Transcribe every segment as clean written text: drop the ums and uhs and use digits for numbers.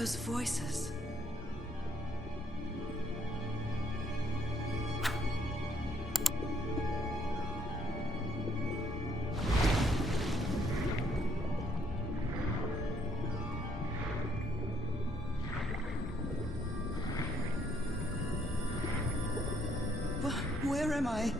those voices? Where am I?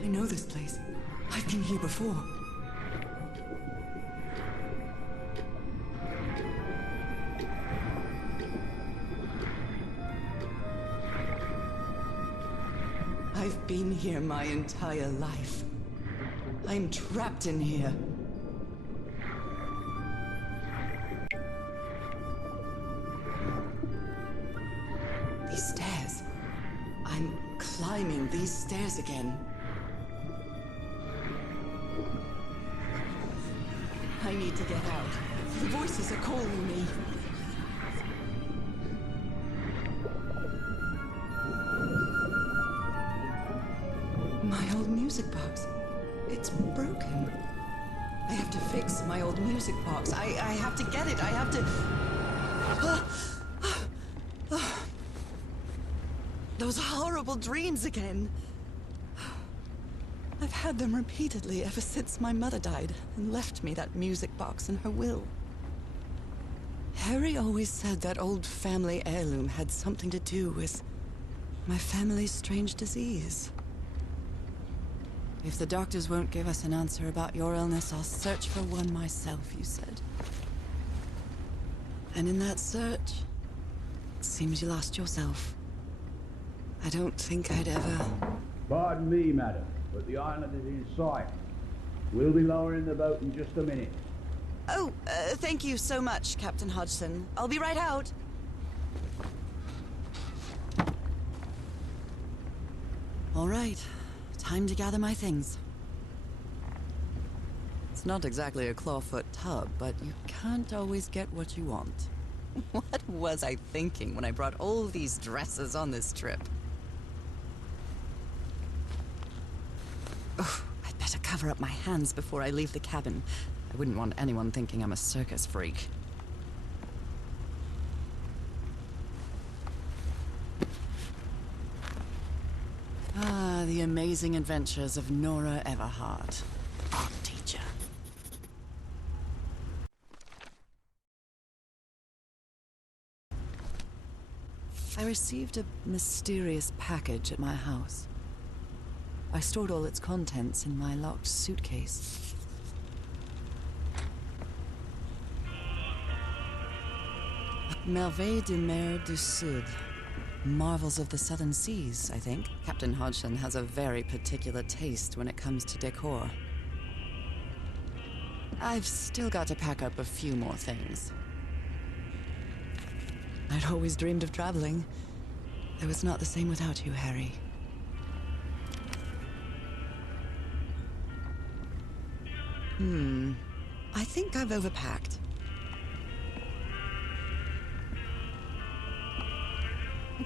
I know this place. I've been here before. I've been here my entire life. I'm trapped in here. These stairs. I'm climbing these stairs again. I need to get out. The voices are calling me. My old music box. It's broken. I have to fix my old music box. I have to get it. I have to... Those horrible dreams again. I've had them repeatedly ever since my mother died and left me that music box in her will. Harry always said that old family heirloom had something to do with my family's strange disease. If the doctors won't give us an answer about your illness, I'll search for one myself, you said. And in that search, it seems you lost yourself. I don't think I'd ever... Pardon me, madam, but the island is in sight. We'll be lowering the boat in just a minute. Oh, thank you so much, Captain Hodgson. I'll be right out. All right. Time to gather my things. It's not exactly a clawfoot tub, but you can't always get what you want. What was I thinking when I brought all these dresses on this trip? Oh, I'd better cover up my hands before I leave the cabin. I wouldn't want anyone thinking I'm a circus freak. Ah, the amazing adventures of Nora Everhart, art teacher. I received a mysterious package at my house. I stored all its contents in my locked suitcase. Merveilles de mer du Sud. Marvels of the Southern Seas, I think. Captain Hodgson has a very particular taste when it comes to decor. I've still got to pack up a few more things. I'd always dreamed of traveling. It was not the same without you, Harry. I think I've overpacked.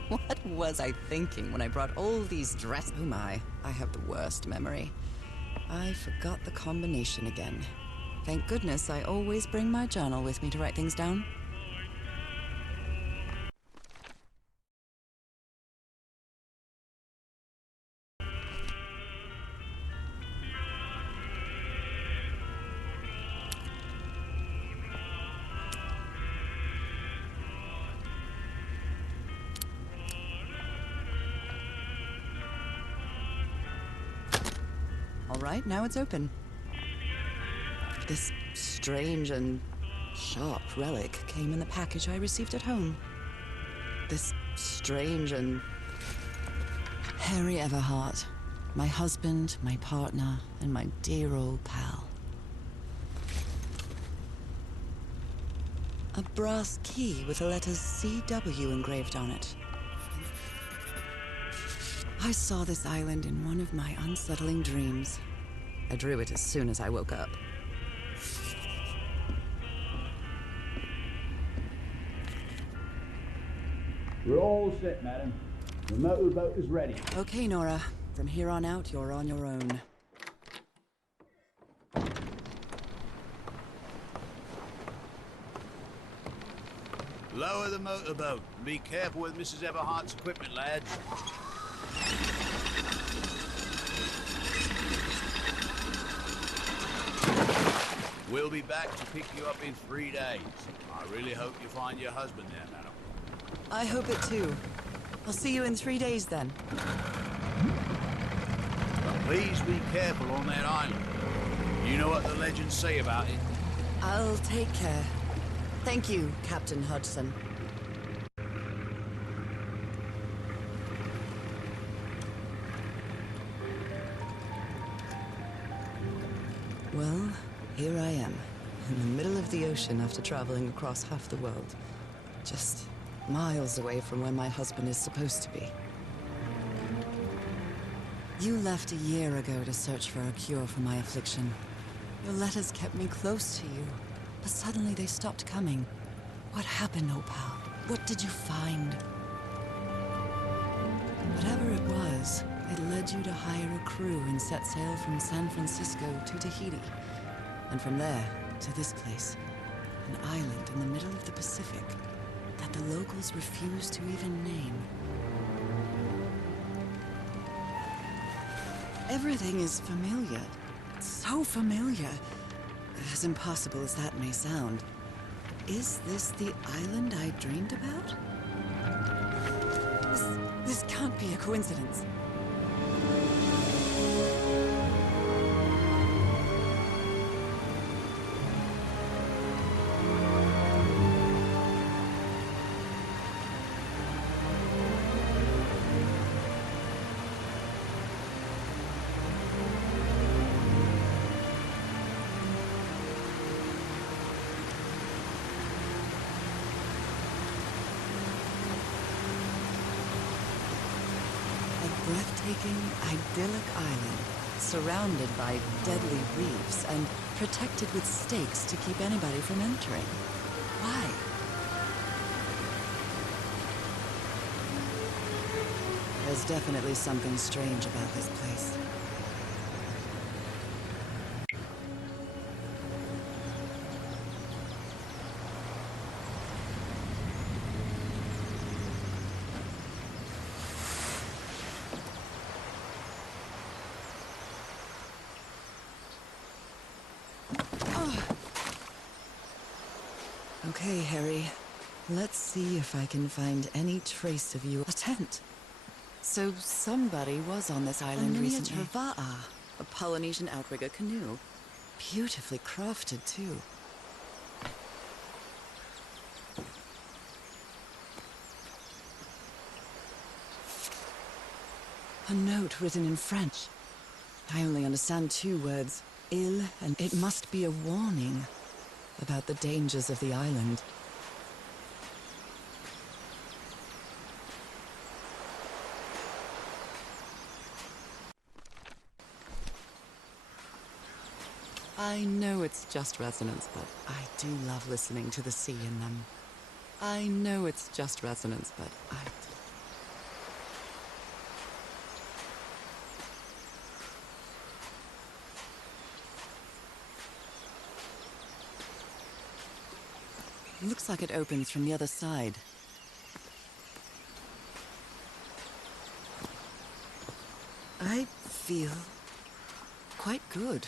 What was I thinking when I brought all these dresses? Oh my, I have the worst memory. I forgot the combination again. Thank goodness I always bring my journal with me to write things down. All right, now it's open. This strange and sharp relic came in the package I received at home. This strange and... Harry Everhart. My husband, my partner, and my dear old pal. A brass key with the letters CW engraved on it. I saw this island in one of my unsettling dreams. I drew it as soon as I woke up. All set, madam. The motorboat is ready. Okay, Nora. From here on out, you're on your own. Lower the motorboat. Be careful with Mrs. Everhart's equipment, lads. We'll be back to pick you up in 3 days. I really hope you find your husband there, madam. I hope it too. I'll see you in 3 days then. But please be careful on that island. You know what the legends say about it. I'll take care. Thank you, Captain Hodgson. Well, here I am, in the middle of the ocean after traveling across half the world. Just miles away from where my husband is supposed to be. You left a year ago to search for a cure for my affliction. Your letters kept me close to you, but suddenly they stopped coming. What happened, Opal? What did you find? Whatever it was, it led you to hire a crew and set sail from San Francisco to Tahiti. And from there, to this place. An island in the middle of the Pacific that the locals refuse to even name. Everything is familiar. So familiar. As impossible as that may sound. Is this the island I dreamed about? This can't be a coincidence. Breathtaking, idyllic island, surrounded by deadly reefs and protected with stakes to keep anybody from entering. Why? There's definitely something strange about this place. Okay, Harry. Let's see if I can find any trace of you. A tent. So somebody was on this island recently. A Polynesian outrigger canoe. Beautifully crafted, too. A note written in French. I only understand 2 words. Il, and it must be a warning about the dangers of the island. I know it's just resonance, but I do love listening to the sea in them. I know it's just resonance, but I do. Looks like it opens from the other side. I feel quite good.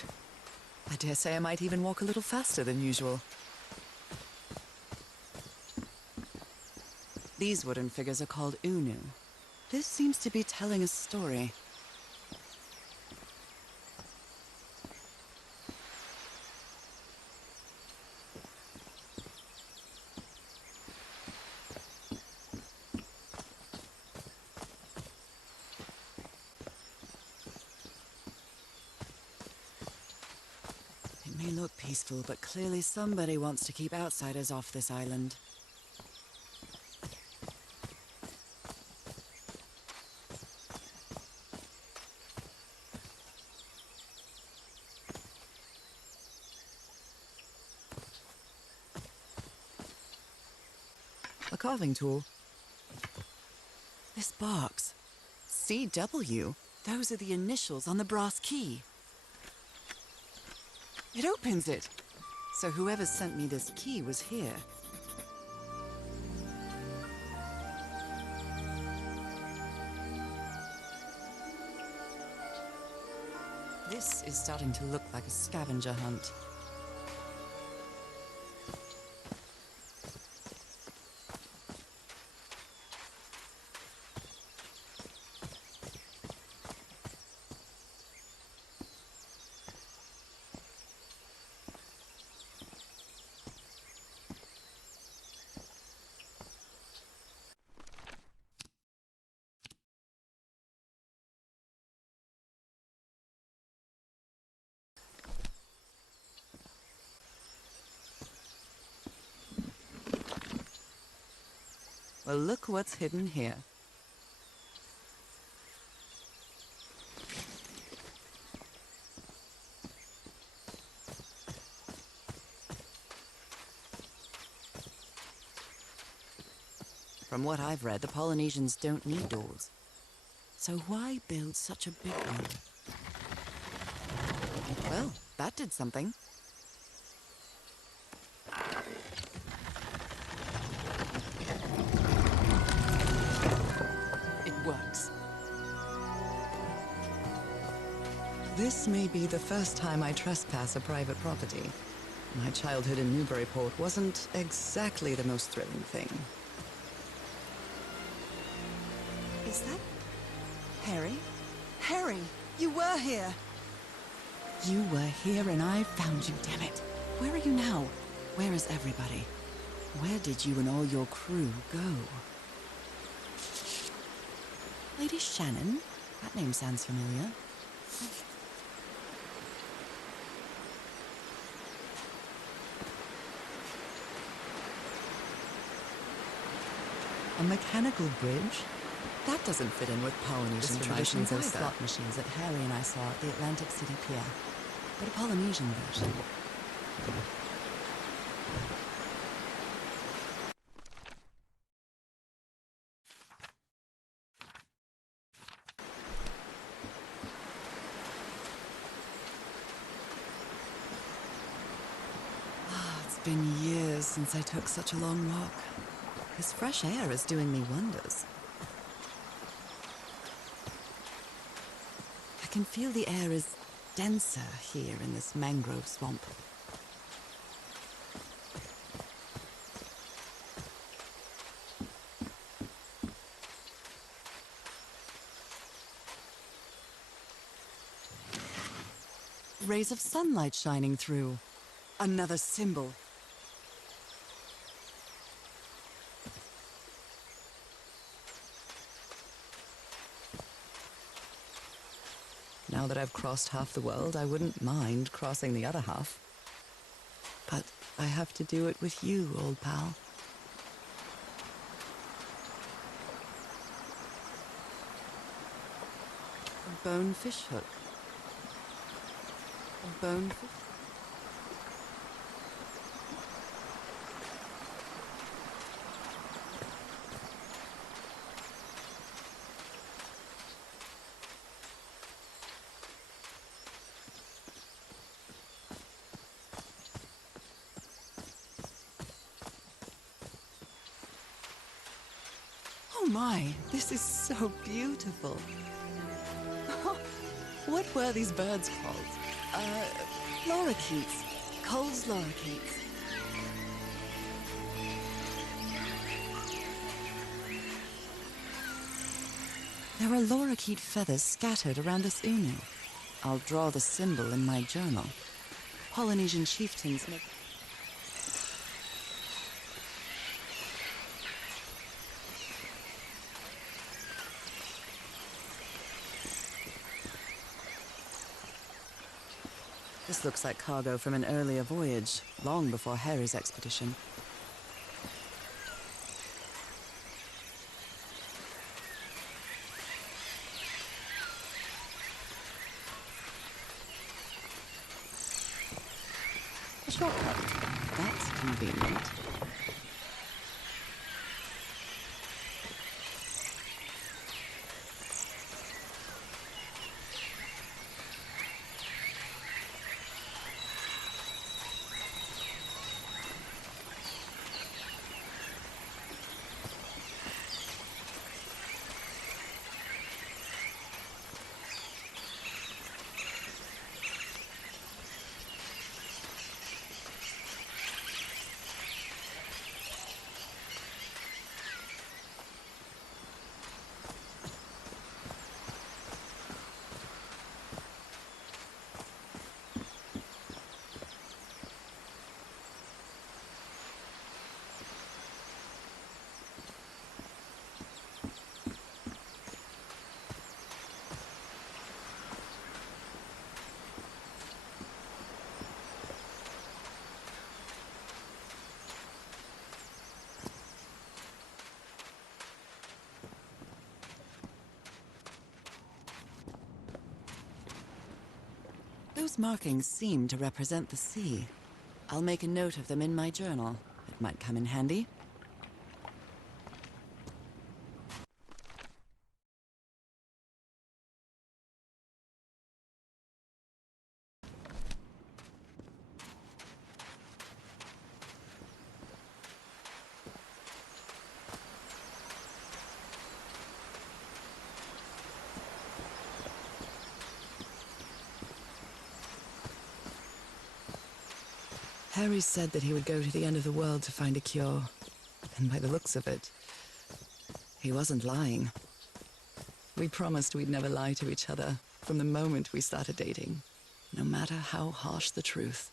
I dare say I might even walk a little faster than usual. These wooden figures are called Unu. This seems to be telling a story. It may look peaceful, but clearly somebody wants to keep outsiders off this island. A carving tool. sparks. CW? Those are the initials on the brass key. It opens it. So whoever sent me this key was here. This is starting to look like a scavenger hunt. Well, look what's hidden here. From what I've read, the Polynesians don't need doors. So why build such a big one? Well, that did something. Works. This may be the first time I trespass a private property. My childhood in Newburyport wasn't exactly the most thrilling thing. Is that Harry? Harry, you were here! You were here and I found you, damn it. Where are you now? Where is everybody? Where did you and all your crew go? Lady Shannon? That name sounds familiar. A mechanical bridge? That doesn't fit in with Polynesian traditions or slot machines that Harry and I saw at the Atlantic City Pier. But a Polynesian version. It's been years since I took such a long walk. This fresh air is doing me wonders. I can feel the air is denser here in this mangrove swamp. Rays of sunlight shining through. Another symbol. Now that I've crossed half the world, I wouldn't mind crossing the other half. But I have to do it with you, old pal. A bone fish hook. A bone fish. Oh my, this is so beautiful. What were these birds called? Lorikeets. Cole's lorikeets. There are lorikeet feathers scattered around this unu. I'll draw the symbol in my journal. Polynesian chieftains make... This looks like cargo from an earlier voyage, long before Harry's expedition. A shortcut. That's convenient. Those markings seem to represent the sea. I'll make a note of them in my journal. It might come in handy. Harry said that he would go to the end of the world to find a cure. And by the looks of it, he wasn't lying. We promised we'd never lie to each other from the moment we started dating, no matter how harsh the truth.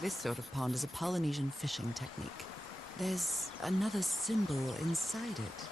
This sort of pond is a Polynesian fishing technique. There's another symbol inside it.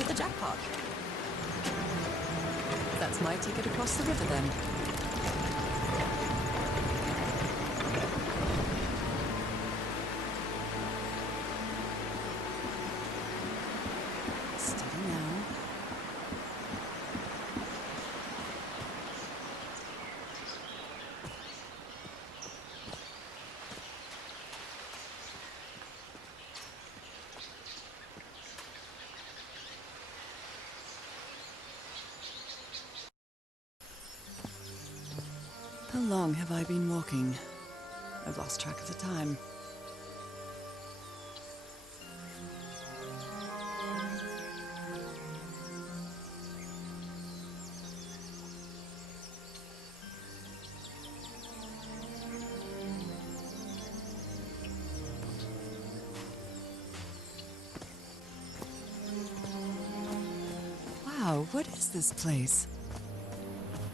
hit the jackpot. That's my ticket across the river then. Steady now. How long have I been walking? I've lost track of the time. Wow, what is this place?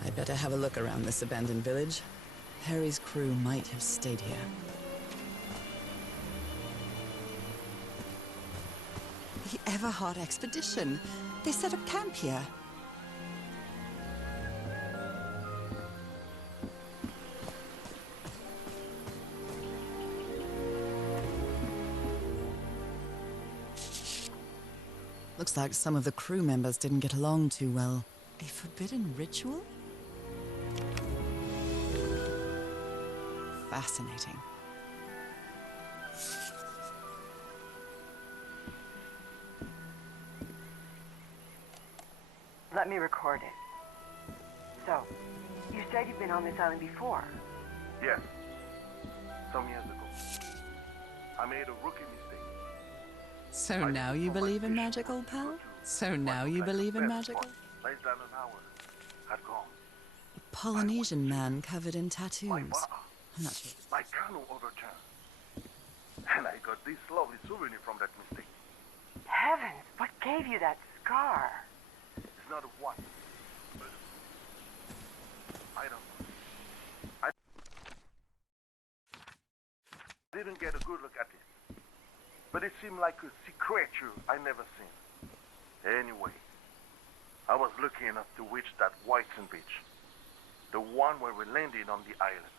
I'd better have a look around this abandoned village. Harry's crew might have stayed here. The Everhart expedition. They set up camp here. Looks like some of the crew members didn't get along too well. A forbidden ritual? Fascinating. Let me record it. So, you said you've been on this island before. Yes. Some years ago. I made a rookie mistake. So now you believe in magic, old pal? So now you believe in magic? Less than an hour had gone. A Polynesian man covered in tattoos. My bar, I'm not sure. my canoe overturned. And I got this lovely souvenir from that mistake. Heavens, what gave you that scar? It's not a what. But I don't know. I didn't get a good look at it. But it seemed like a sea creature I never seen. Anyway, I was lucky enough to reach that Whitesand beach. The one where we landed on the island.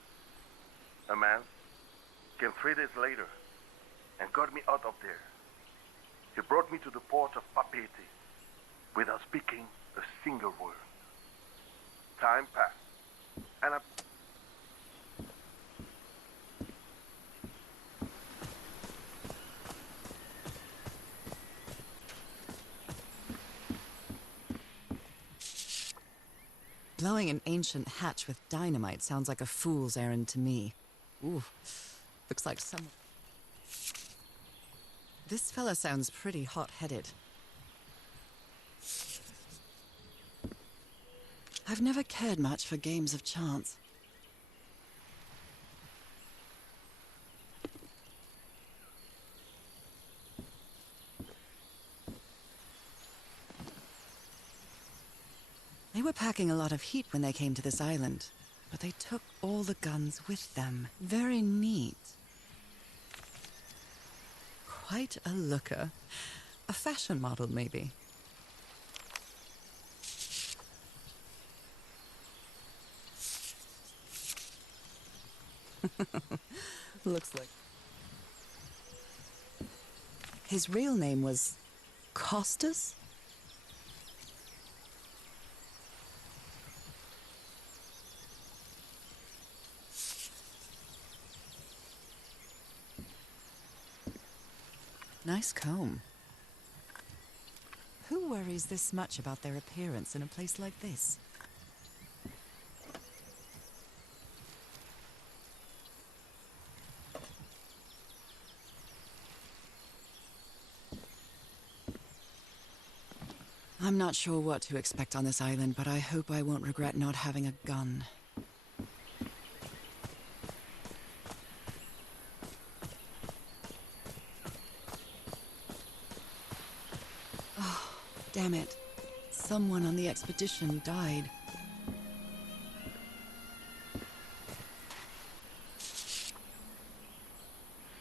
A man came 3 days later and got me out of there. He brought me to the port of Papeete without speaking a single word. Time passed, and I... Blowing an ancient hatch with dynamite sounds like a fool's errand to me. Ooh, looks like someone... This fella sounds pretty hot-headed. I've never cared much for games of chance. They were packing a lot of heat when they came to this island, but they took all the guns with them. Very neat. Quite a looker. A fashion model, maybe. Looks like... His real name was... Costas? Nice comb. Who worries this much about their appearance in a place like this? I'm not sure what to expect on this island, but I hope I won't regret not having a gun. Oh, damn it. Someone on the expedition died.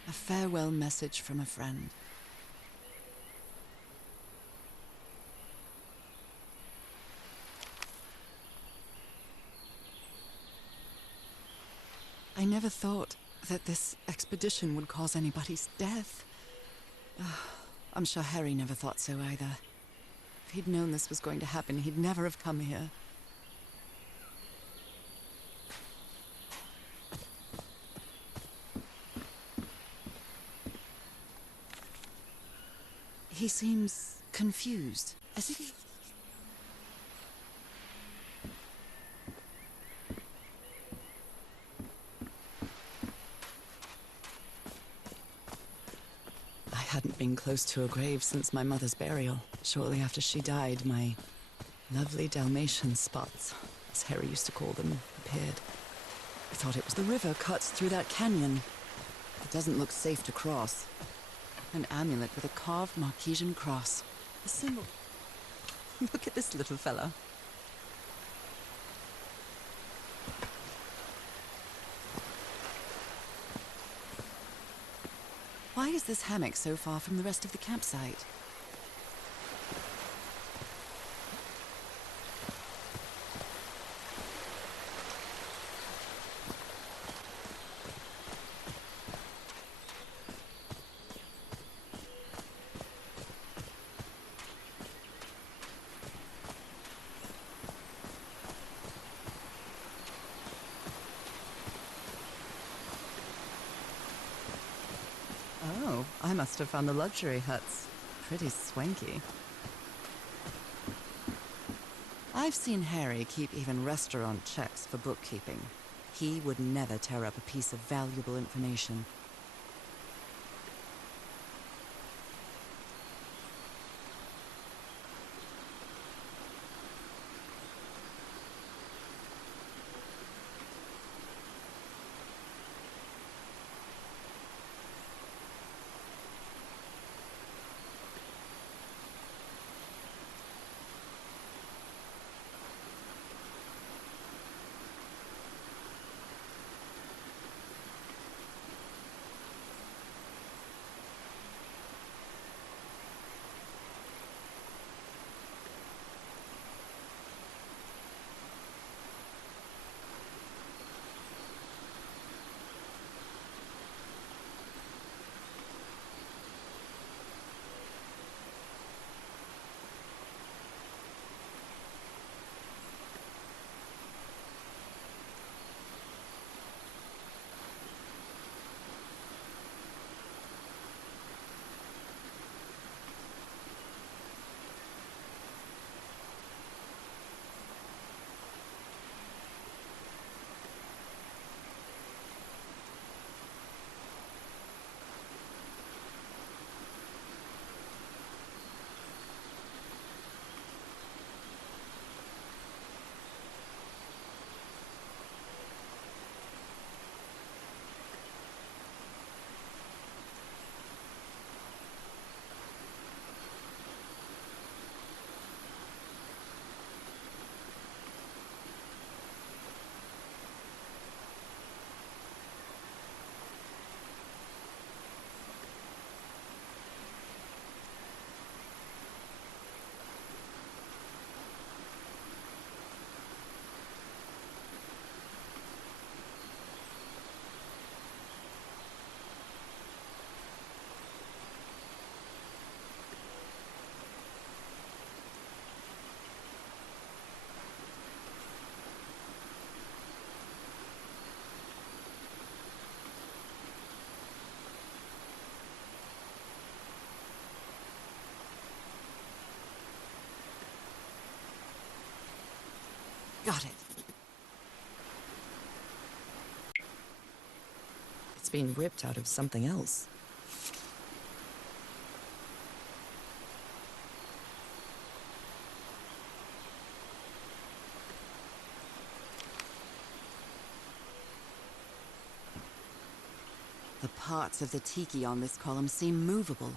A farewell message from a friend. never thought that this expedition would cause anybody's death. I'm sure Harry never thought so either. If he'd known this was going to happen, he'd never have come here. He seems confused, as if he... I hadn't been close to a grave since my mother's burial. Shortly after she died, my lovely Dalmatian spots, as Harry used to call them, appeared. I thought it was the river cut through that canyon. It doesn't look safe to cross. An amulet with a carved Marquesian cross. A symbol. Look at this little fella. Why is this hammock so far from the rest of the campsite? Oh, I must have found the luxury huts. Pretty swanky. I've seen Harry keep even restaurant checks for bookkeeping. He would never tear up a piece of valuable information. Got it. It's been whipped out of something else. The parts of the tiki on this column seem movable.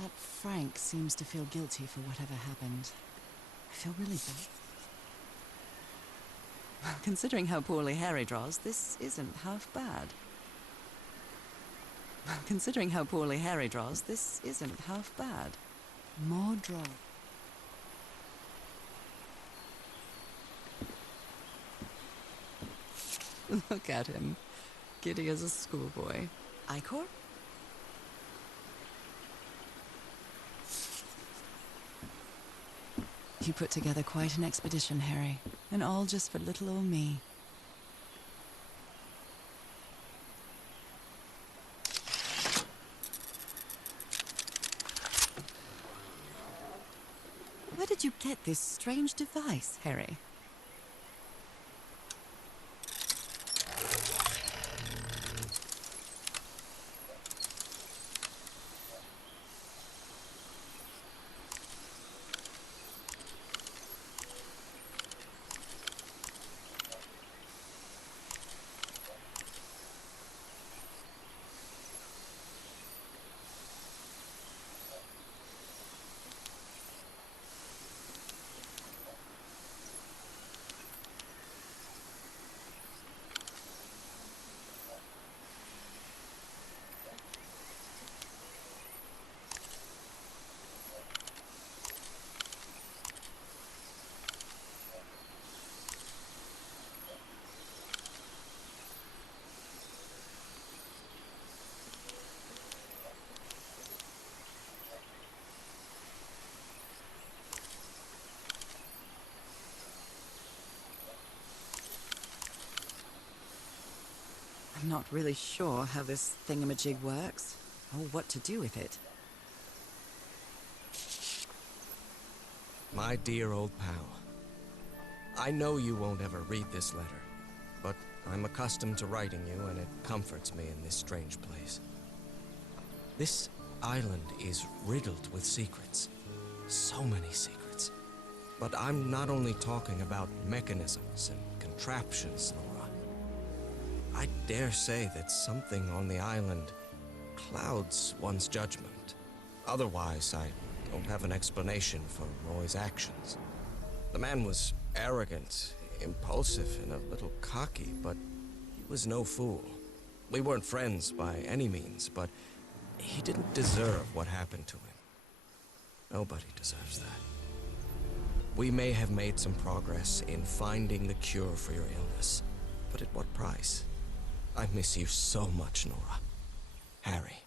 That Frank seems to feel guilty for whatever happened. I feel really bad. Well, considering how poorly Harry draws, this isn't half bad. Well, considering how poorly Harry draws, this isn't half bad. More draw. Look at him. Giddy as a schoolboy. Icor? You put together quite an expedition, Harry. And all just for little old me. Where did you get this strange device, Harry? I'm not really sure how this thingamajig works, or what to do with it. My dear old pal, I know you won't ever read this letter, but I'm accustomed to writing you, and it comforts me in this strange place. This island is riddled with secrets. So many secrets. But I'm not only talking about mechanisms and contraptions, Nora. I dare say that something on the island clouds one's judgment. Otherwise, I don't have an explanation for Roy's actions. The man was arrogant, impulsive, and a little cocky, but he was no fool. We weren't friends by any means, but he didn't deserve what happened to him. Nobody deserves that. We may have made some progress in finding the cure for your illness, but at what price? I miss you so much, Nora. Harry.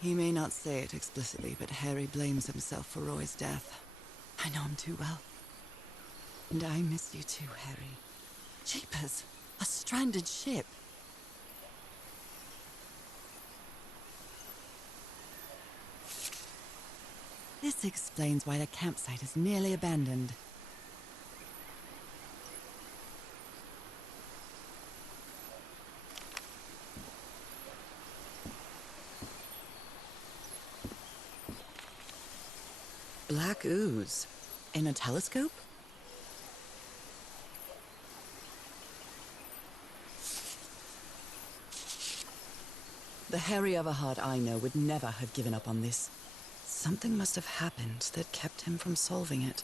He may not say it explicitly, but Harry blames himself for Roy's death. I know him too well. And I miss you too, Harry. Jeepers, a stranded ship. This explains why the campsite is nearly abandoned. Black ooze. In a telescope? The Harry Everhart I know would never have given up on this. Something must have happened that kept him from solving it.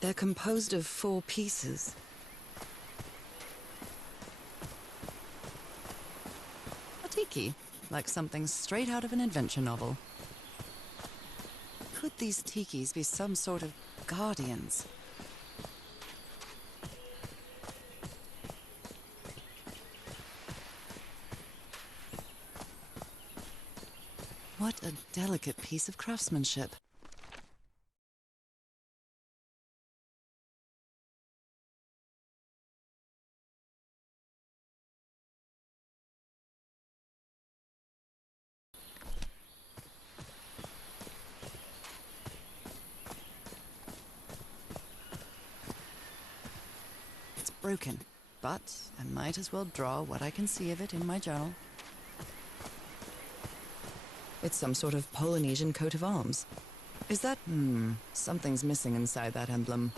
They're composed of 4 pieces. A tiki, like something straight out of an adventure novel. Could these tikis be some sort of guardians? What a delicate piece of craftsmanship. Broken. but I might as well draw what I can see of it in my journal. It's some sort of Polynesian coat of arms. Is that... something's missing inside that emblem.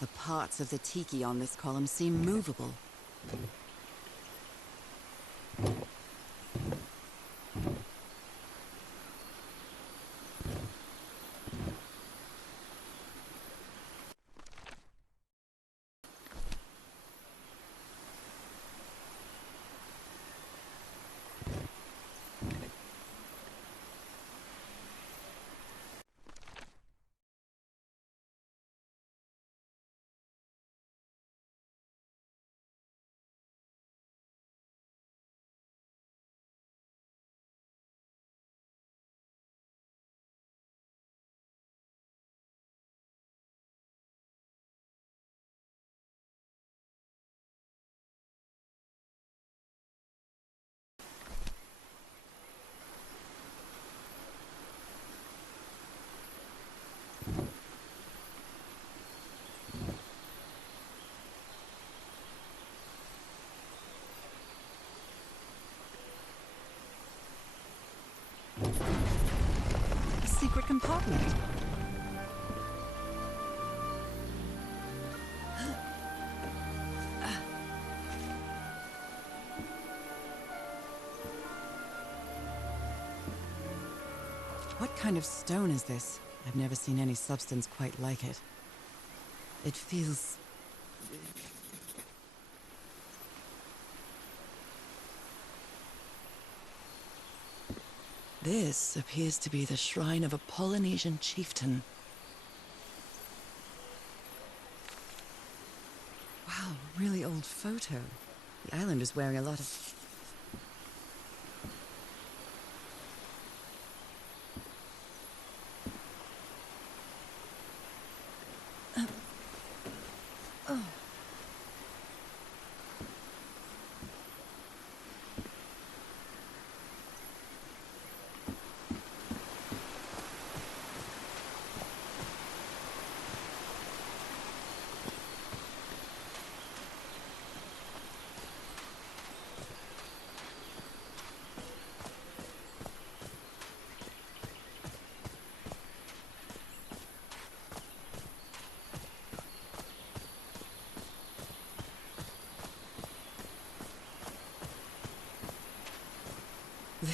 The parts of the tiki on this column seem movable. A secret compartment. What kind of stone is this? I've never seen any substance quite like it. It feels... This appears to be the shrine of a Polynesian chieftain. Wow, really old photo. The island is wearing a lot of...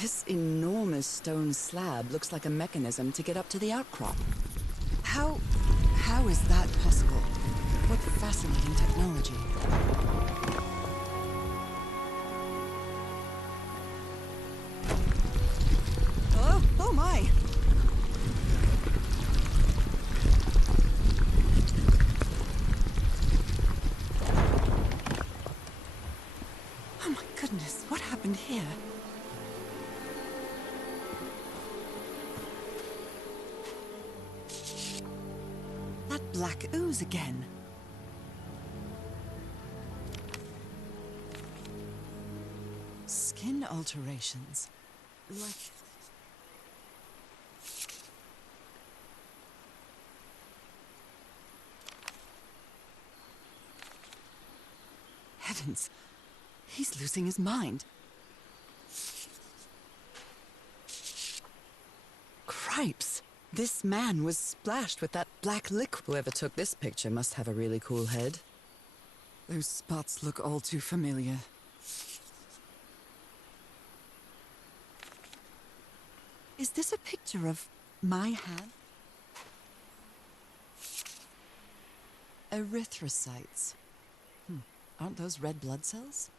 This enormous stone slab looks like a mechanism to get up to the outcrop. How is that possible? What fascinating technology. Oh my! Oh my goodness, what happened here? Black ooze again. Skin alterations. Like... Heavens! He's losing his mind. Cripes! This man was splashed with that black liquid. Whoever took this picture must have a really cool head. Those spots look all too familiar. Is this a picture of my hand? Erythrocytes. Aren't those red blood cells?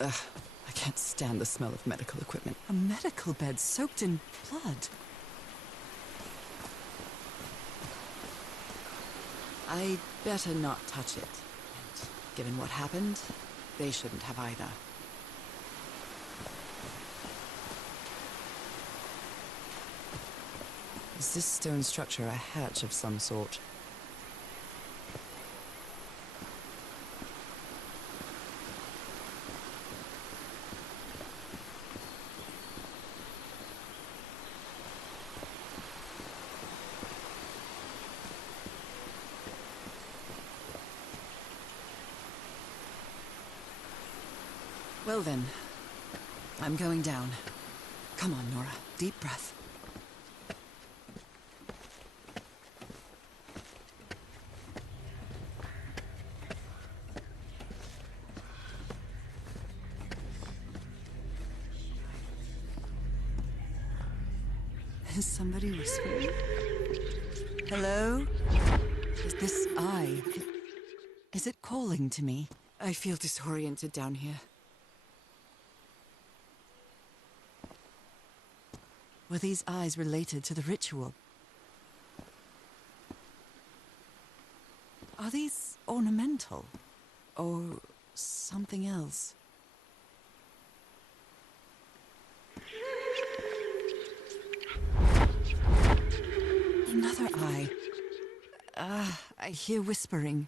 Ugh, I can't stand the smell of medical equipment. A medical bed soaked in blood. I'd better not touch it. And given what happened, they shouldn't have either. Is this stone structure a hatch of some sort? Well then, I'm going down. Come on, Nora. Deep breath. Is somebody whispering? Hello? Is this eye? Is it calling to me? I feel disoriented down here. Were these eyes related to the ritual? Are these ornamental? Or something else? Another eye. I hear whispering.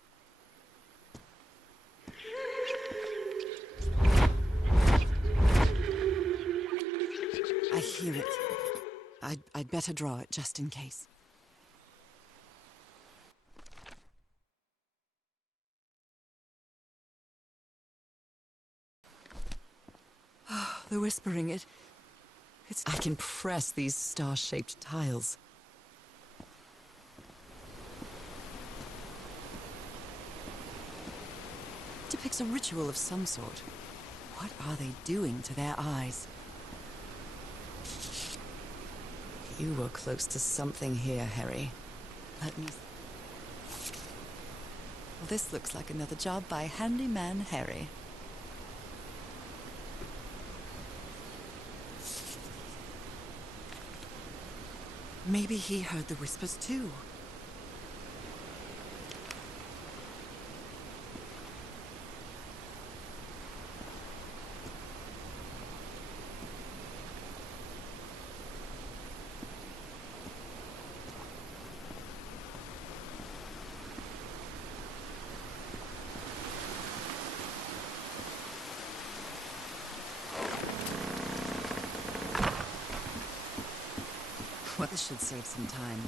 I hear it. I'd better draw it just in case. Oh, the whispering, it's... I can press these star-shaped tiles. It depicts a ritual of some sort. What are they doing to their eyes? You were close to something here, Harry. Let me... Well, this looks like another job by Handyman Harry. Maybe he heard the whispers too. Well, this should save some time.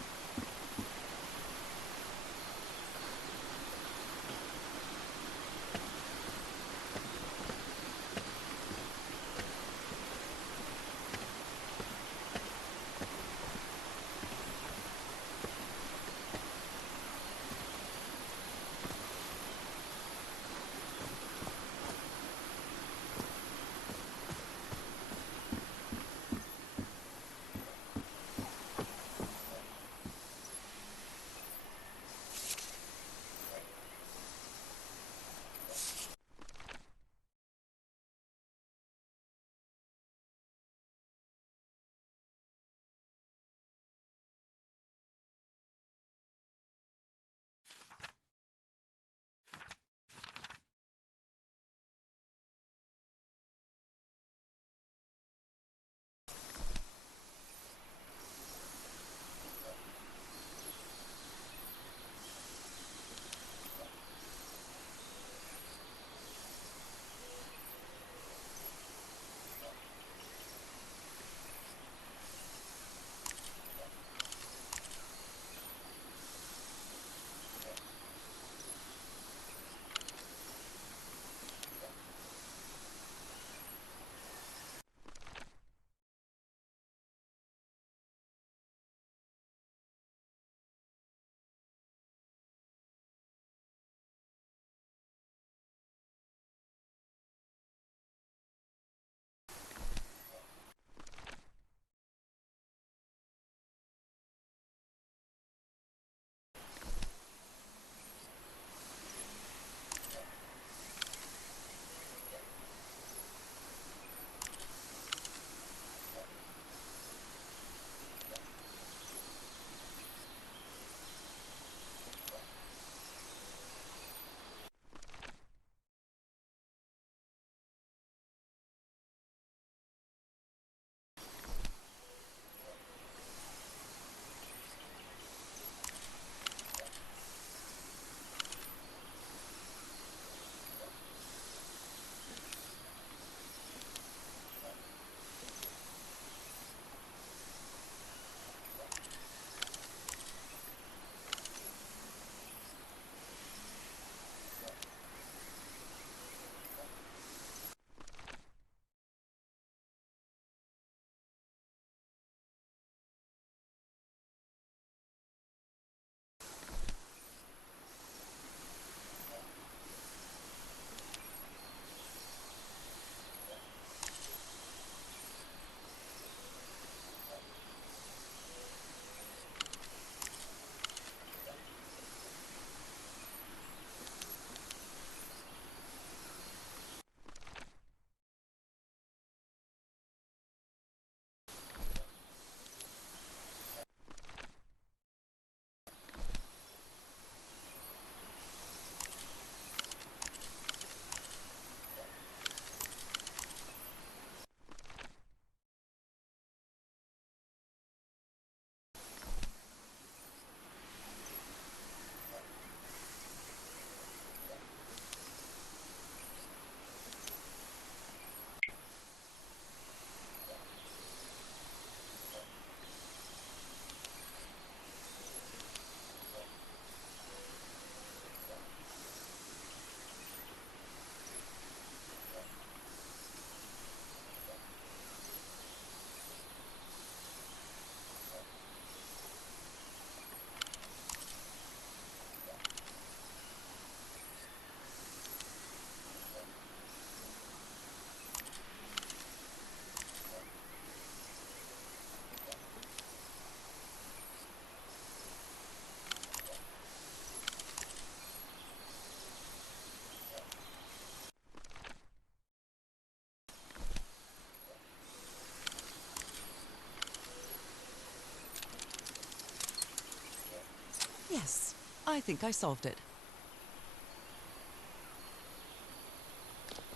I think I solved it.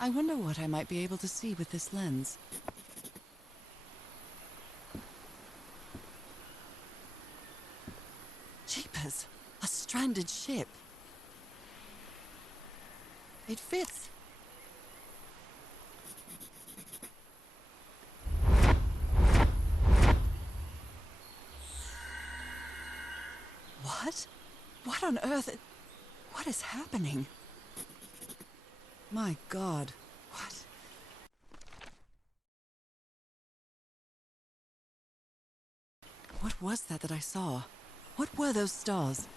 I wonder what I might be able to see with this lens. Jeepers! A stranded ship. It fits. What? What on earth? What is happening? My God, what? What was that I saw? What were those stars?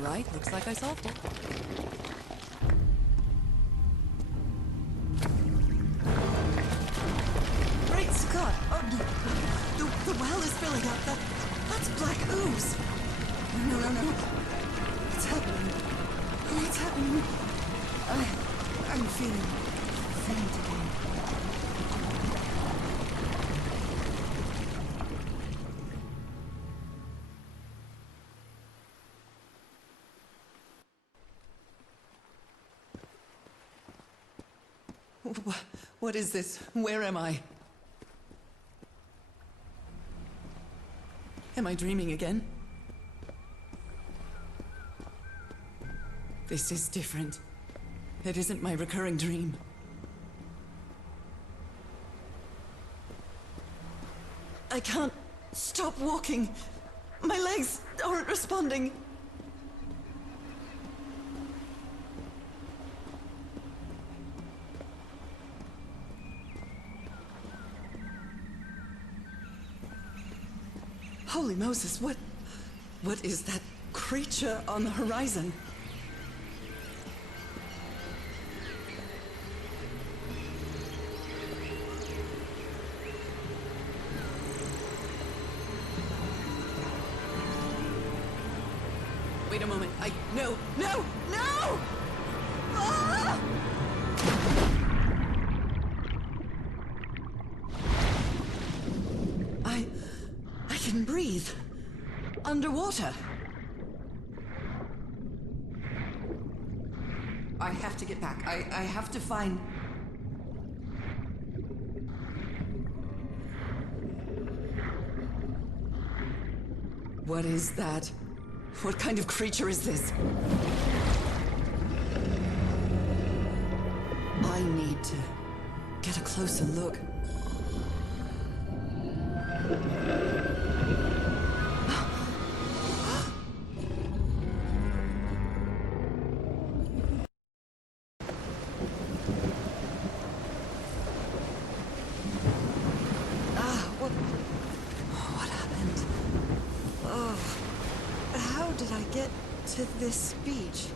Right, looks like I solved it. Great Scott! Oh, the well is filling up. That's black ooze. No. What's happening? What's happening? I'm feeling faint again. What is this? Where am I? Am I dreaming again? This is different. It isn't my recurring dream. I can't stop walking. My legs aren't responding. Holy Moses, what is that creature on the horizon? Wait a moment, no! Ah! I can breathe. Underwater. I have to get back. I have to find... What is that? What kind of creature is this? I need to get a closer look. to this beach.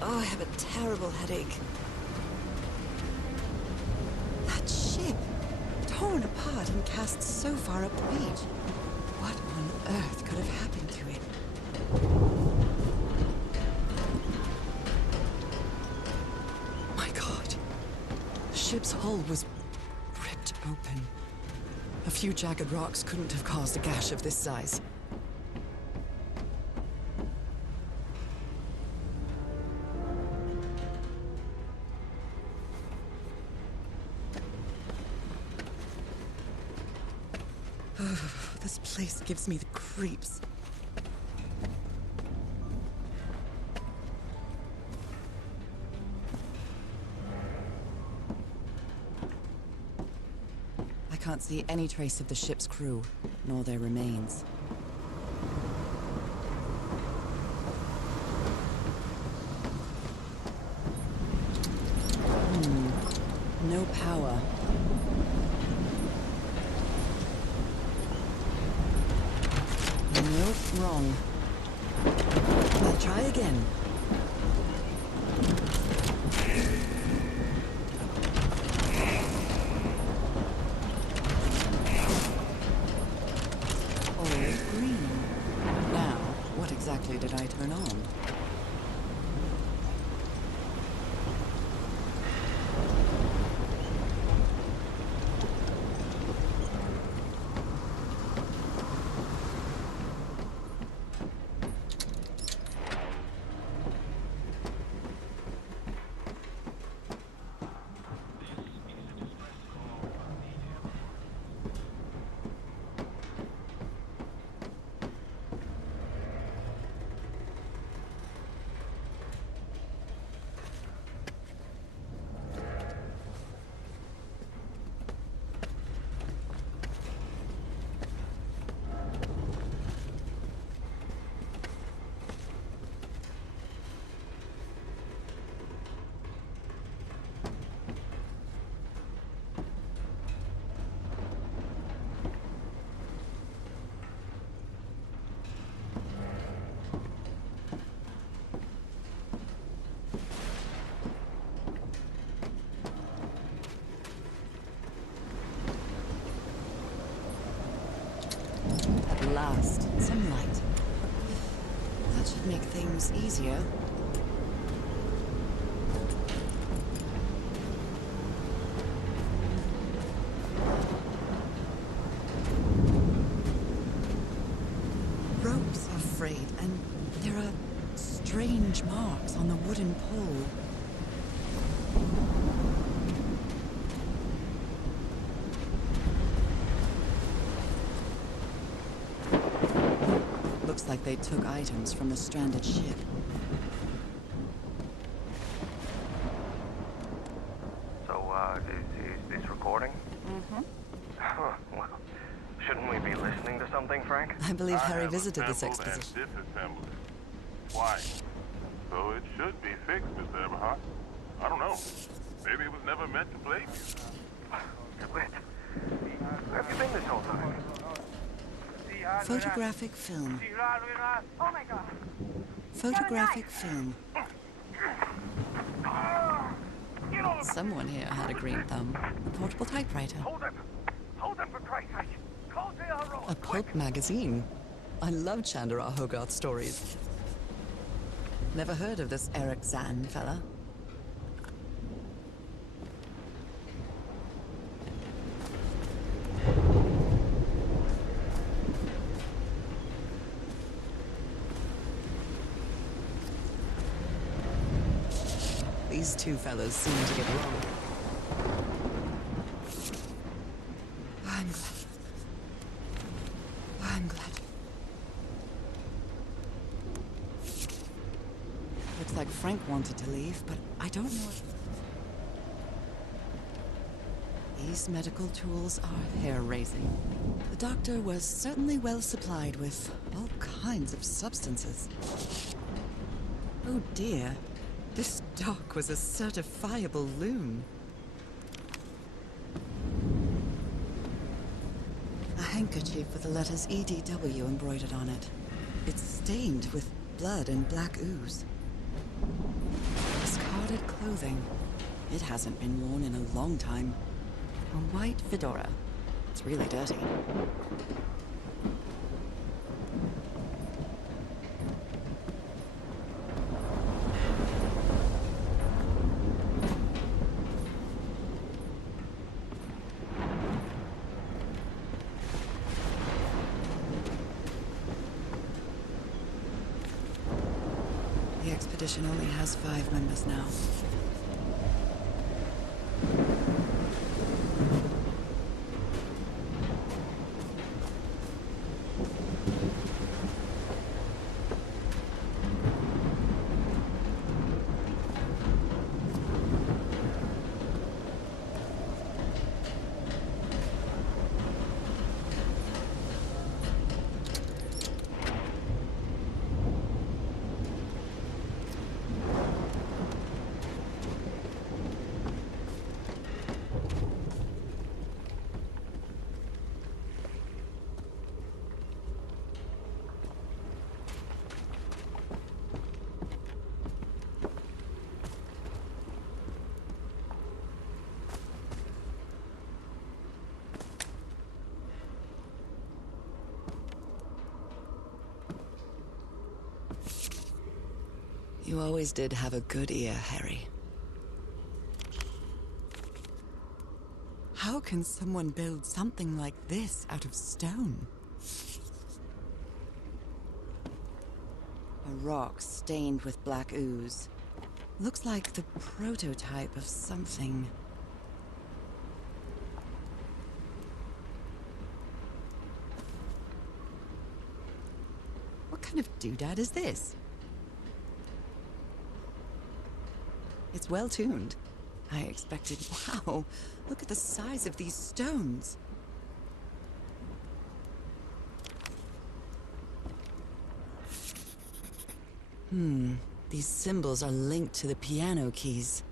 Oh, I have a terrible headache. That ship, torn apart and cast so far up the beach. What on earth could have happened to it? My God. The ship's hull was ripped open. A few jagged rocks couldn't have caused a gash of this size. This place gives me the creeps. I can't see any trace of the ship's crew, nor their remains. No power. Nope, wrong. I'll try again. Olive green. Now, what exactly did I turn on? At last, some light. That should make things easier. Ropes are frayed, and there are strange marks on the wooden pole. Looks like they took items from the stranded ship. So, is this recording? Mm-hmm. Well, shouldn't we be listening to something, Frank? I believe Harry have visited this assembled and exposition. disassembled it. Twice. So it should be fixed, Mr. Everhart. I don't know. Maybe it was never meant to play music. Wait. Where have you been this whole time? Photographic film. Oh my God. Photographic film. Someone here had a green thumb. A portable typewriter. Hold him! Hold him for Christ's sake! Call the A pulp magazine. I love Chandra Hogarth stories. Never heard of this Eric Zahn fella. These two fellas seem to get along. I'm glad. Looks like Frank wanted to leave, but I don't know if... These medical tools are hair-raising. The doctor was certainly well supplied with all kinds of substances. Oh dear. This doc was a certifiable loon. A handkerchief with the letters EDW embroidered on it. It's stained with blood and black ooze. Discarded clothing. It hasn't been worn in a long time. A white fedora. It's really dirty. The expedition only has 5 members now. You always did have a good ear, Harry. How can someone build something like this out of stone? A rock stained with black ooze. Looks like the prototype of something. What kind of doodad is this? It's well tuned. I expected, wow, look at the size of these stones. These symbols are linked to the piano keys.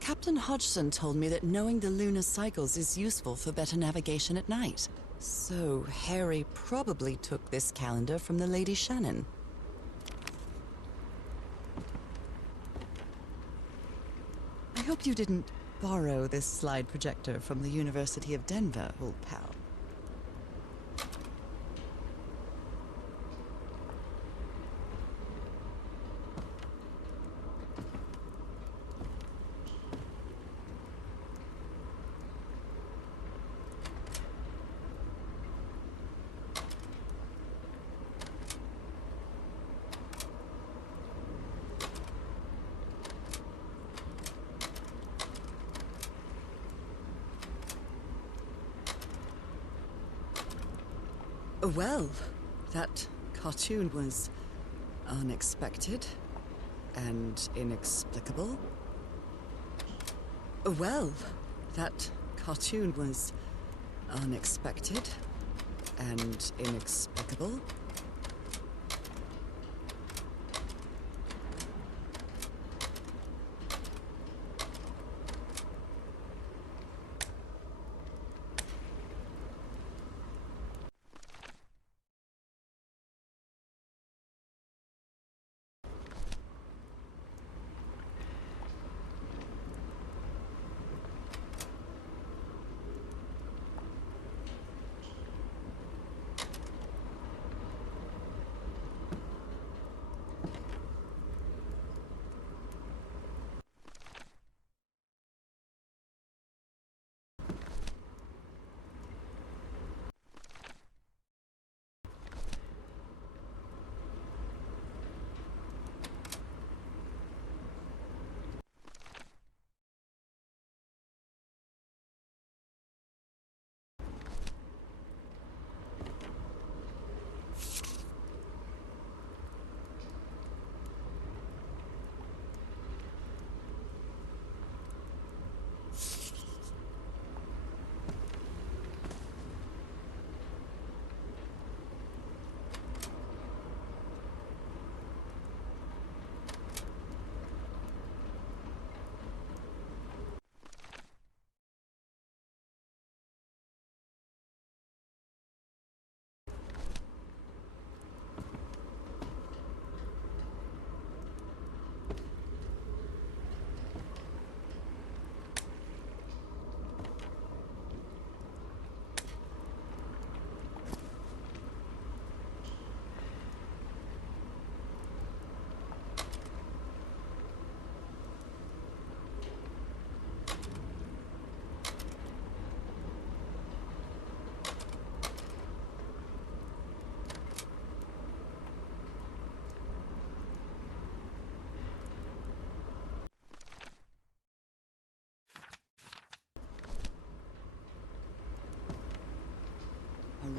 Captain Hodgson told me that knowing the lunar cycles is useful for better navigation at night. So Harry probably took this calendar from the Lady Shannon. I hope you didn't borrow this slide projector from the University of Denver, old pal. Well, that cartoon was unexpected and inexplicable. Well, that cartoon was unexpected and inexplicable.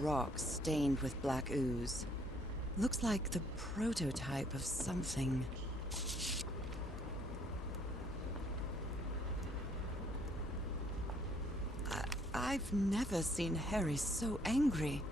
rock stained with black ooze. Looks like the prototype of something. I've never seen Harry so angry.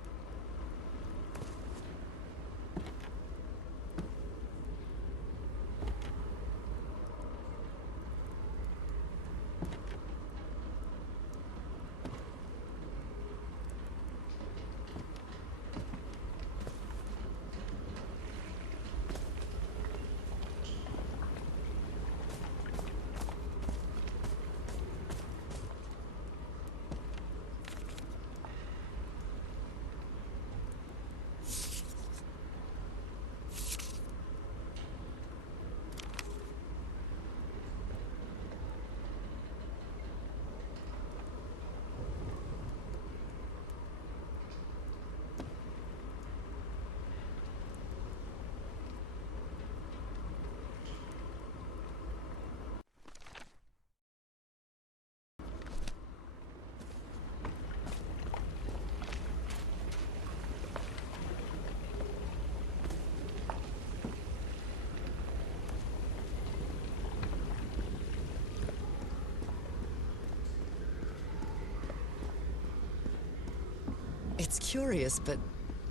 It's curious, but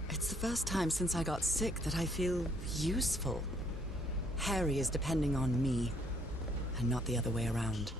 it's the first time since I got sick that I feel useful. Harry is depending on me, and not the other way around.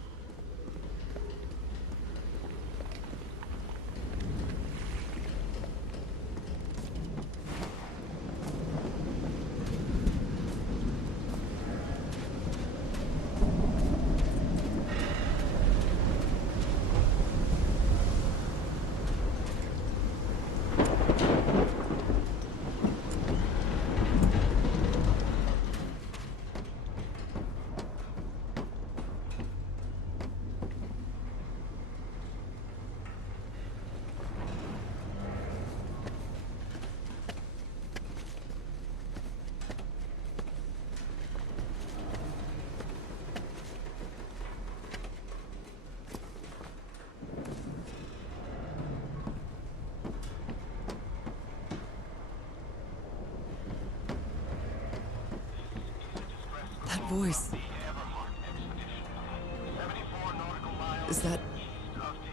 That voice. Is that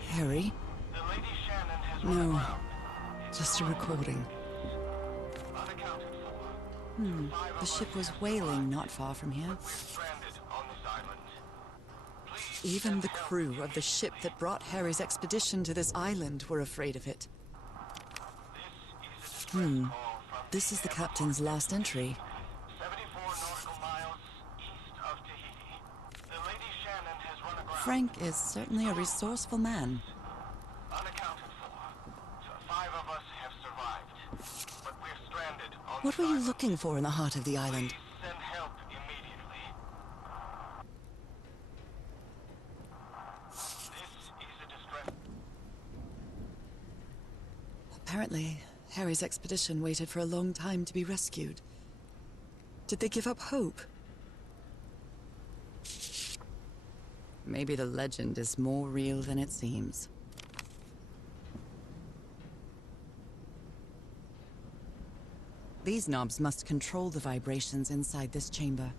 Harry? No, just a recording. The ship was whaling not far from here. Even the crew of the ship that brought Harry's expedition to this island were afraid of it. This is the captain's last entry. Frank is certainly a resourceful man. Unaccounted for. 5 of us have survived, but we're stranded on What were you looking for in the heart of the island? Please send help immediately. This is a distress. Apparently, Harry's expedition waited for a long time to be rescued. Did they give up hope? Maybe the legend is more real than it seems. These knobs must control the vibrations inside this chamber.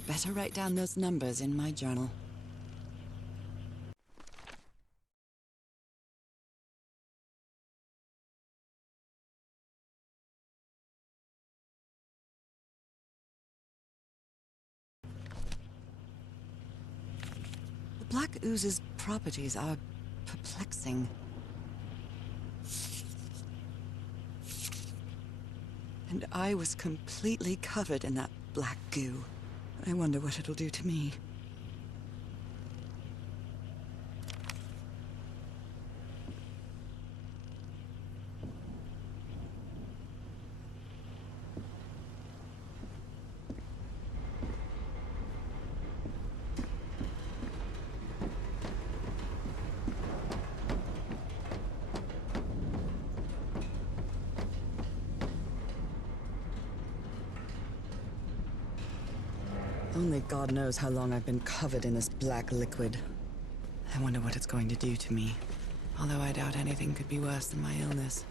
I'd better write down those numbers in my journal. The black ooze's properties are perplexing. And I was completely covered in that black goo. I wonder what it'll do to me. Only God knows how long I've been covered in this black liquid. I wonder what it's going to do to me. Although I doubt anything could be worse than my illness.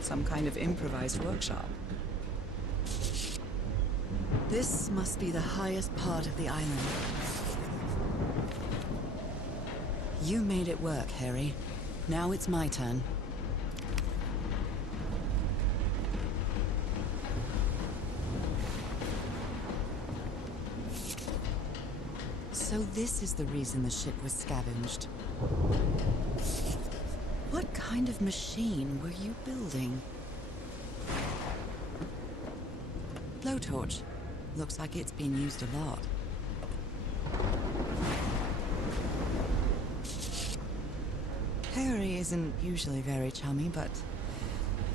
Some kind of improvised workshop. This must be the highest part of the island. You made it work, Harry. Now it's my turn. So this is the reason the ship was scavenged. What kind of machine were you building? Blowtorch. Looks like it's been used a lot. Harry isn't usually very chummy, but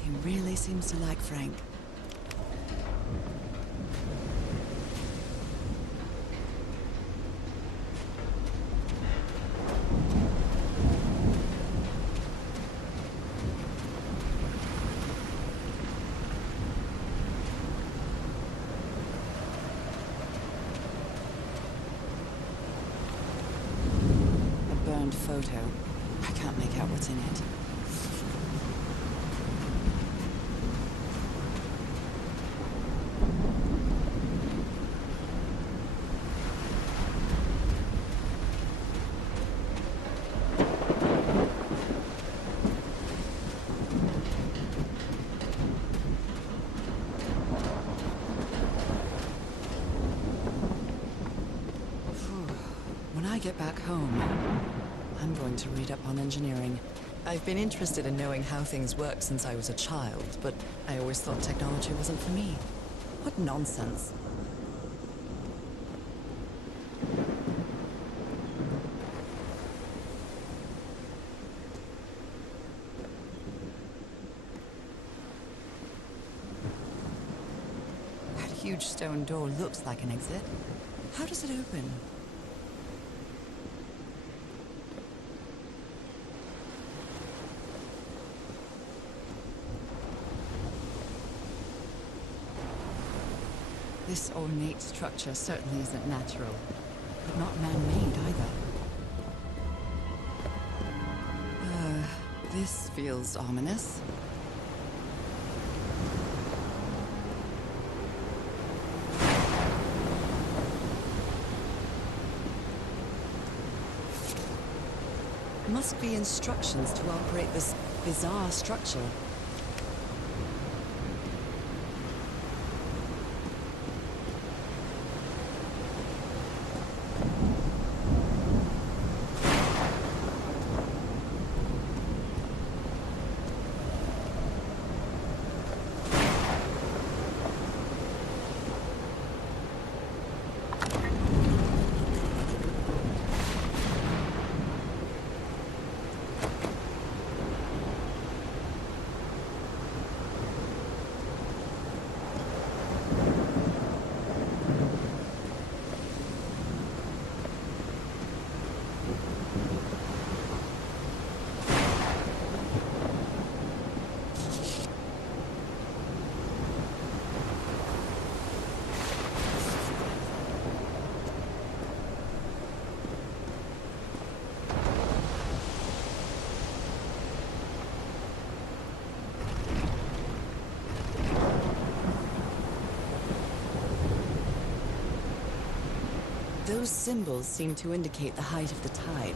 he really seems to like Frank. Photo. I can't make out what's in it. When I get back home, I'm going to read up on engineering. I've been interested in knowing how things work since I was a child, but I always thought technology wasn't for me. What nonsense. That huge stone door looks like an exit. How does it open? This ornate structure certainly isn't natural, but not man-made either. This feels ominous. Must be instructions to operate this bizarre structure. Those symbols seem to indicate the height of the tide.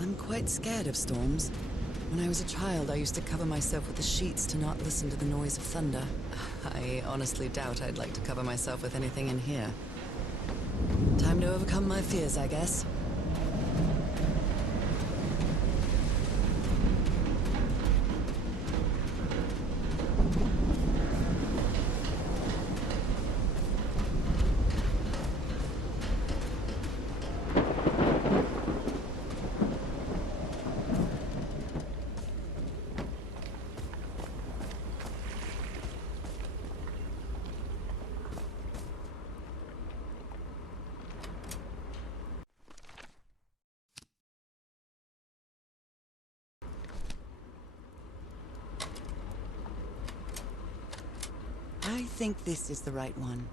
I'm quite scared of storms. When I was a child, I used to cover myself with the sheets to not listen to the noise of thunder. I honestly doubt I'd like to cover myself with anything in here. Time to overcome my fears, I guess. I think this is the right one.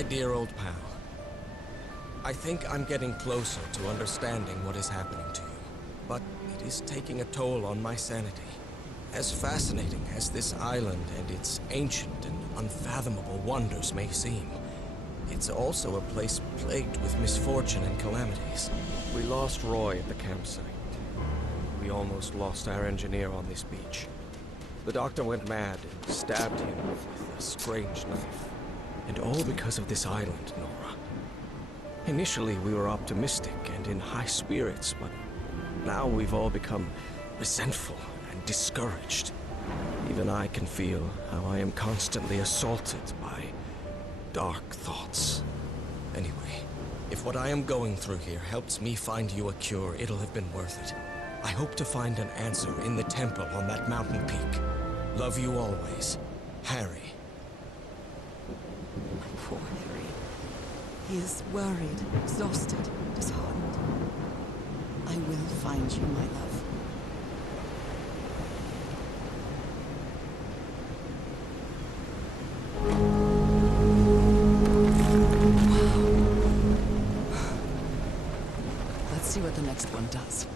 My dear old pal, I think I'm getting closer to understanding what is happening to you, but it is taking a toll on my sanity. As fascinating as this island and its ancient and unfathomable wonders may seem, it's also a place plagued with misfortune and calamities. We lost Roy at the campsite. We almost lost our engineer on this beach. The doctor went mad and stabbed him with a strange knife. And all because of this island, Nora. Initially, we were optimistic and in high spirits, but now we've all become resentful and discouraged. Even I can feel how I am constantly assaulted by dark thoughts. Anyway, if what I am going through here helps me find you a cure, it'll have been worth it. I hope to find an answer in the temple on that mountain peak. Love you always, Harry. My poor Harry. He is worried, exhausted, disheartened. I will find you, my love. Wow. Let's see what the next one does.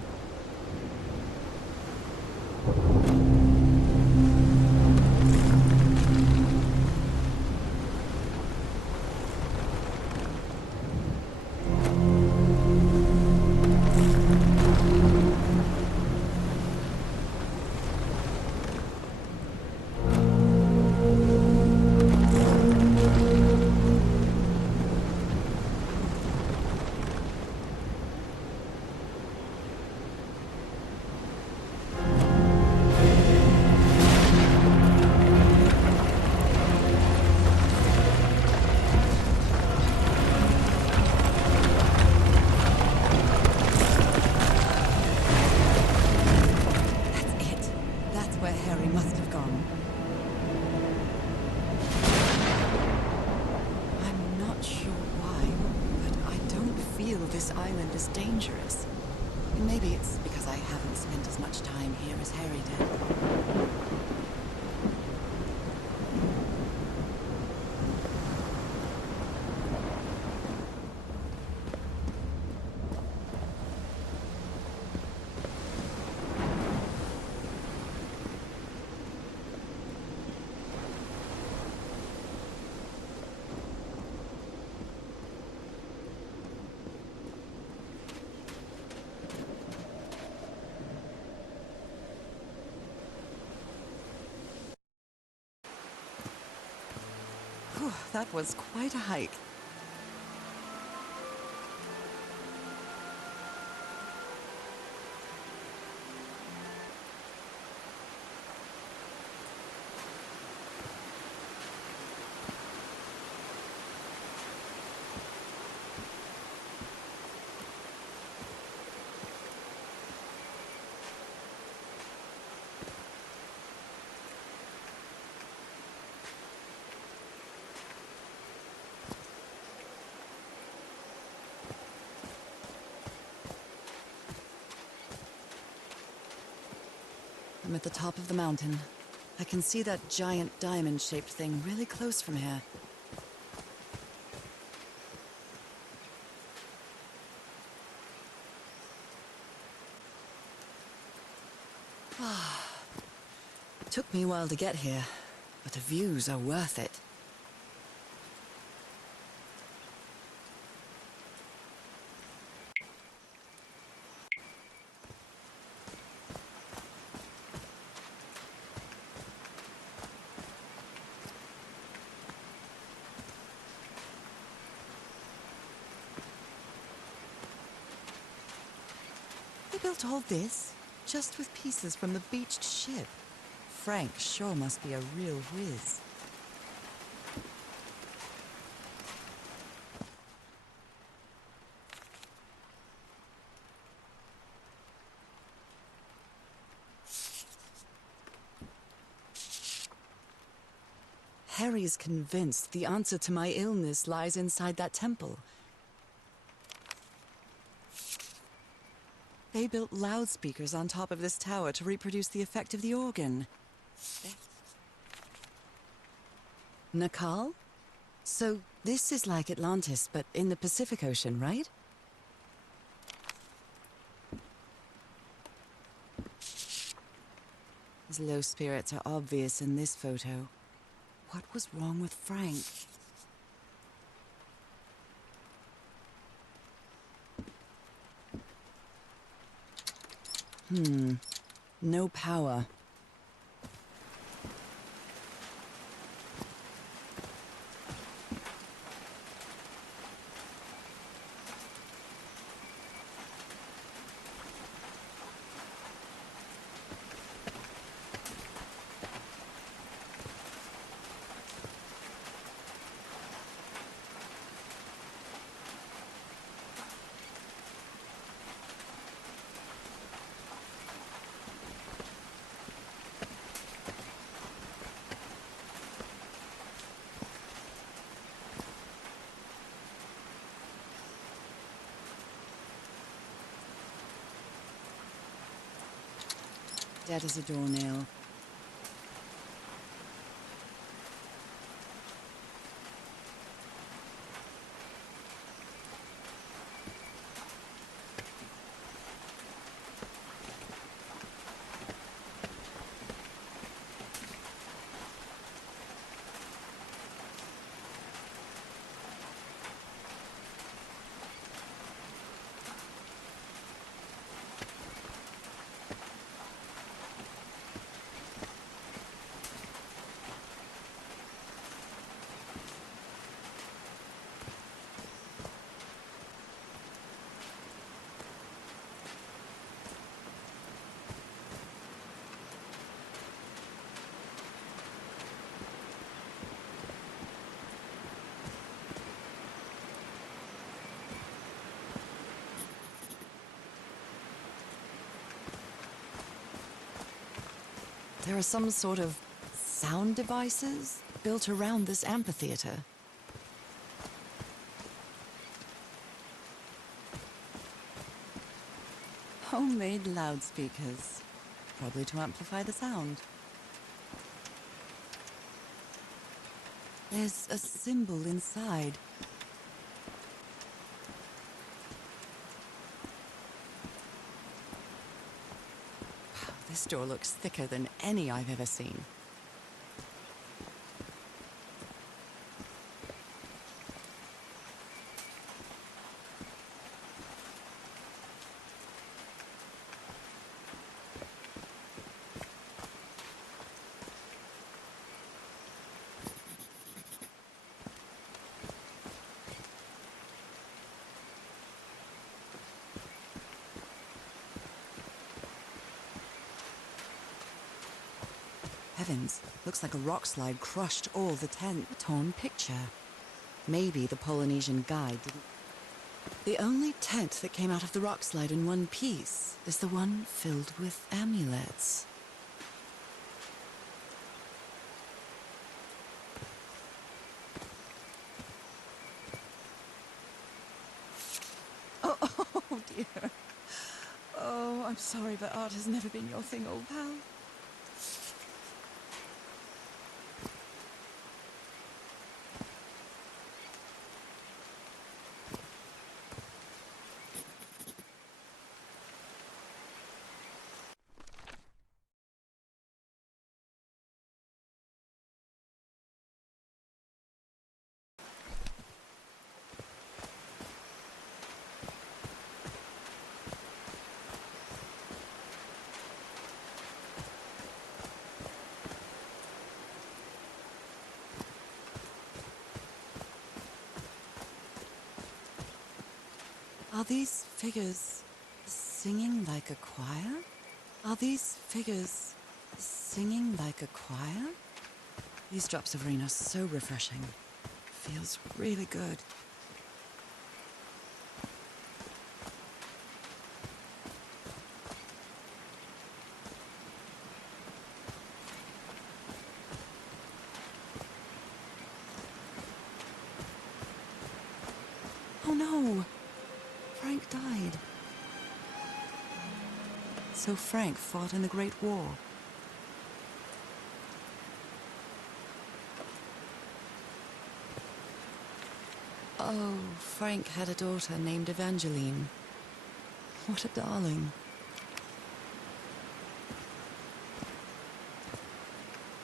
This island is dangerous. Maybe it's because I haven't spent as much time here as Harry did. Whew, that was quite a hike. I'm at the top of the mountain. I can see that giant diamond-shaped thing really close from here. Took me a while to get here, but the views are worth it. They built all this just with pieces from the beached ship. Frank sure must be a real whiz. Harry's convinced the answer to my illness lies inside that temple. They built loudspeakers on top of this tower to reproduce the effect of the organ. Nakal? So This is like Atlantis, but in the Pacific Ocean, right? His low spirits are obvious in this photo. What was wrong with Frank? No power. Dead as a doornail. There are some sort of sound devices built around this amphitheater. Homemade loudspeakers, probably to amplify the sound. There's a symbol inside. Wow, this door looks thicker than any I've ever seen. Heavens, looks like a rock slide crushed all the tent. A torn picture. Maybe the Polynesian guide didn't. The only tent that came out of the rock slide in one piece is the one filled with amulets. Oh dear. Oh, I'm sorry, but art has never been your thing, old pal. Are these figures singing like a choir? Are these figures singing like a choir? These drops of rain are so refreshing. Feels really good. Oh no! Frank died. So Frank fought in the Great War. Oh, Frank had a daughter named Evangeline. What a darling.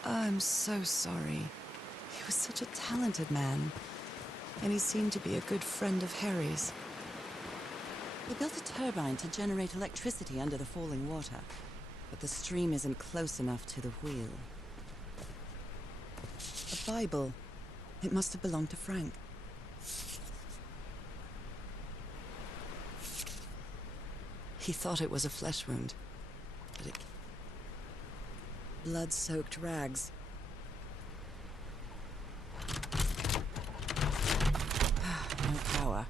I'm so sorry. He was such a talented man, and he seemed to be a good friend of Harry's. They built a turbine to generate electricity under the falling water, but the stream isn't close enough to the wheel. A Bible. It must have belonged to Frank. He thought it was a flesh wound, but it... blood-soaked rags. No power.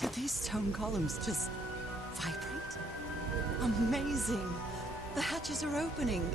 Did these stone columns just vibrate? Amazing! The hatches are opening!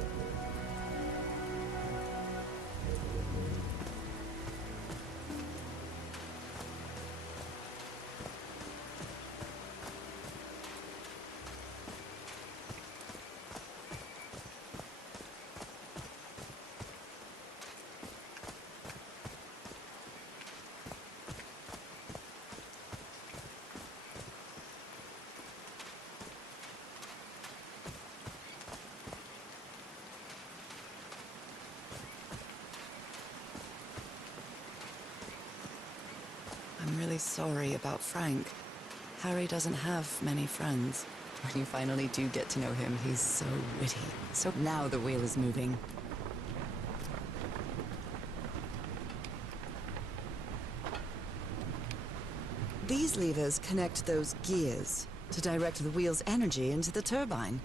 I'm really sorry about Frank. Harry doesn't have many friends. When you finally do get to know him, he's so witty. So now the wheel is moving. These levers connect those gears to direct the wheel's energy into the turbine.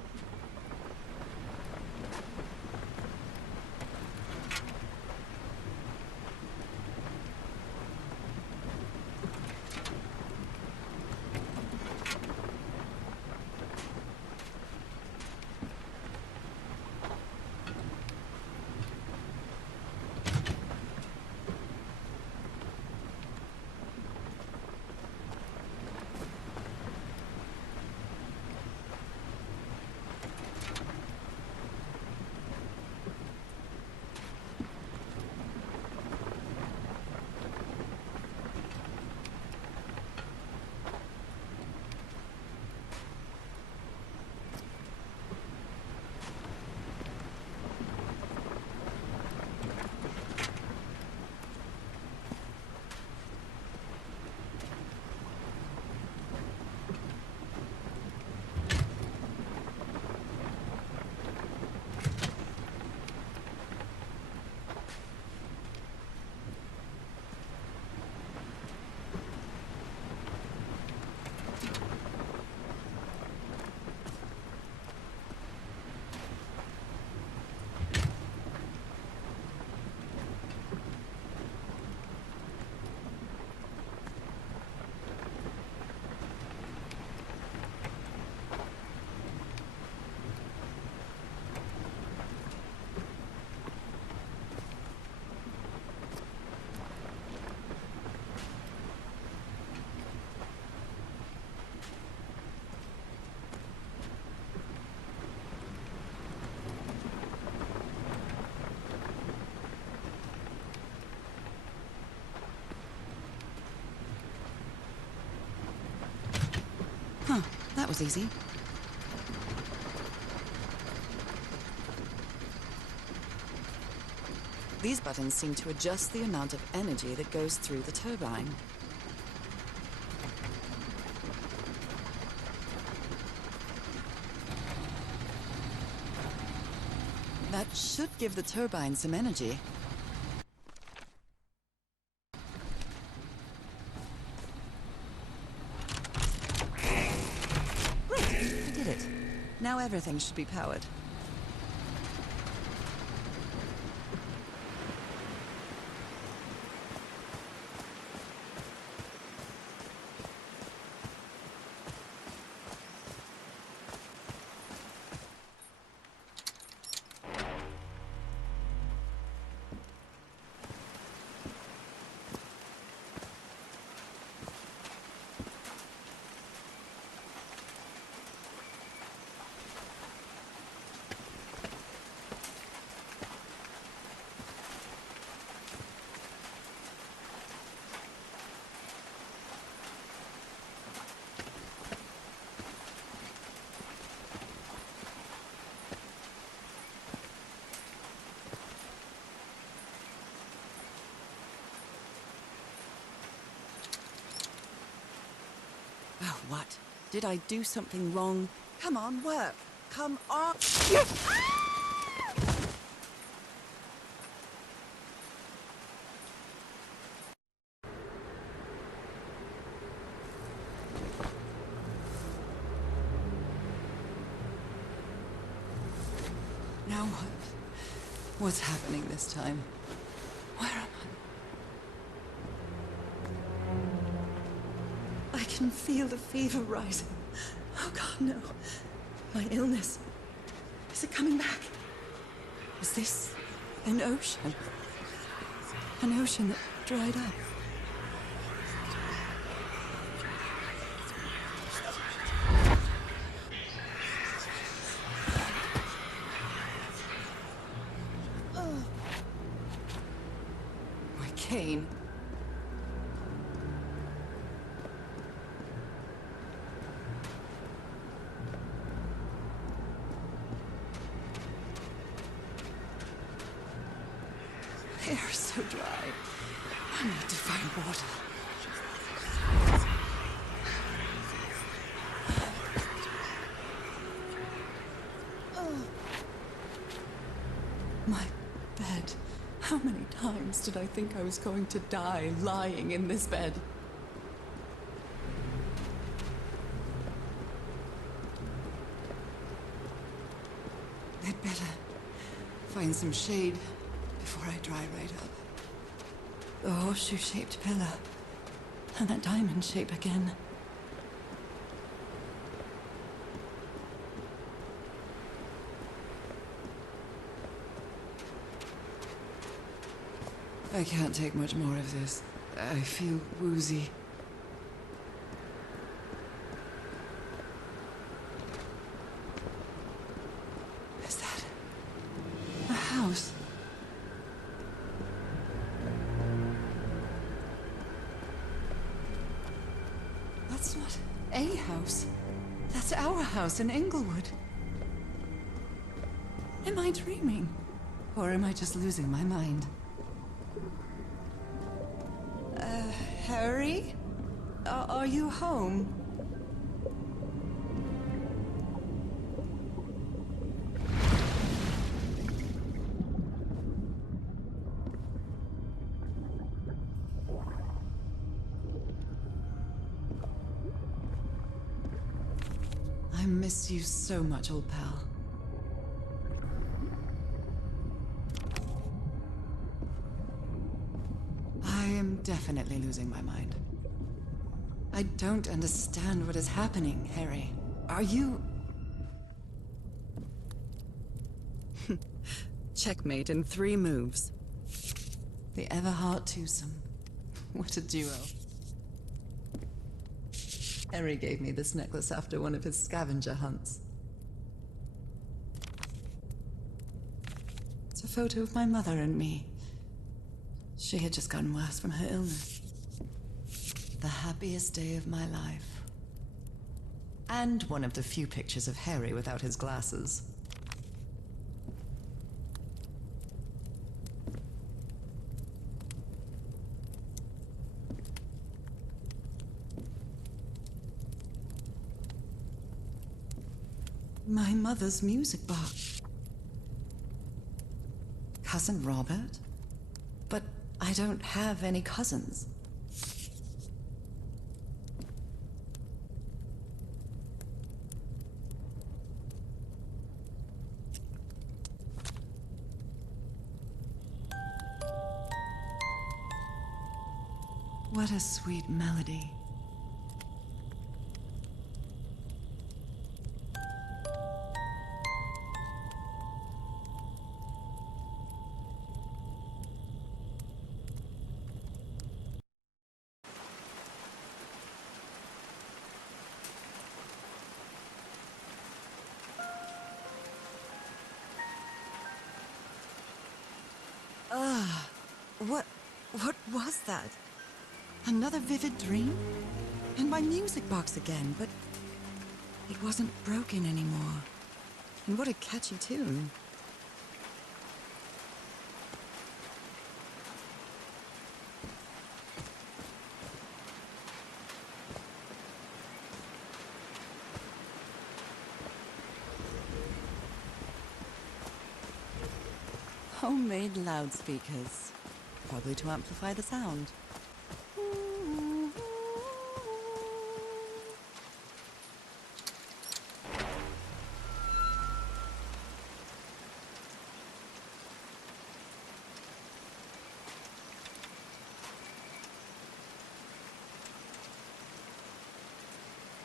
That was easy. These buttons seem to adjust the amount of energy that goes through the turbine. That should give the turbine some energy. Great, I did it. Now everything should be powered. Oh, what? Did I do something wrong? Come on, work. Come on. Now what? What's happening this time? Where am I? I can feel the fever rising. Oh God, no. My illness. Is it coming back? Is this an ocean? An ocean that dried up? My cane. Hair is so dry. I need to find water. My bed. How many times did I think I was going to die lying in this bed? I'd better find some shade before I dry right up. The horseshoe-shaped pillar. And that diamond shape again. I can't take much more of this. I feel woozy. Is that a house? That's not a house. That's our house in Inglewood. Am I dreaming? Or am I just losing my mind? Harry? Are you home? I miss you so much, old pal. I am definitely losing my mind. I don't understand what is happening, Harry. Are you... Checkmate in 3 moves. The Everhart twosome. What a duo. Harry gave me this necklace after one of his scavenger hunts. It's a photo of my mother and me. She had just gotten worse from her illness. The happiest day of my life. And one of the few pictures of Harry without his glasses. My mother's music box. Cousin Robert? But I don't have any cousins. What a sweet melody. What was that? Another vivid dream? And my music box again, but it wasn't broken anymore. And what a catchy tune. Homemade loudspeakers. Probably to amplify the sound.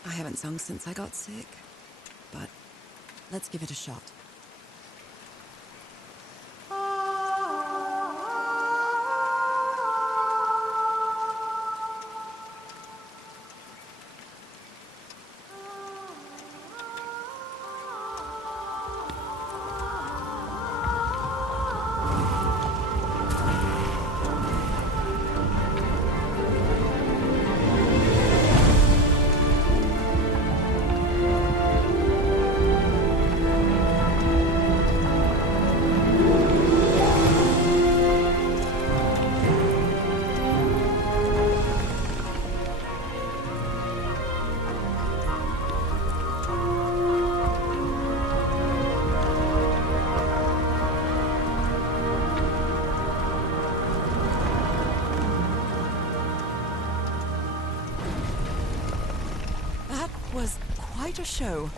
I haven't sung since I got sick, but let's give it a shot. Was quite a show.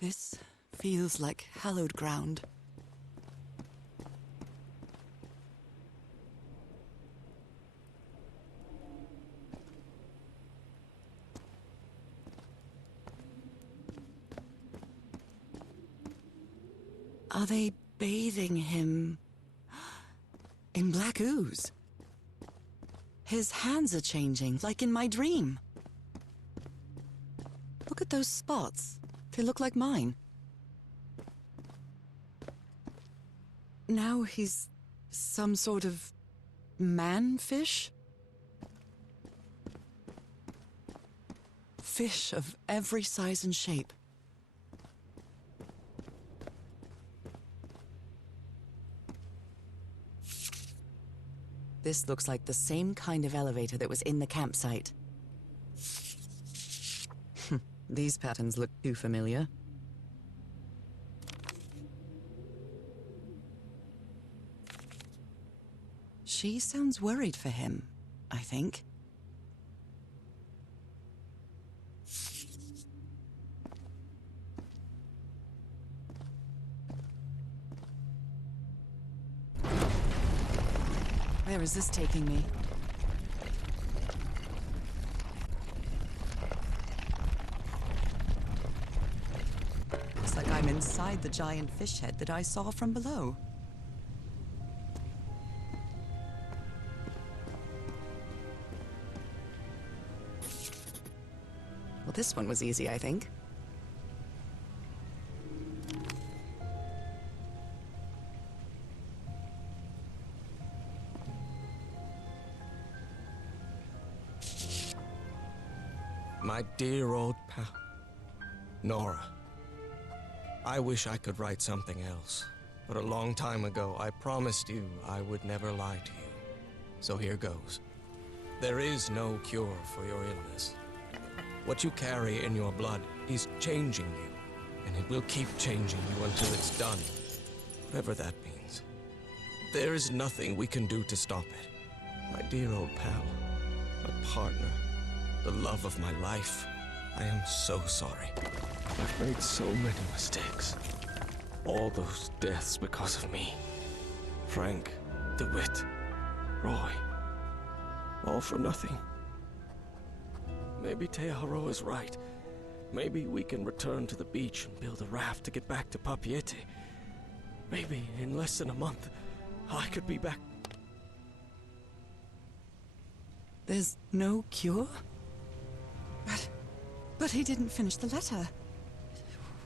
This feels like hallowed ground. Are they bathing him in black ooze? His hands are changing, like in my dream. Look at those spots. They look like mine. Now he's some sort of man-fish? Fish of every size and shape. This looks like the same kind of elevator that was in the campsite. These patterns look too familiar. She sounds worried for him, I think. Where is this taking me? Looks like I'm inside the giant fish head that I saw from below. Well, this one was easy, I think. My dear old pal. Nora. I wish I could write something else, but a long time ago I promised you I would never lie to you. So here goes. There is no cure for your illness. What you carry in your blood is changing you, and it will keep changing you until it's done, whatever that means. There is nothing we can do to stop it. My dear old pal, my partner, the love of my life, I am so sorry. I've made so many mistakes. All those deaths because of me. Frank, DeWitt, Roy. All for nothing. Maybe Teodoro is right. Maybe we can return to the beach and build a raft to get back to Papiete. Maybe in less than a month, I could be back. There's no cure? But he didn't finish the letter.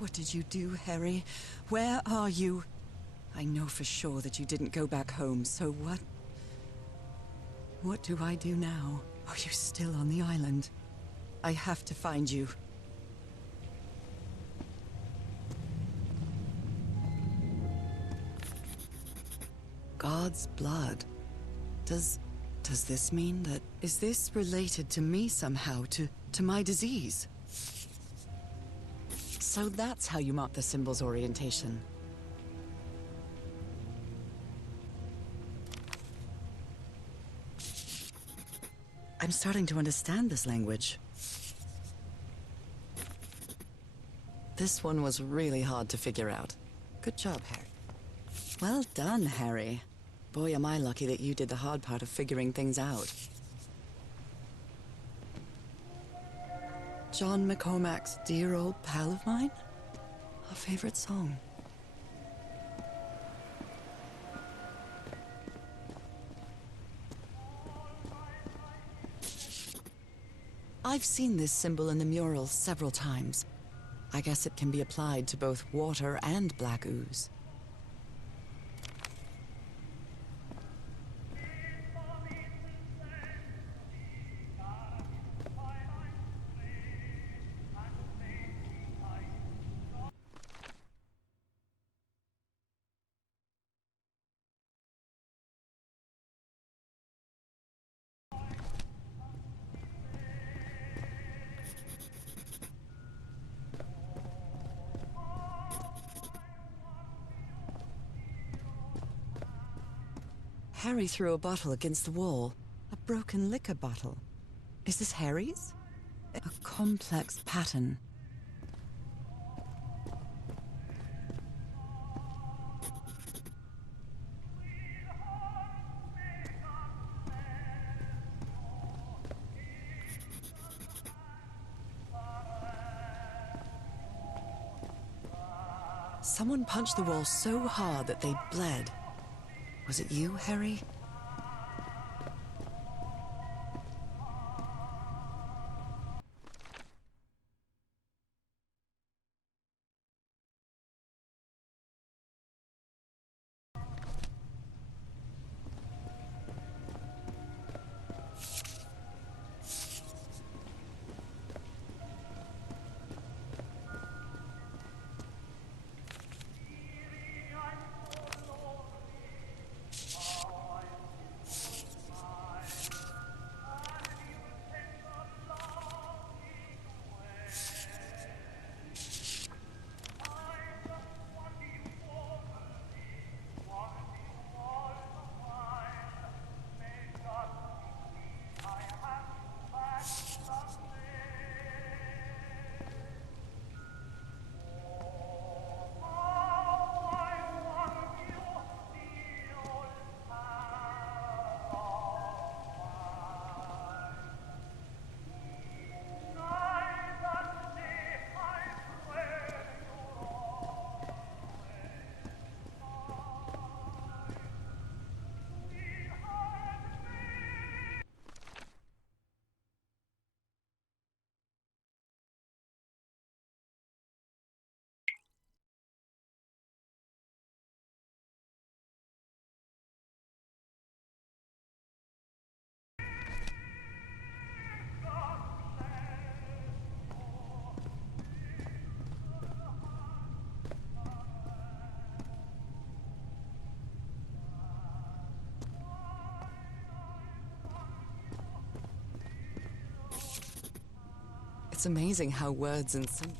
What did you do, Harry? Where are you? I know for sure that you didn't go back home, so what? What do I do now? Are you still on the island? I have to find you. God's blood. Does this mean that... Is this related to me somehow, to my disease? So that's how you mark the symbol's orientation. I'm starting to understand this language. This one was really hard to figure out. Good job, Harry. Well done, Harry. Boy, am I lucky that you did the hard part of figuring things out. John McCormack's Dear Old Pal of Mine? Our favorite song. I've seen this symbol in the mural several times. I guess it can be applied to both water and black ooze. Harry threw a bottle against the wall. A broken liquor bottle. Is this Harry's? A complex pattern. Someone punched the wall so hard that they bled. Was it you, Harry? It's amazing how words and some...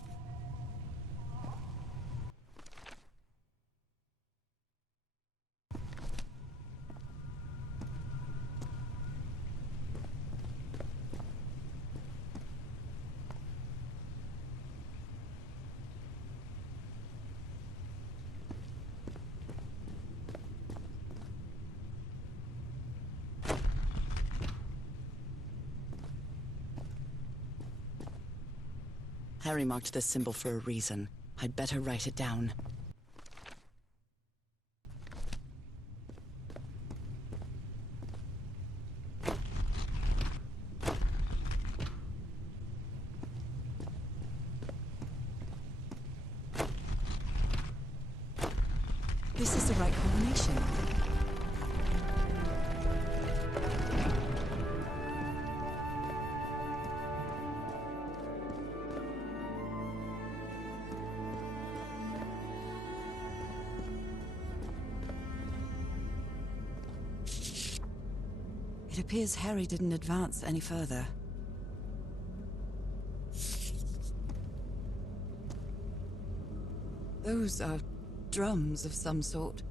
Harry marked this symbol for a reason. I'd better write it down. This is the right combination. It appears Harry didn't advance any further. Those are drums of some sort.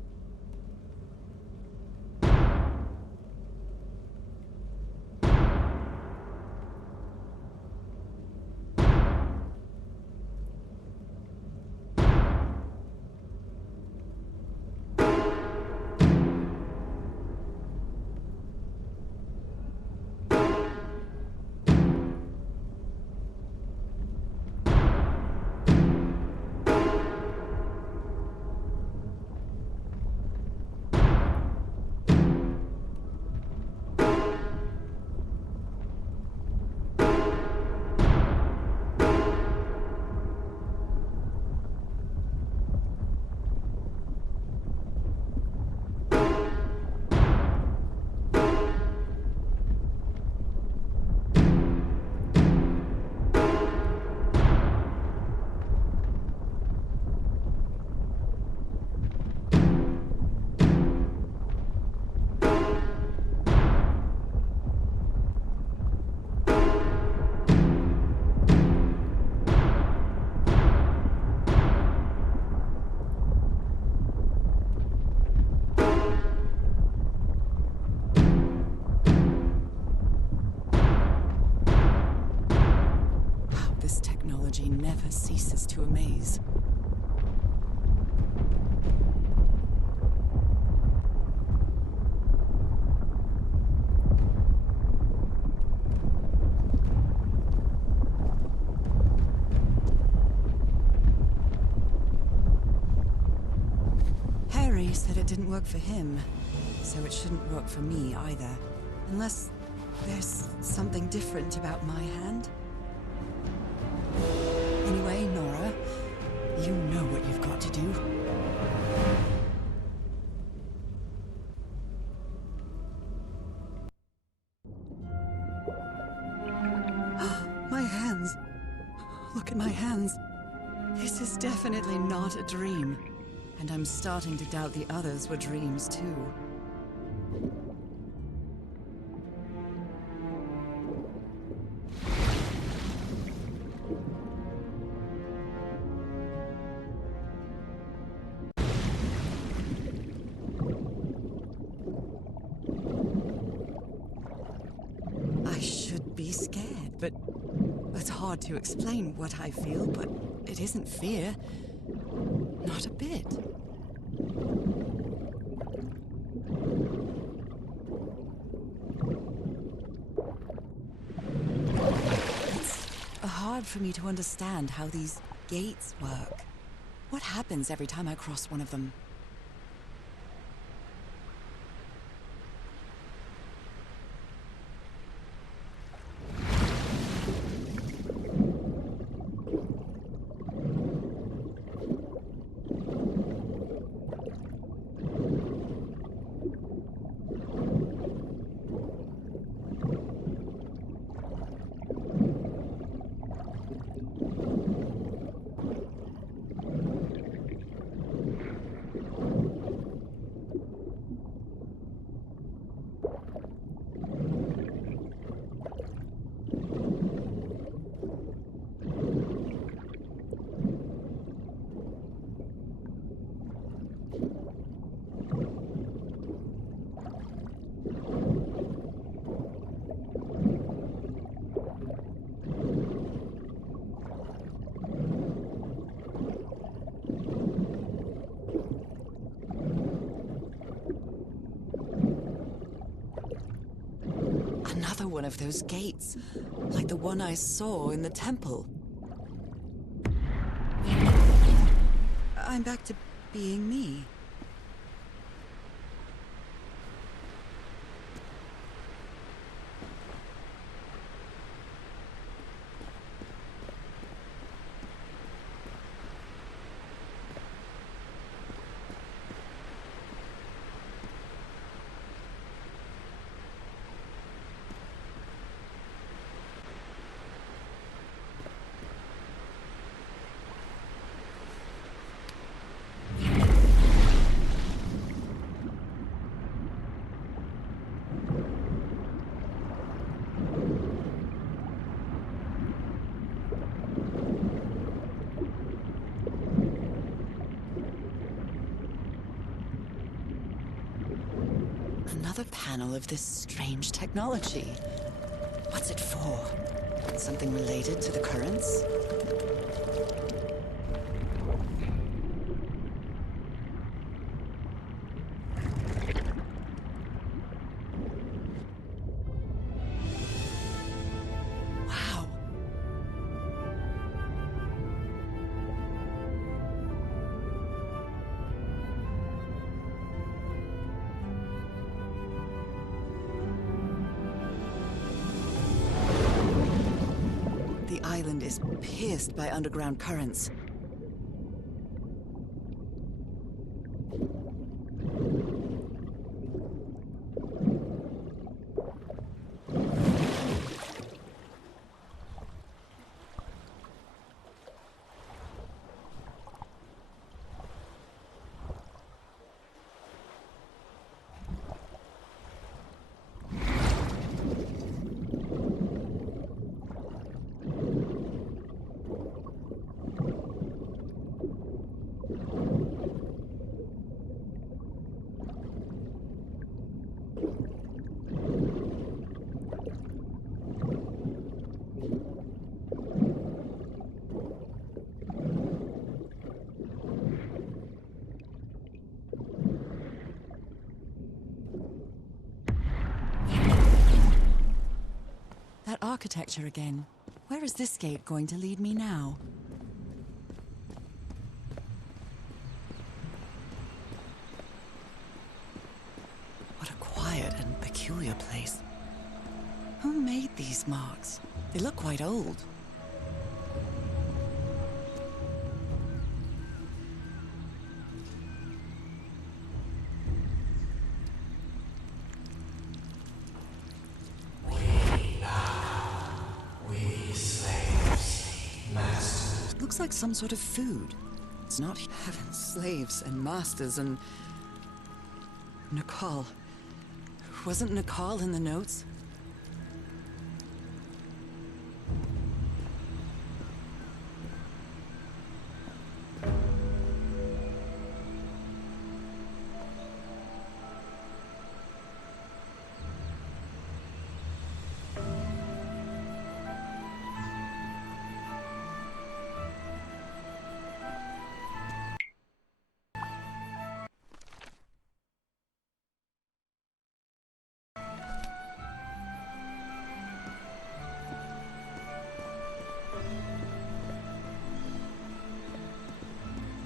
This technology never ceases to amaze. Harry said it didn't work for him, so it shouldn't work for me either. Unless there's something different about my hand. Anyway, Nora, you know what you've got to do. My hands. Look at my hands. This is definitely not a dream. And I'm starting to doubt the others were dreams too. Be scared, but it's hard to explain what I feel, but it isn't fear. Not a bit. It's hard for me to understand how these gates work. What happens every time I cross one of them? one of those gates, like the one I saw in the temple. I'm back to being me. Another panel of this strange technology. What's it for? Something related to the currents? Wow. The island is pierced by underground currents. That architecture again. Where is this gate going to lead me now? What a quiet and peculiar place. Who made these marks? They look quite old. Looks like some sort of food. It's not heaven. Slaves and masters and... Nicole. Wasn't Nicole in the notes?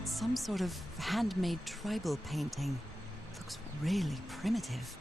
Some sort of handmade tribal painting. Looks really primitive.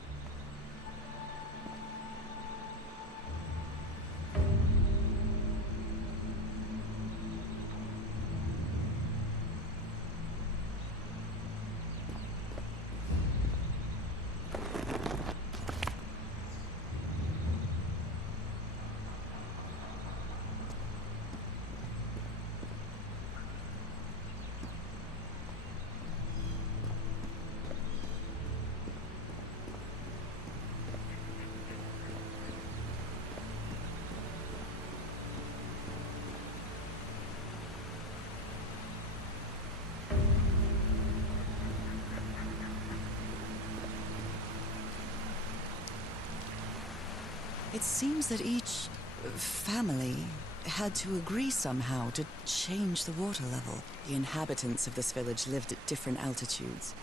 It seems that each family had to agree somehow to change the water level. The inhabitants of this village lived at different altitudes.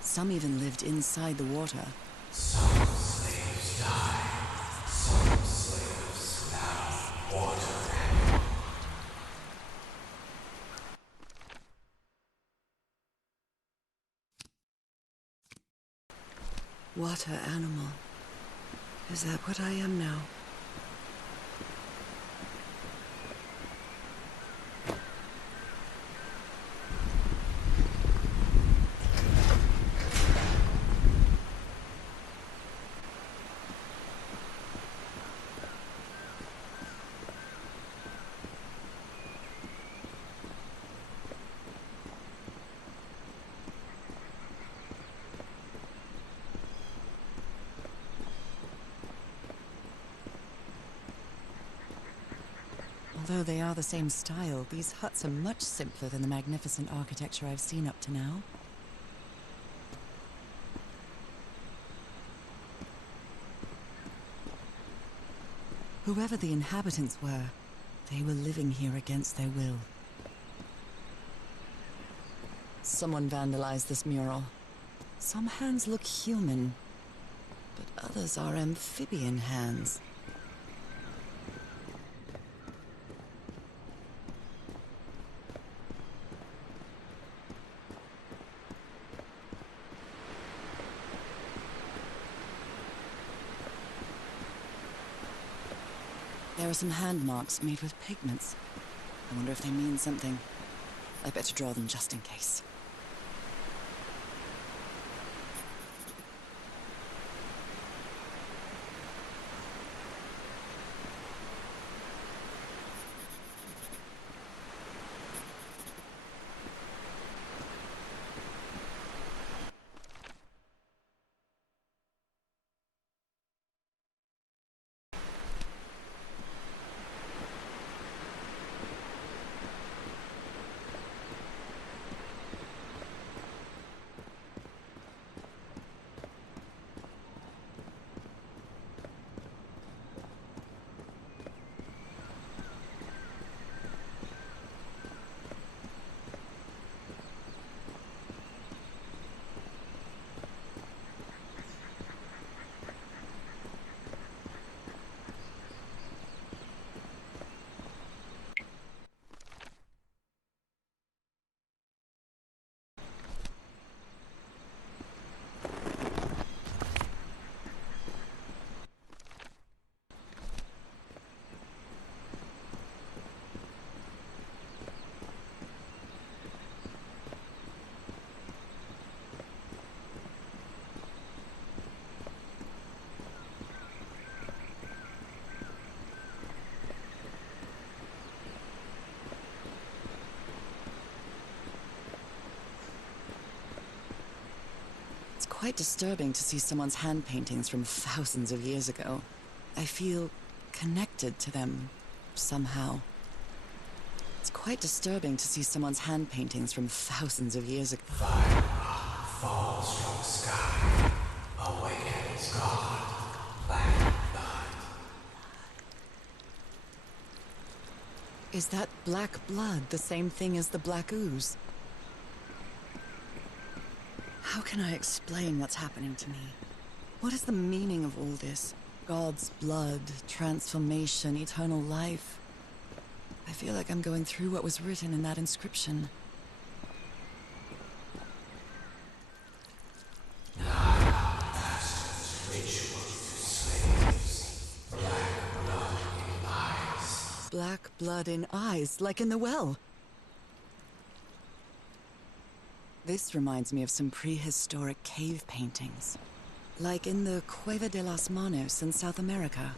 Some even lived inside the water. Some slaves died. Some slaves Water animal. Is that what I am now? Although they are the same style, these huts are much simpler than the magnificent architecture I've seen up to now. Whoever the inhabitants were, they were living here against their will. Someone vandalized this mural. Some hands look human, but others are amphibian hands. There are some hand marks made with pigments. I wonder if they mean something. I better draw them just in case. It's quite disturbing to see someone's hand paintings from thousands of years ago. I feel connected to them, somehow. It's quite disturbing to see someone's hand paintings from thousands of years ago. Fire falls from the sky, awakens God, black blood. Is that black blood the same thing as the black ooze? How can I explain what's happening to me? What is the meaning of all this? God's blood, transformation, eternal life. I feel like I'm going through what was written in that inscription. Black blood in eyes, like in the well. This reminds me of some prehistoric cave paintings, like in the Cueva de las Manos in South America.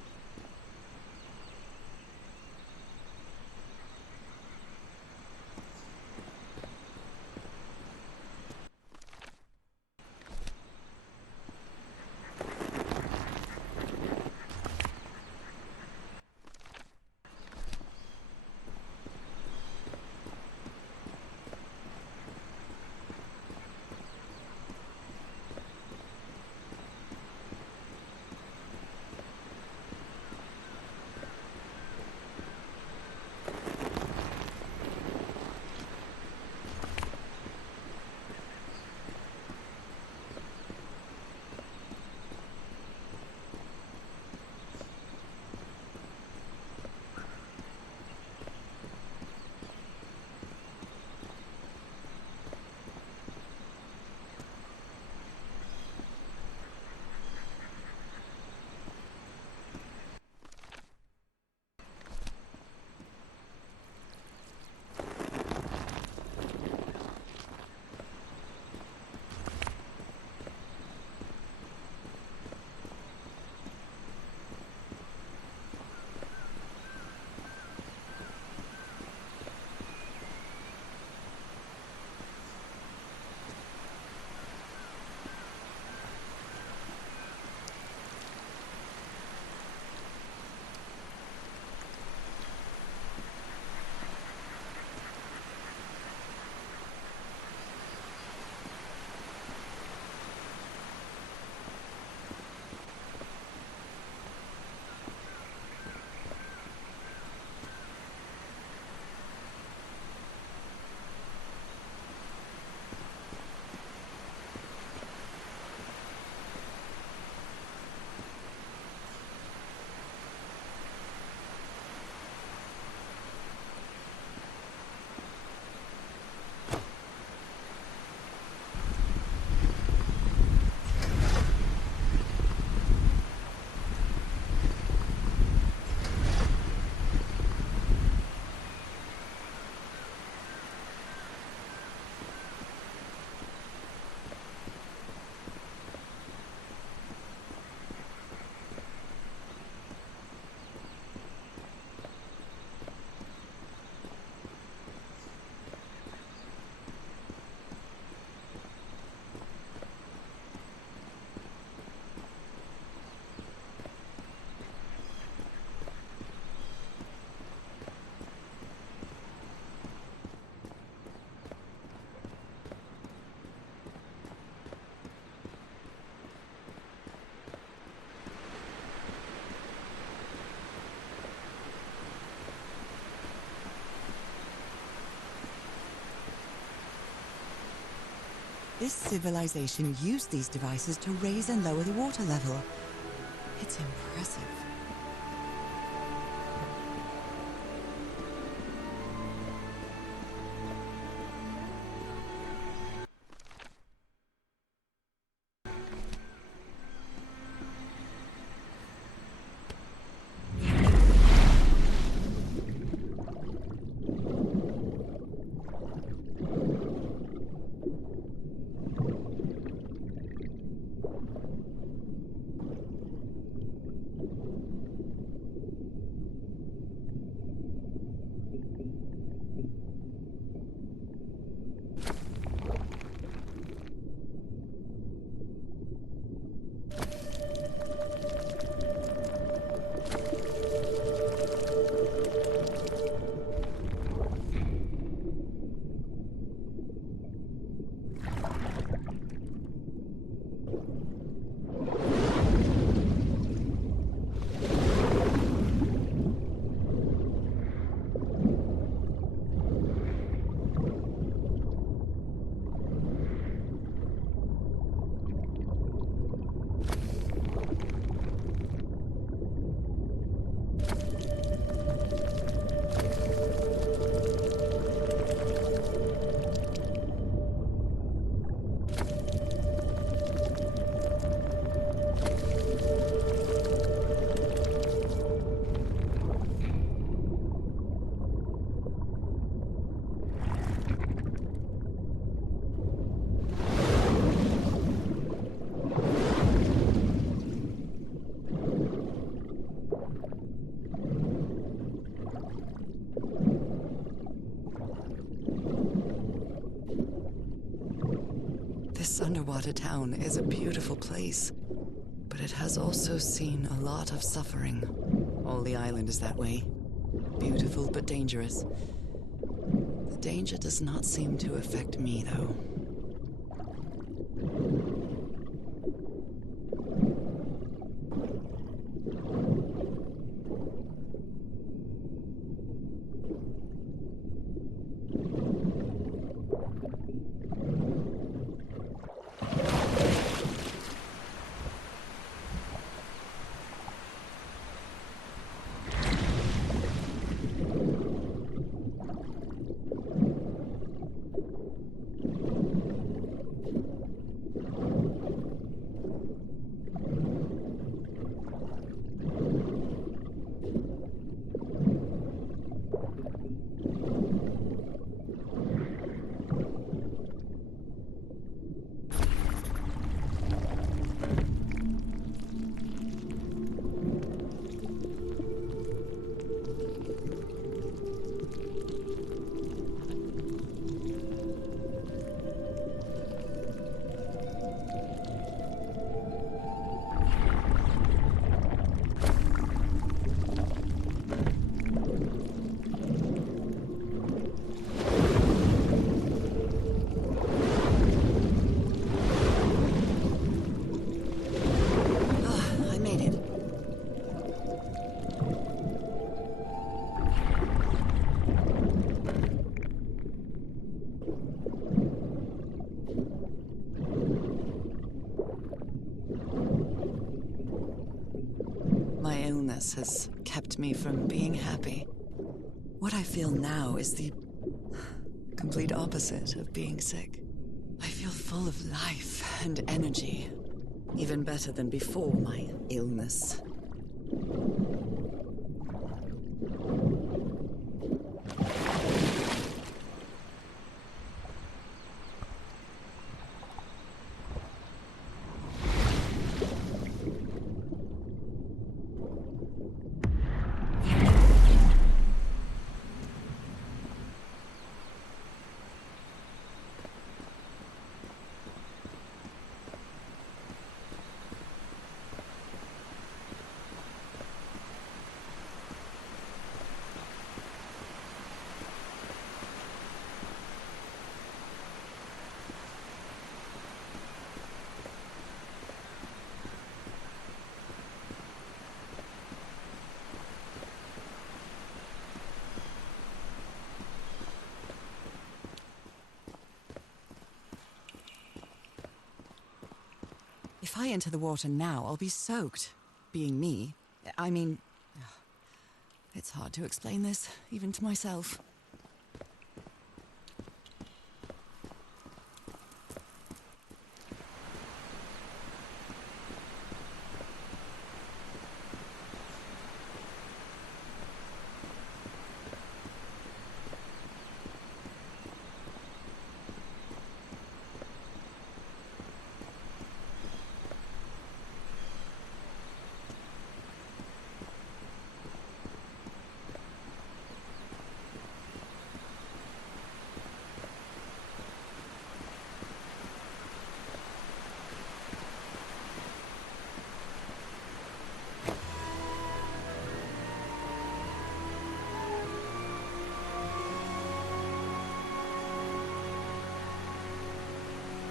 This civilization used these devices to raise and lower the water level. It's impressive. This underwater town is a beautiful place, but it has also seen a lot of suffering. All the island is that way. Beautiful but dangerous. The danger does not seem to affect me, though. My illness has kept me from being happy. What I feel now is the complete opposite of being sick. I feel full of life and energy, even better than before my illness. If I enter the water now, I'll be soaked. Being me. I mean... It's hard to explain this, even to myself.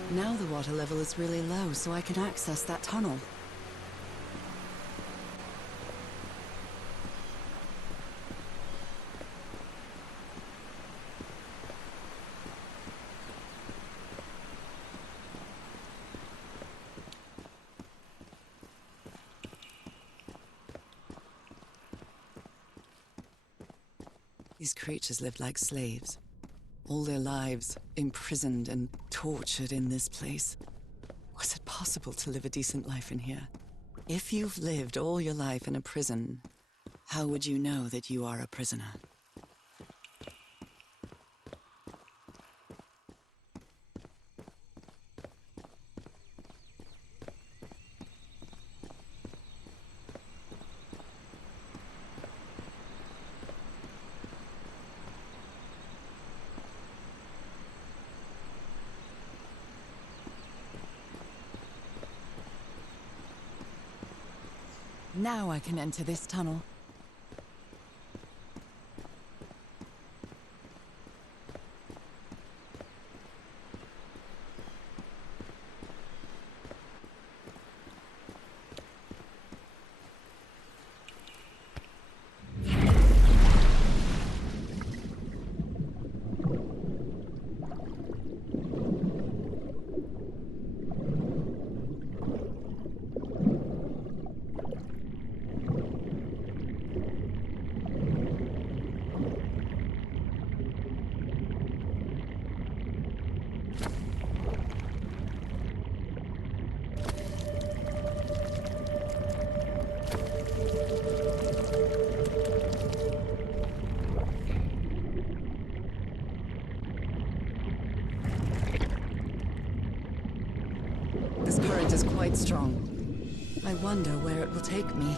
Now the water level is really low, so I can access that tunnel. These creatures lived like slaves. All their lives imprisoned and tortured in this place. Was it possible to live a decent life in here? If you've lived all your life in a prison, how would you know that you are a prisoner? Now I can enter this tunnel. This current is quite strong. I wonder where it will take me.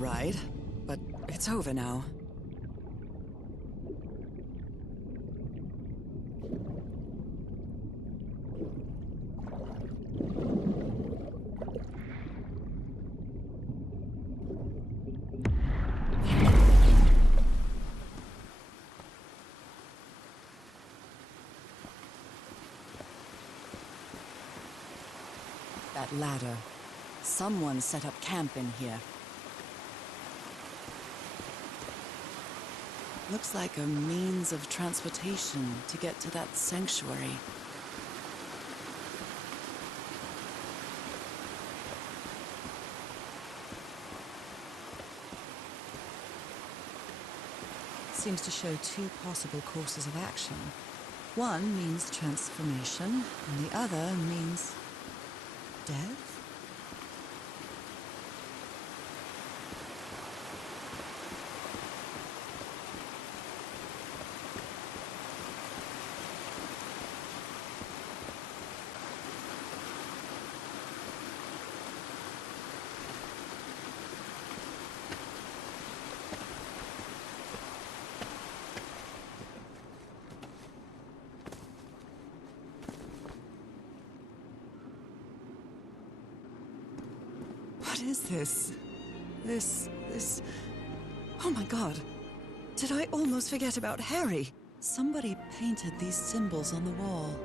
Ride, but it's over now. That ladder. Someone set up camp in here. Looks like a means of transportation to get to that sanctuary. seems to show two possible courses of action. One means transformation, and the other means death? What is this? This... Oh my god! Did I almost forget about Harry? Somebody painted these symbols on the wall.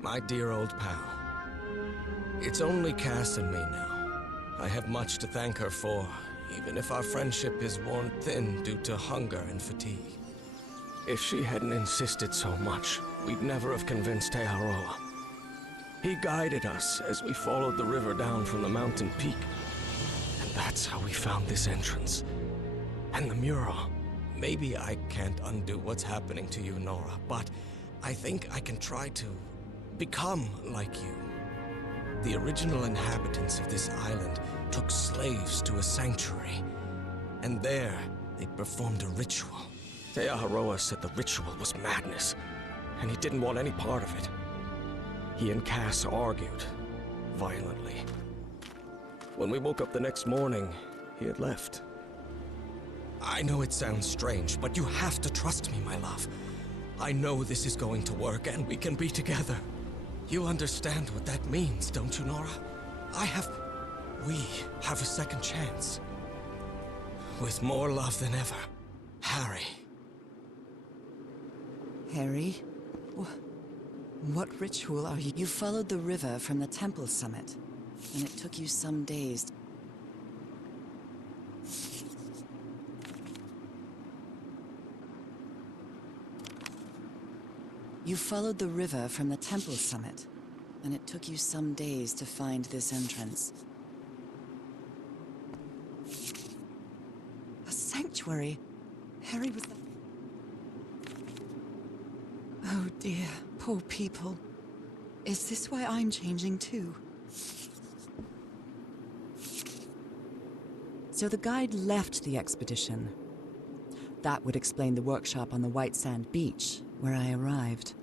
My dear old pal. It's only Cass and me now. I have much to thank her for, even if our friendship is worn thin due to hunger and fatigue. If she hadn't insisted so much, we'd never have convinced Aotearoa. He guided us as we followed the river down from the mountain peak. And that's how we found this entrance. And the mural. Maybe I can't undo what's happening to you, Nora, but I think I can try to become like you. The original inhabitants of this island took slaves to a sanctuary. And there, they performed a ritual. Aotearoa said the ritual was madness, and he didn't want any part of it. He and Cass argued, violently. When we woke up the next morning, he had left. I know it sounds strange, but you have to trust me, my love. I know this is going to work, and we can be together. You understand what that means, don't you, Nora? We have a second chance. With more love than ever, Harry. Harry? What ritual are you? You followed the river from the temple summit, and it took you some days. You followed the river from the temple summit, and it took you some days to find this entrance. A sanctuary? Harry was... Oh dear, poor people. Is this why I'm changing too? So the guide left the expedition. That would explain the workshop on the white sand beach, where I arrived.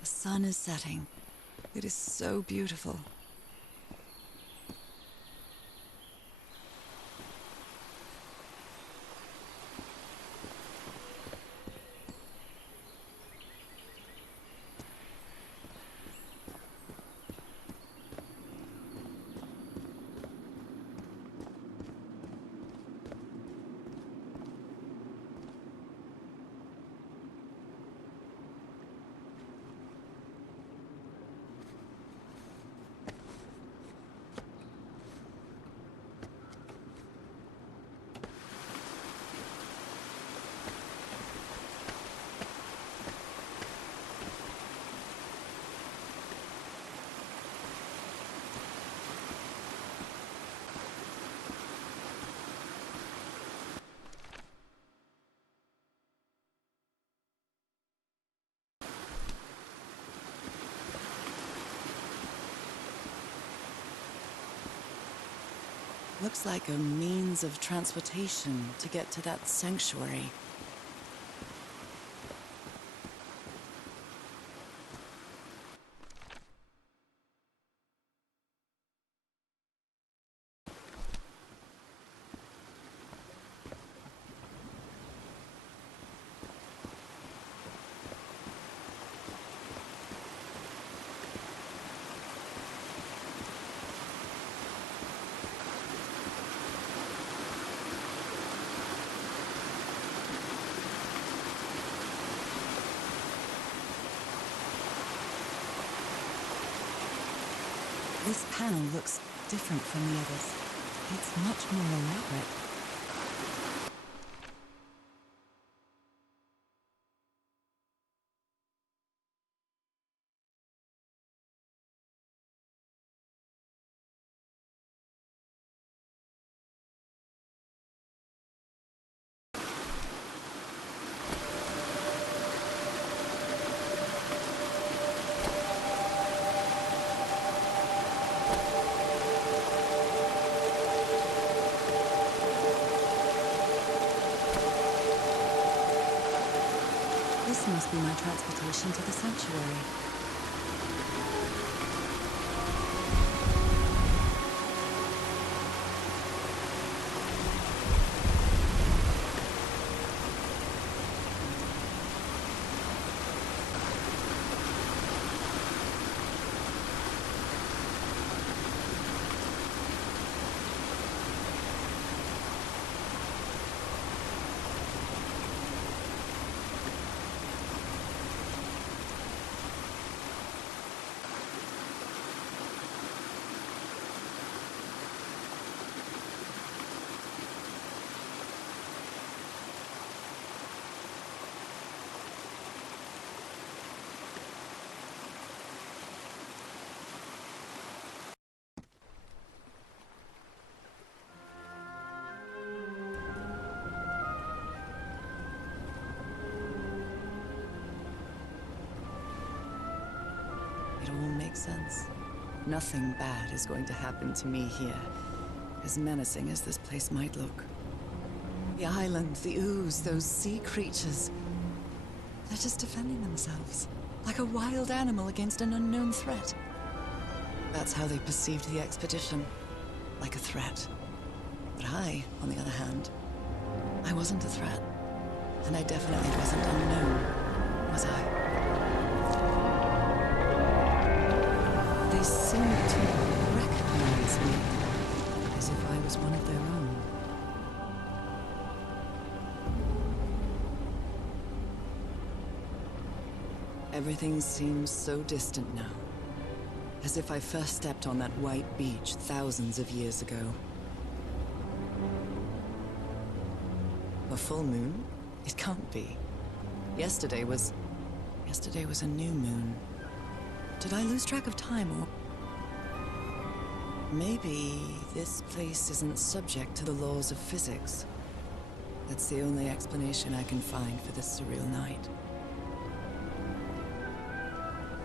The sun is setting. It is so beautiful. Looks like a means of transportation to get to that sanctuary. This panel looks different from the others. It's much more elaborate. This must be my transportation to the sanctuary. It all makes sense. Nothing bad is going to happen to me here, as menacing as this place might look. The island, the ooze, those sea creatures. They're just defending themselves, like a wild animal against an unknown threat. That's how they perceived the expedition, like a threat. But I, on the other hand, I wasn't a threat. And I definitely wasn't unknown, was I? They seemed to recognize me, as if I was one of their own. Everything seems so distant now, as if I first stepped on that white beach thousands of years ago. A full moon? It can't be. Yesterday was a new moon. Did I lose track of time, or... Maybe this place isn't subject to the laws of physics. That's the only explanation I can find for this surreal night.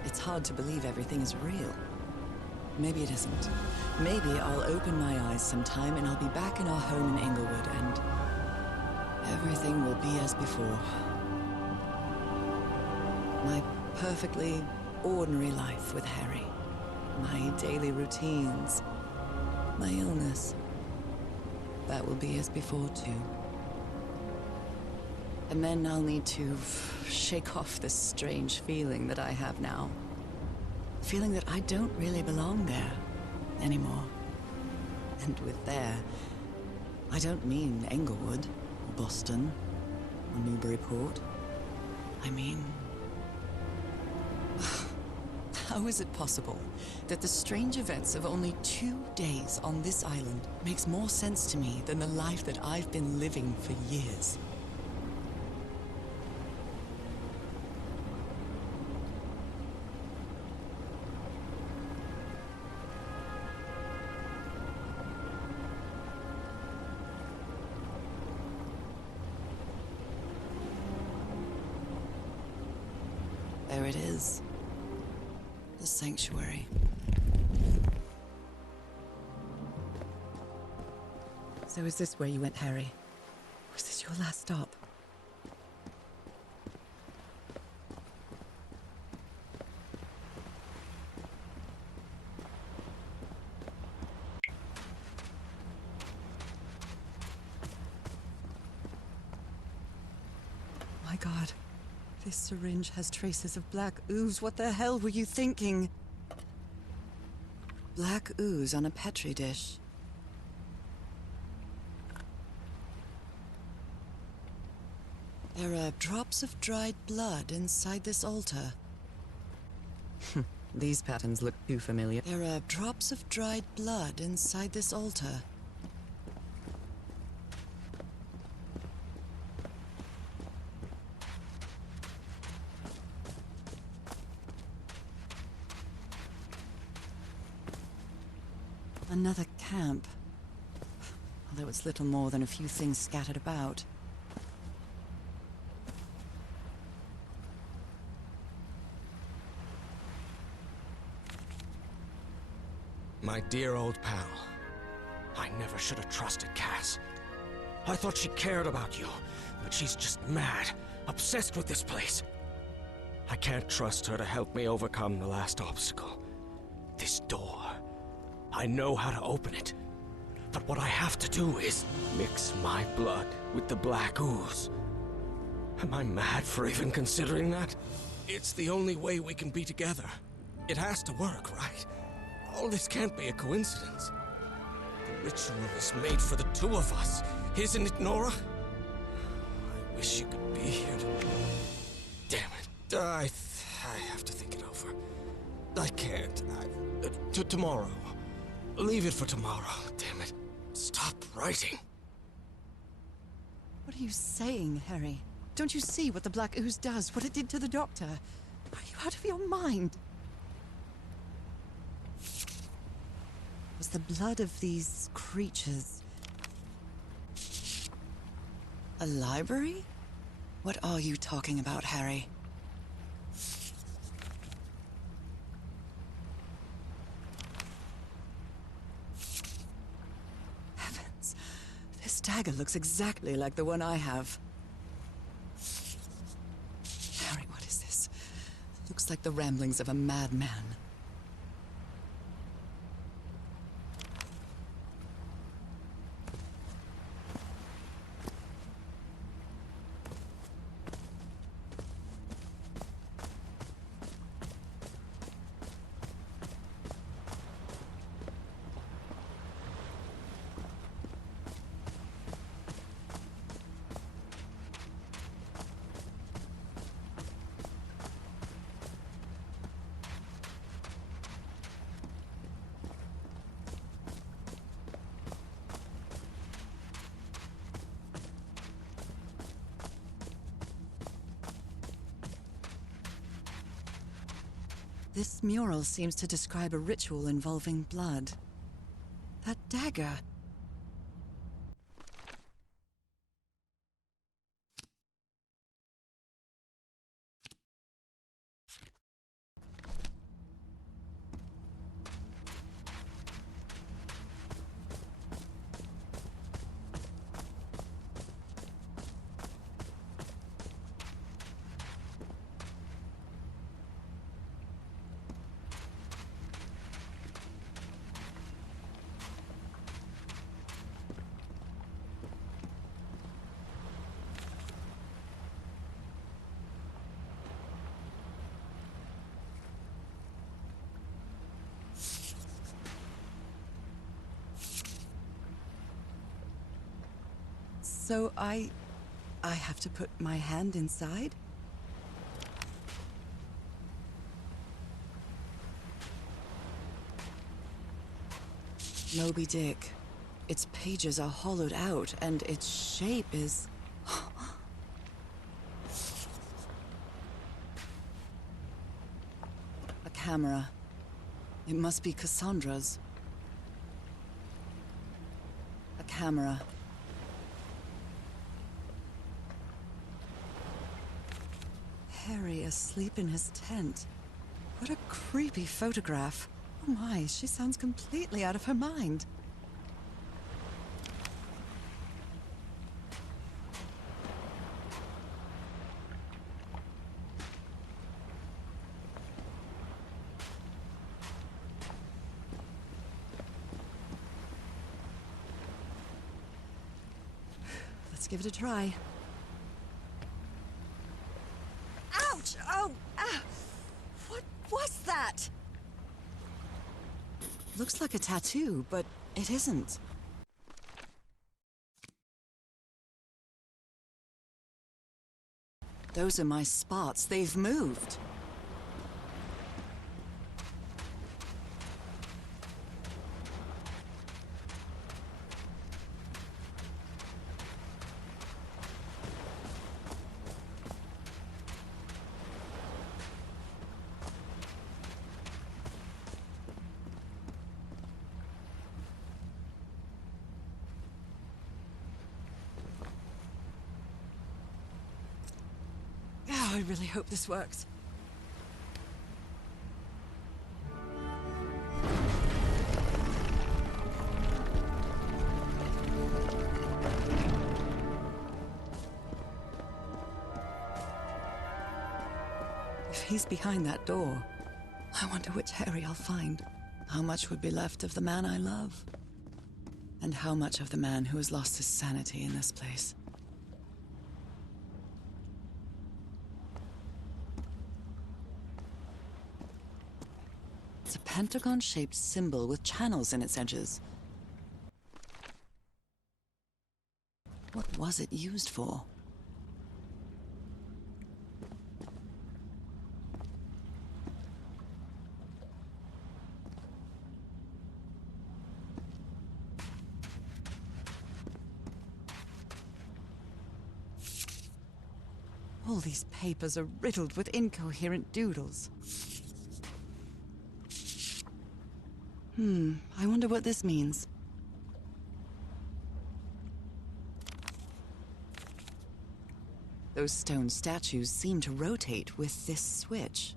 It's hard to believe everything is real. Maybe it isn't. Maybe I'll open my eyes sometime and I'll be back in our home in Inglewood and... everything will be as before. My perfectly ordinary life with Harry. My daily routines. My illness. That will be as before, too. And then I'll need to shake off this strange feeling that I have now. Feeling that I don't really belong there anymore. And with there, I don't mean Englewood, or Boston, or Newburyport. I mean... How is it possible that the strange events of only 2 days on this island makes more sense to me than the life that I've been living for years? There it is. The sanctuary. So is this where you went, Harry? Was this your last stop? My God. This syringe has traces of black ooze. What the hell were you thinking? Black ooze on a petri dish. There are drops of dried blood inside this altar. These patterns look too familiar. There are drops of dried blood inside this altar. Another camp. Although it's little more than a few things scattered about. My dear old pal. I never should have trusted Cass. I thought she cared about you, but she's just mad, obsessed with this place. I can't trust her to help me overcome the last obstacle. This door. I know how to open it. But what I have to do is mix my blood with the black ooze. Am I mad for even considering that? It's the only way we can be together. It has to work, right? All this can't be a coincidence. The ritual is made for the two of us, isn't it, Nora? I wish you could be here to... Damn it. I have to think it over. I can't. Tomorrow. Leave it for tomorrow, damn it. Stop writing. What are you saying, Harry? Don't you see what the black ooze does, what it did to the doctor? Are you out of your mind? Was the blood of these creatures a library? What are you talking about, Harry? Heavens, this dagger looks exactly like the one I have. Harry, what is this? Looks like the ramblings of a madman. This mural seems to describe a ritual involving blood. That dagger. So I have to put my hand inside? Moby Dick. Its pages are hollowed out, and its shape is... A camera. It must be Cassandra's. A camera. Harry asleep in his tent. What a creepy photograph. Oh my, she sounds completely out of her mind. Let's give it a try. Ouch! Oh! Ah! What was that? Looks like a tattoo, but it isn't. Those are my spots. They've moved. I really hope this works. If he's behind that door, I wonder which Harry I'll find. How much would be left of the man I love? And how much of the man who has lost his sanity in this place? It's a pentagon-shaped symbol with channels in its edges. What was it used for? All these papers are riddled with incoherent doodles. I wonder what this means. Those stone statues seem to rotate with this switch.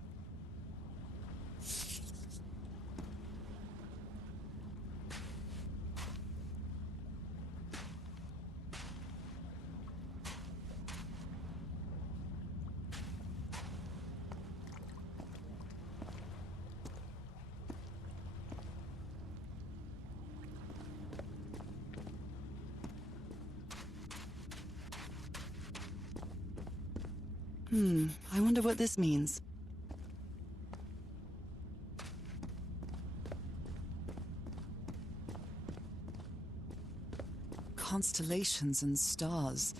I wonder what this means. Constellations and stars.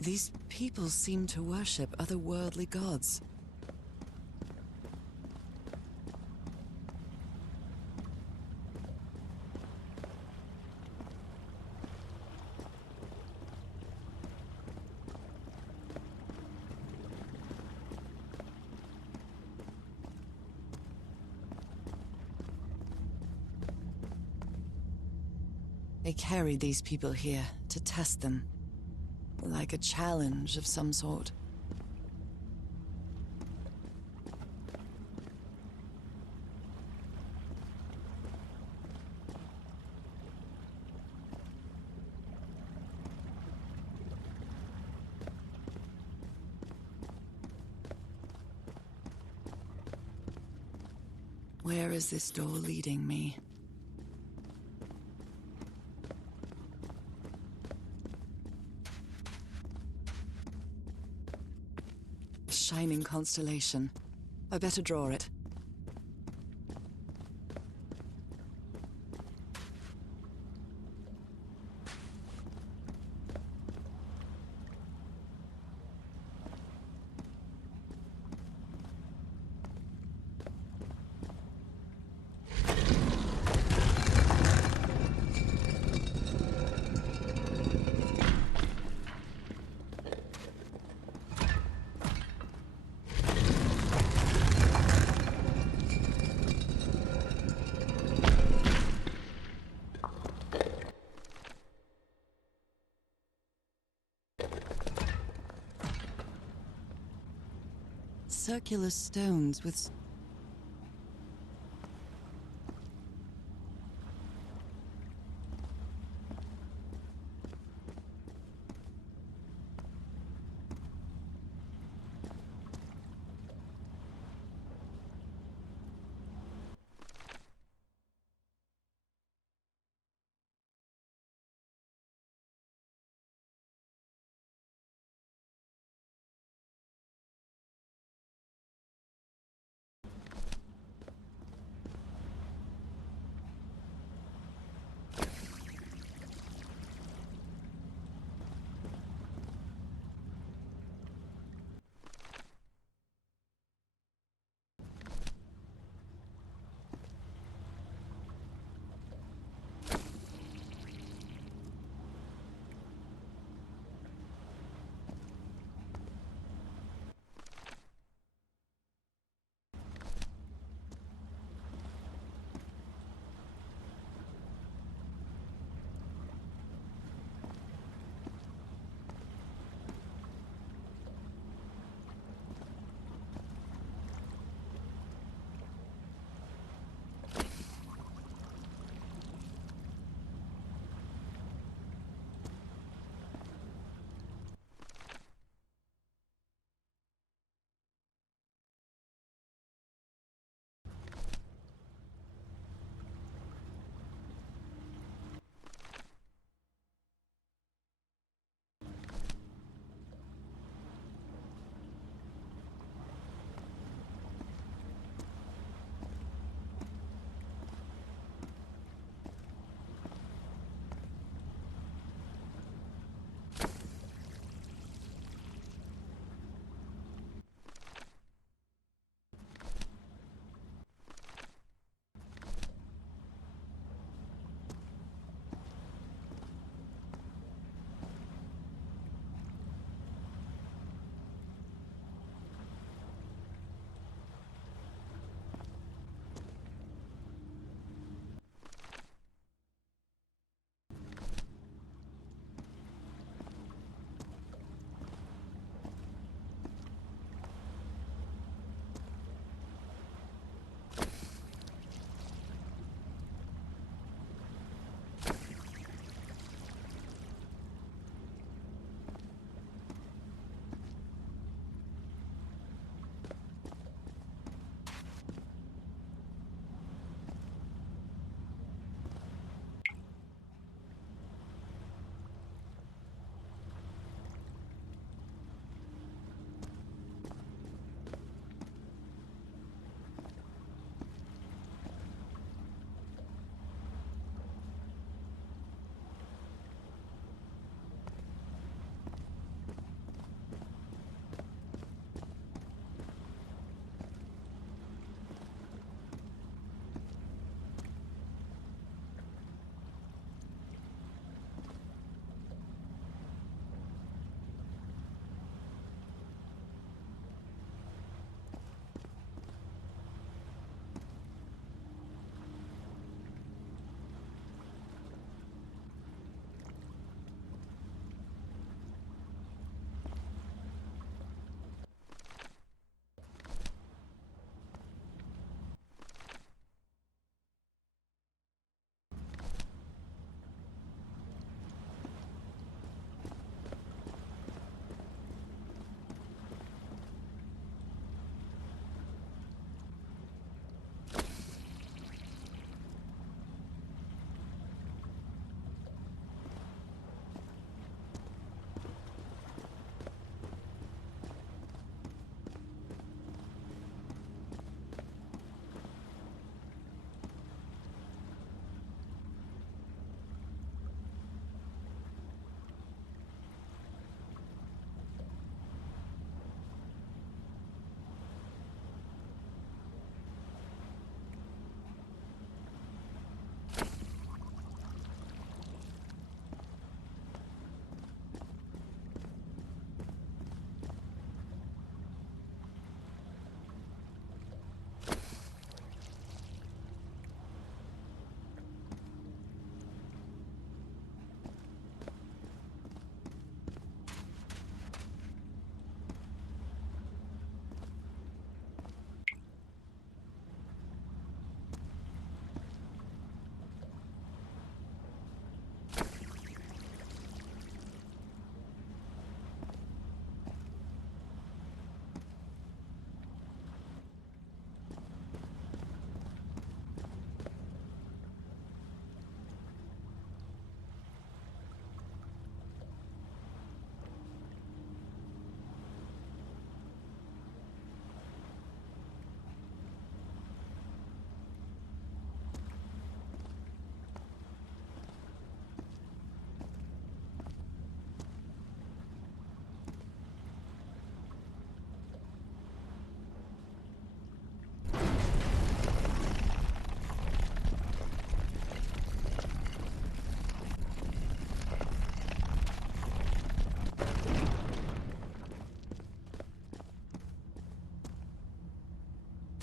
These people seem to worship otherworldly gods. They carried these people here to test them, like a challenge of some sort. Where is this door leading me? A shining constellation. I better draw it. Circular stones with...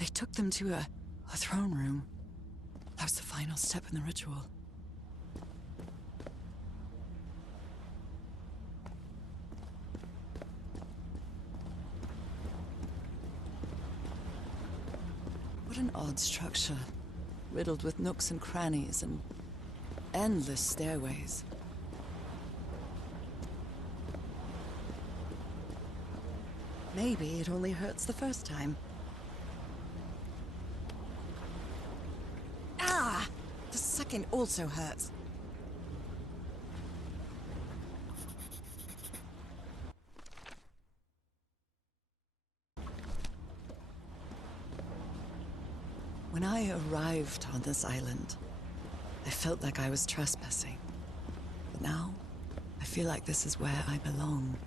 They took them to a throne room. That was the final step in the ritual. What an odd structure. Riddled with nooks and crannies and endless stairways. Maybe it only hurts the first time. Ah! The second also hurts. When I arrived on this island, I felt like I was trespassing. But now, I feel like this is where I belong.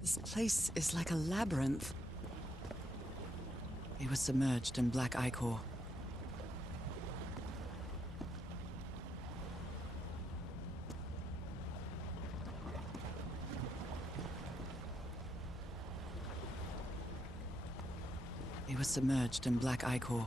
This place is like a labyrinth. It was submerged in black ichor. It was submerged in black ichor.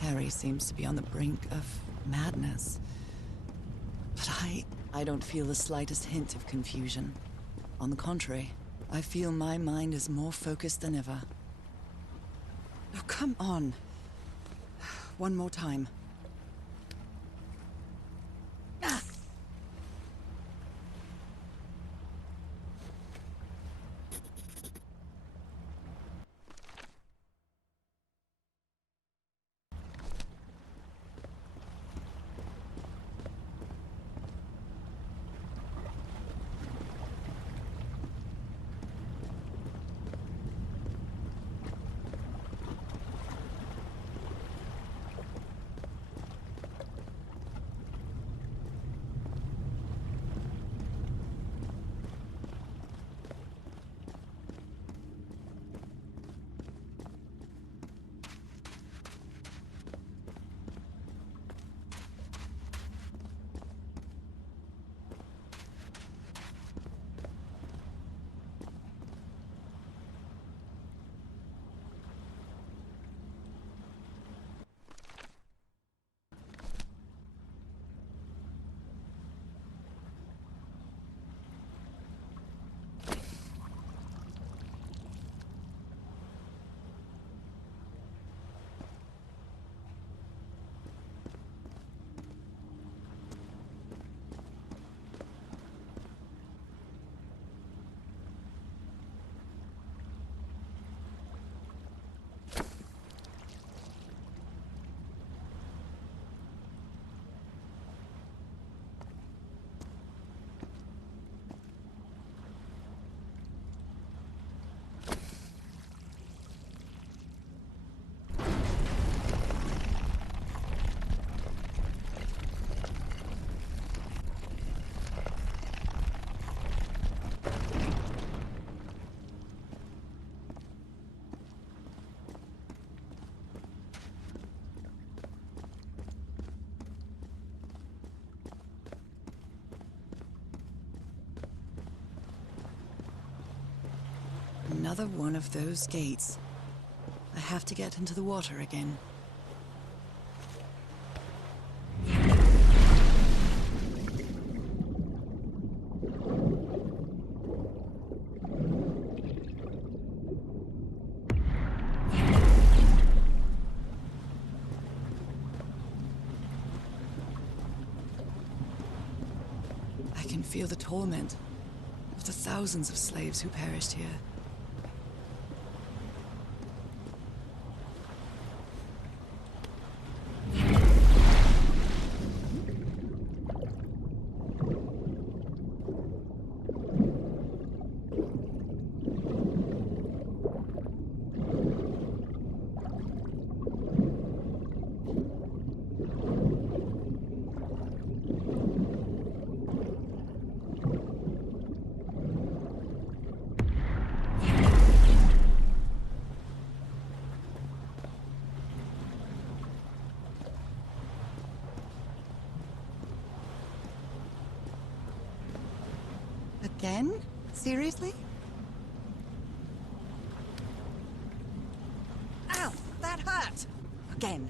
Harry seems to be on the brink of madness. But I don't feel the slightest hint of confusion. On the contrary, I feel my mind is more focused than ever. Oh, come on. One more time. Ah! Another one of those gates. I have to get into the water again. I can feel the torment of the thousands of slaves who perished here. Again? Seriously? Ow! That hurt! Again.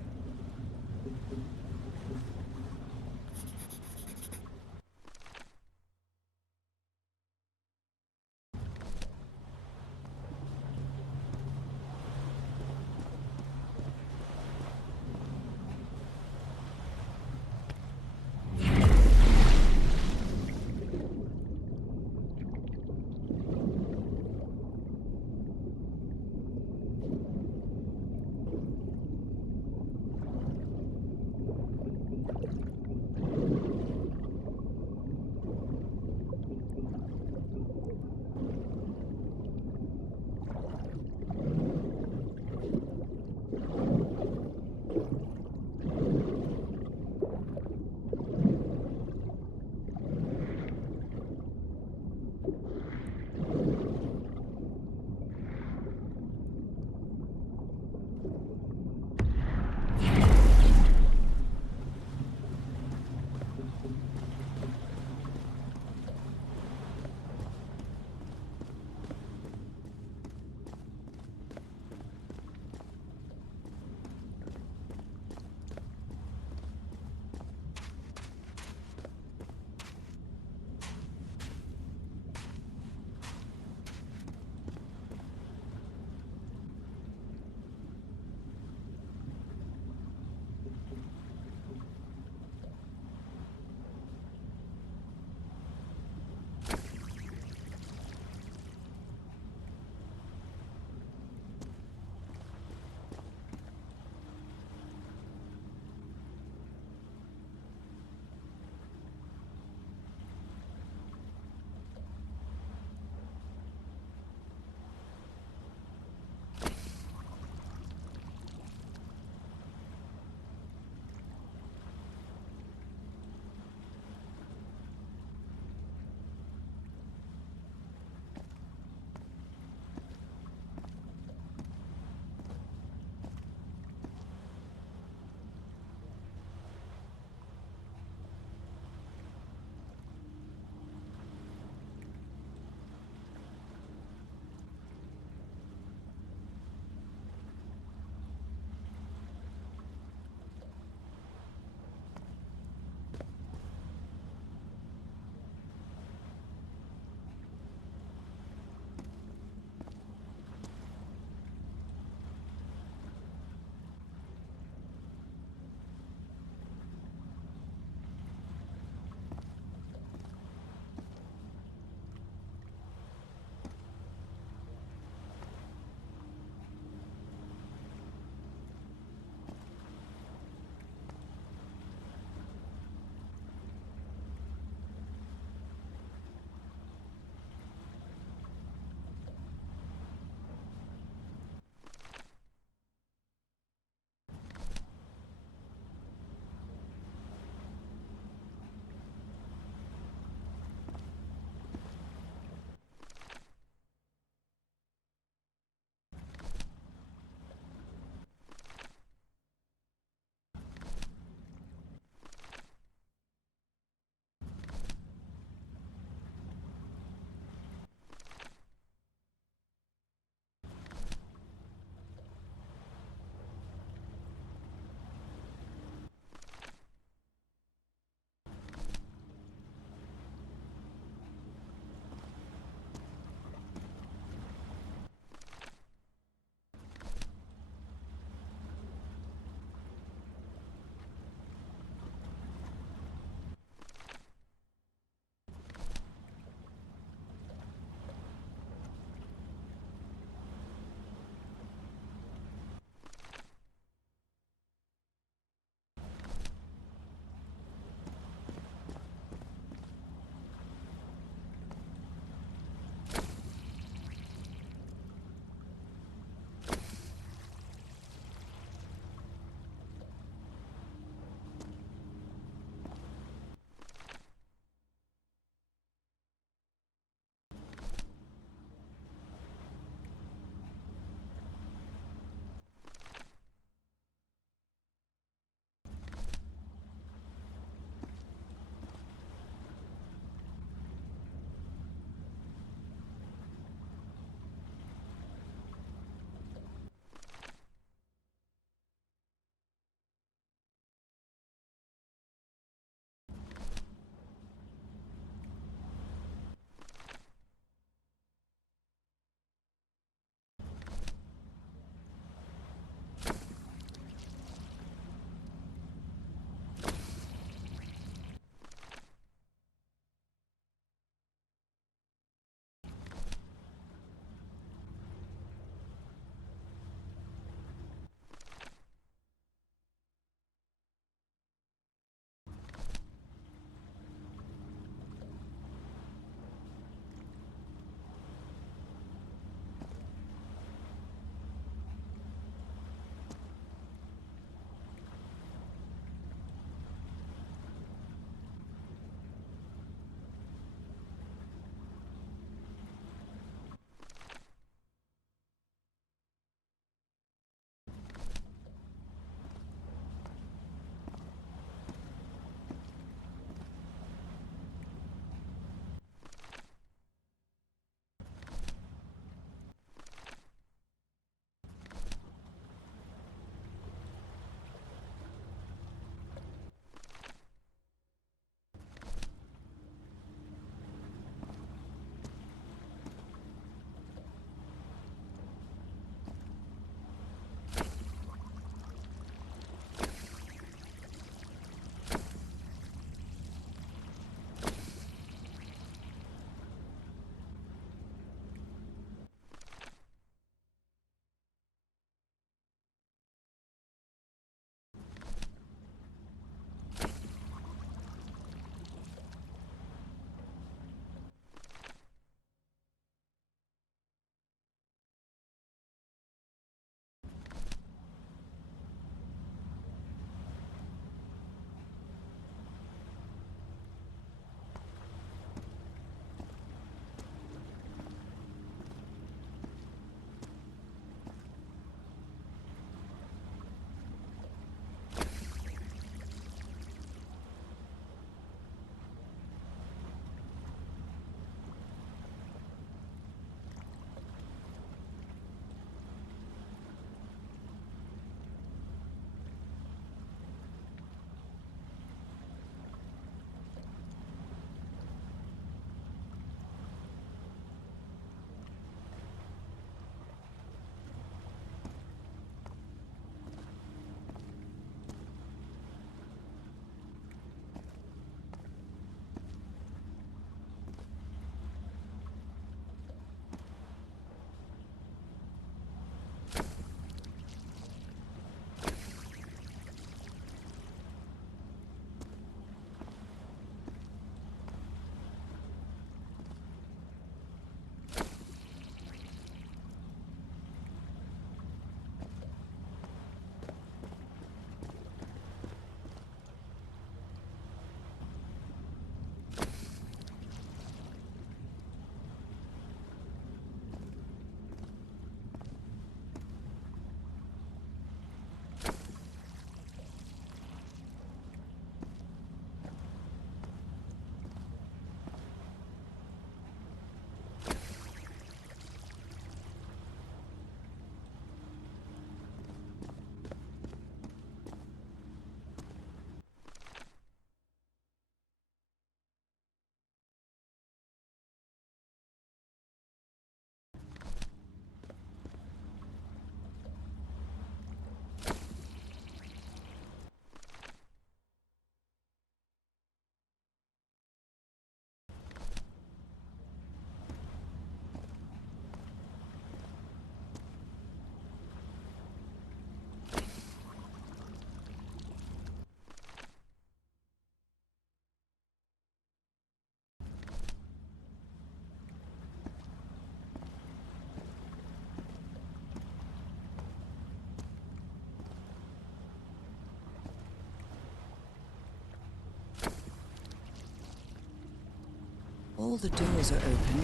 All the doors are open,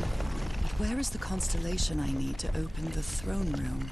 but where is the constellation I need to open the throne room?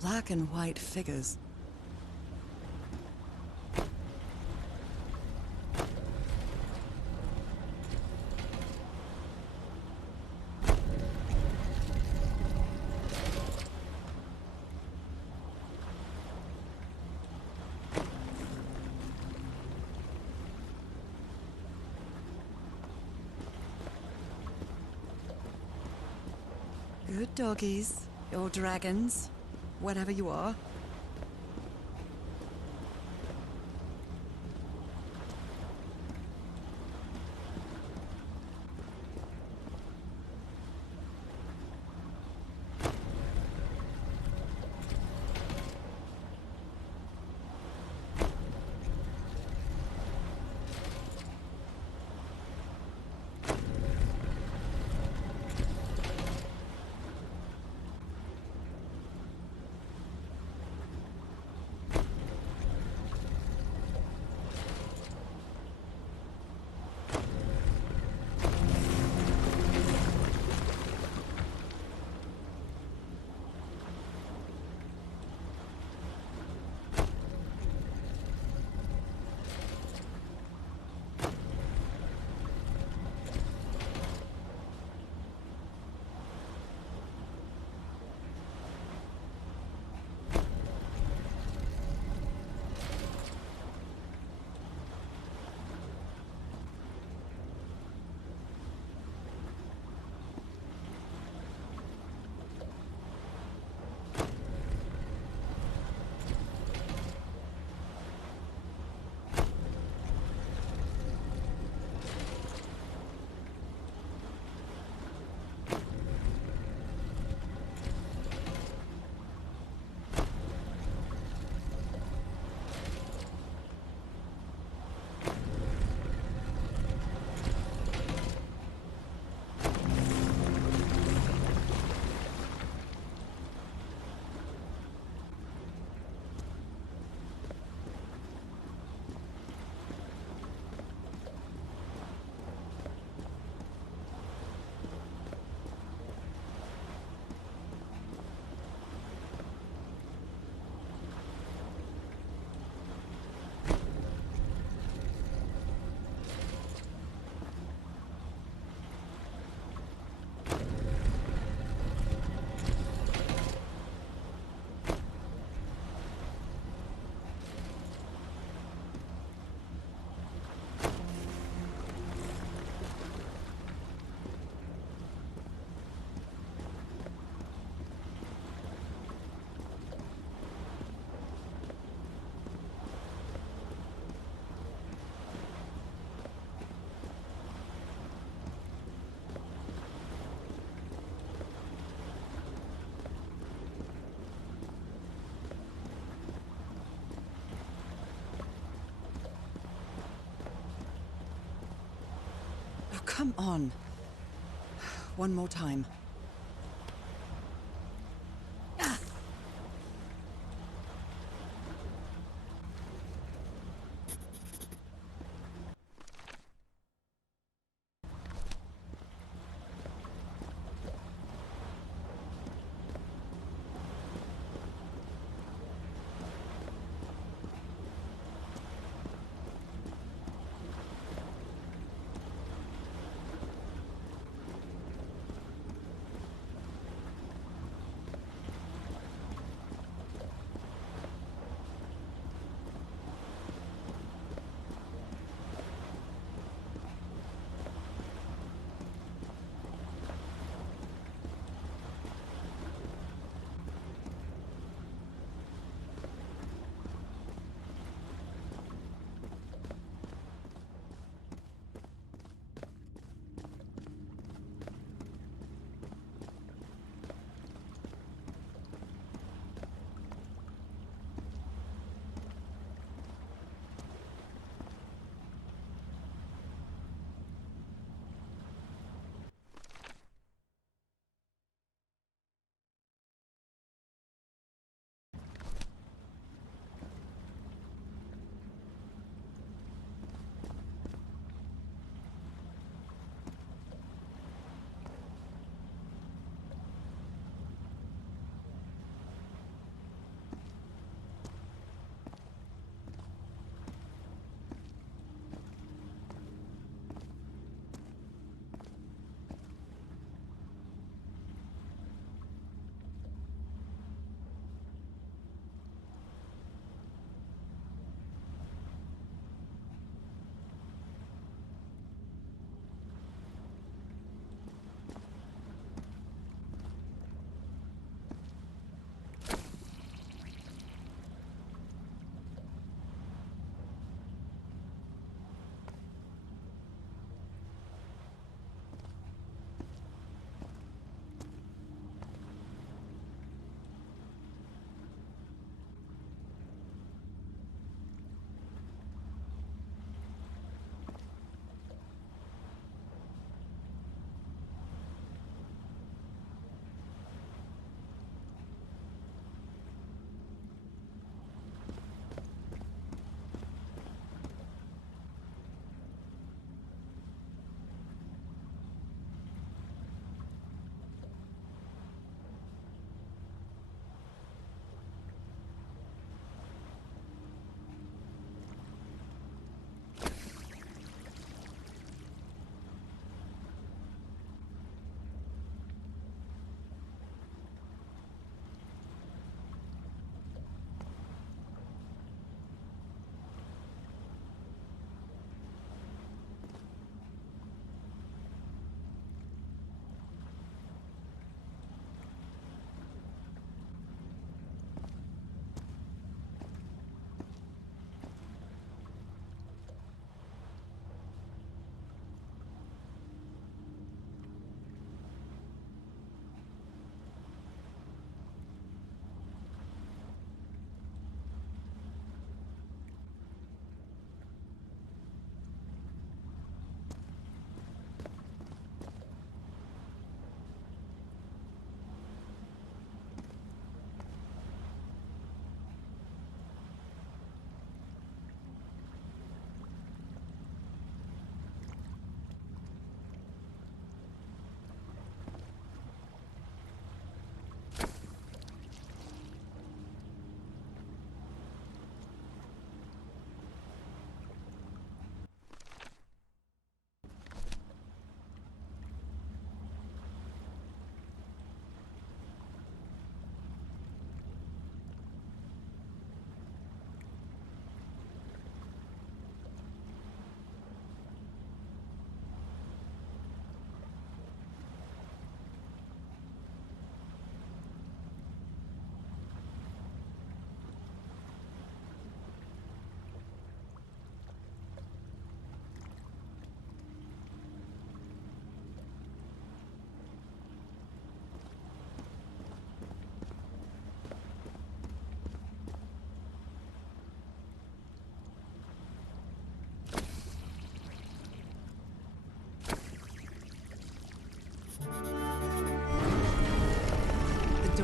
Black and white figures. Good doggies, or dragons, whatever you are. Oh, come on. One more time.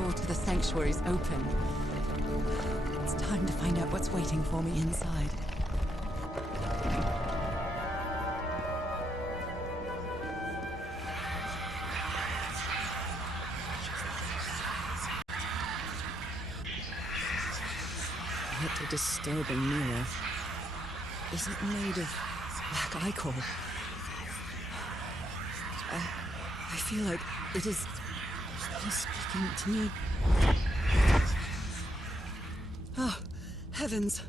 door to the sanctuary's open. It's time to find out what's waiting for me inside. What a disturbing mirror. Is it made of black ichor? I feel like it is speaking to me. Oh, heavens.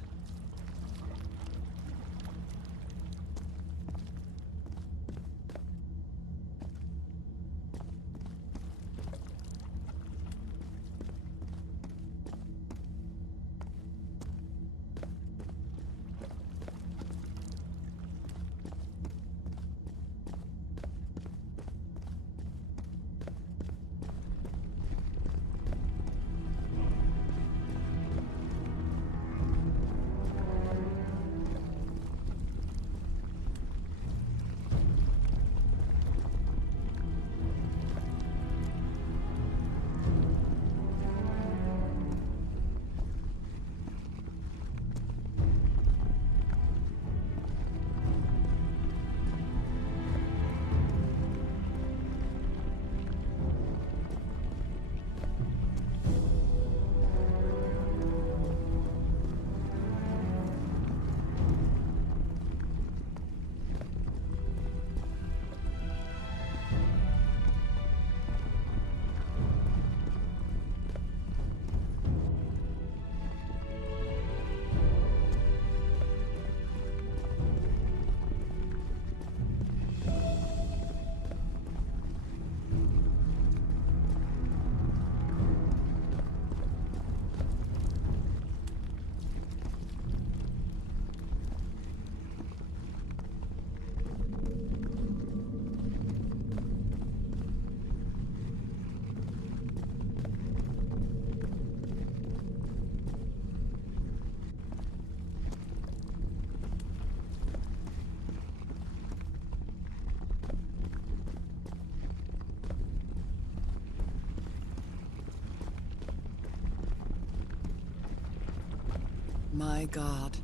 My God.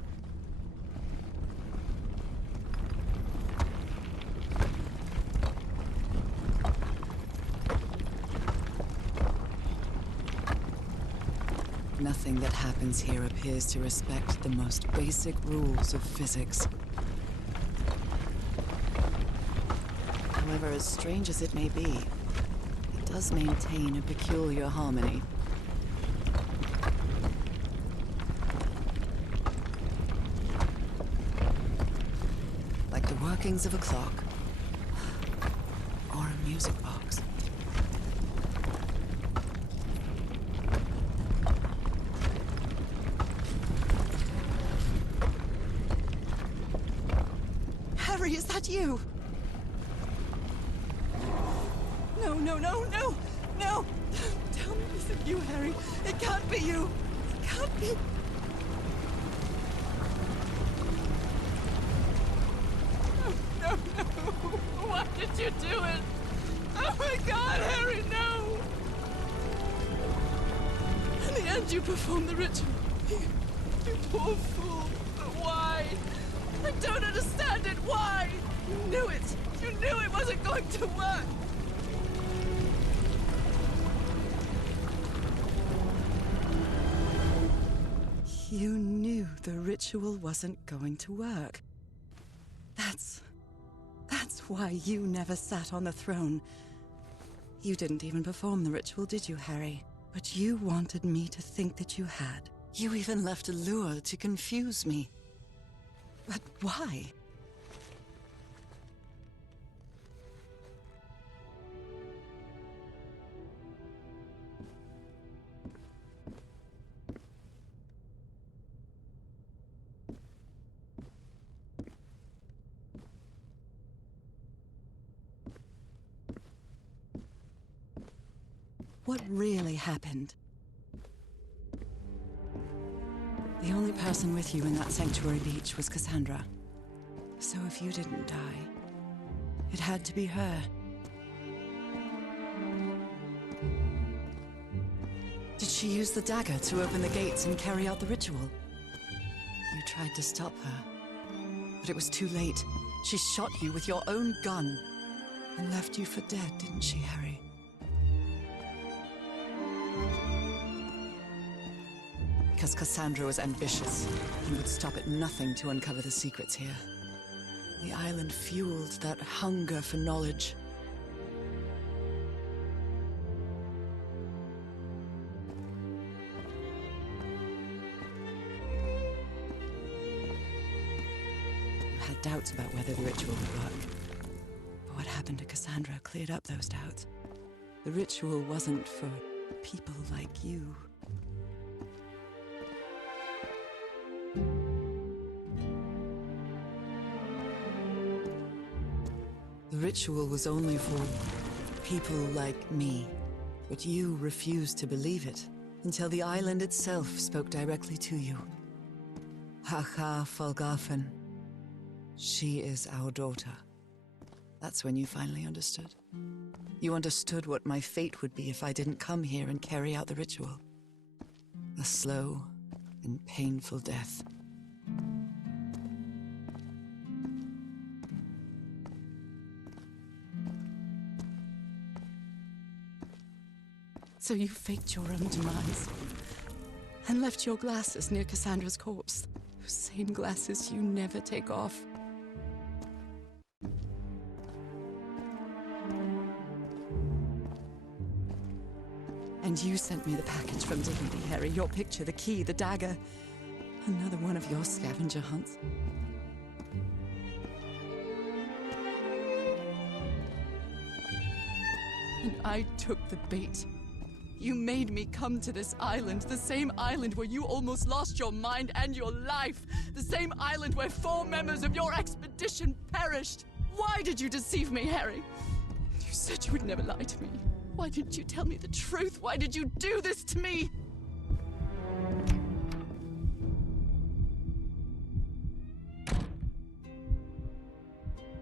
Nothing that happens here appears to respect the most basic rules of physics. However, as strange as it may be, it does maintain a peculiar harmony. Like the workings of a clock, or a music box. Harry, is that you? No, no, no, no, no! Tell me it isn't you, Harry. It can't be you. It can't be. No, no, no. Why did you do it? Oh my God, Harry, no! In the end, you performed the ritual. You poor fool. But why? I don't understand it. Why? You knew it. You knew it wasn't going to work. You knew the ritual wasn't going to work. That's why you never sat on the throne. You didn't even perform the ritual, did you, Harry? But you wanted me to think that you had. You even left a lure to confuse me. But why? What really happened? The only person with you in that sanctuary beach was Cassandra. So if you didn't die, it had to be her. She used the dagger to open the gates and carry out the ritual. You tried to stop her, but it was too late. She shot you with your own gun and left you for dead, didn't she, Harry? Because Cassandra was ambitious and would stop at nothing to uncover the secrets here. The island fueled that hunger for knowledge. You had doubts about whether the ritual would work. But what happened to Cassandra cleared up those doubts. The ritual wasn't for people like you. The ritual was only for people like me. But you refused to believe it until the island itself spoke directly to you. Fhalgof'n. She is our daughter. That's when you finally understood. You understood what my fate would be if I didn't come here and carry out the ritual. A slow and painful death. So you faked your own demise and left your glasses near Cassandra's corpse. Those same glasses you never take off. And you sent me the package from Dignity, Harry. Your picture, the key, the dagger. Another one of your scavenger hunts. And I took the bait. You made me come to this island, the same island where you almost lost your mind and your life, the same island where 4 members of your expedition perished. Why did you deceive me, Harry? You said you would never lie to me. Why didn't you tell me the truth? Why did you do this to me?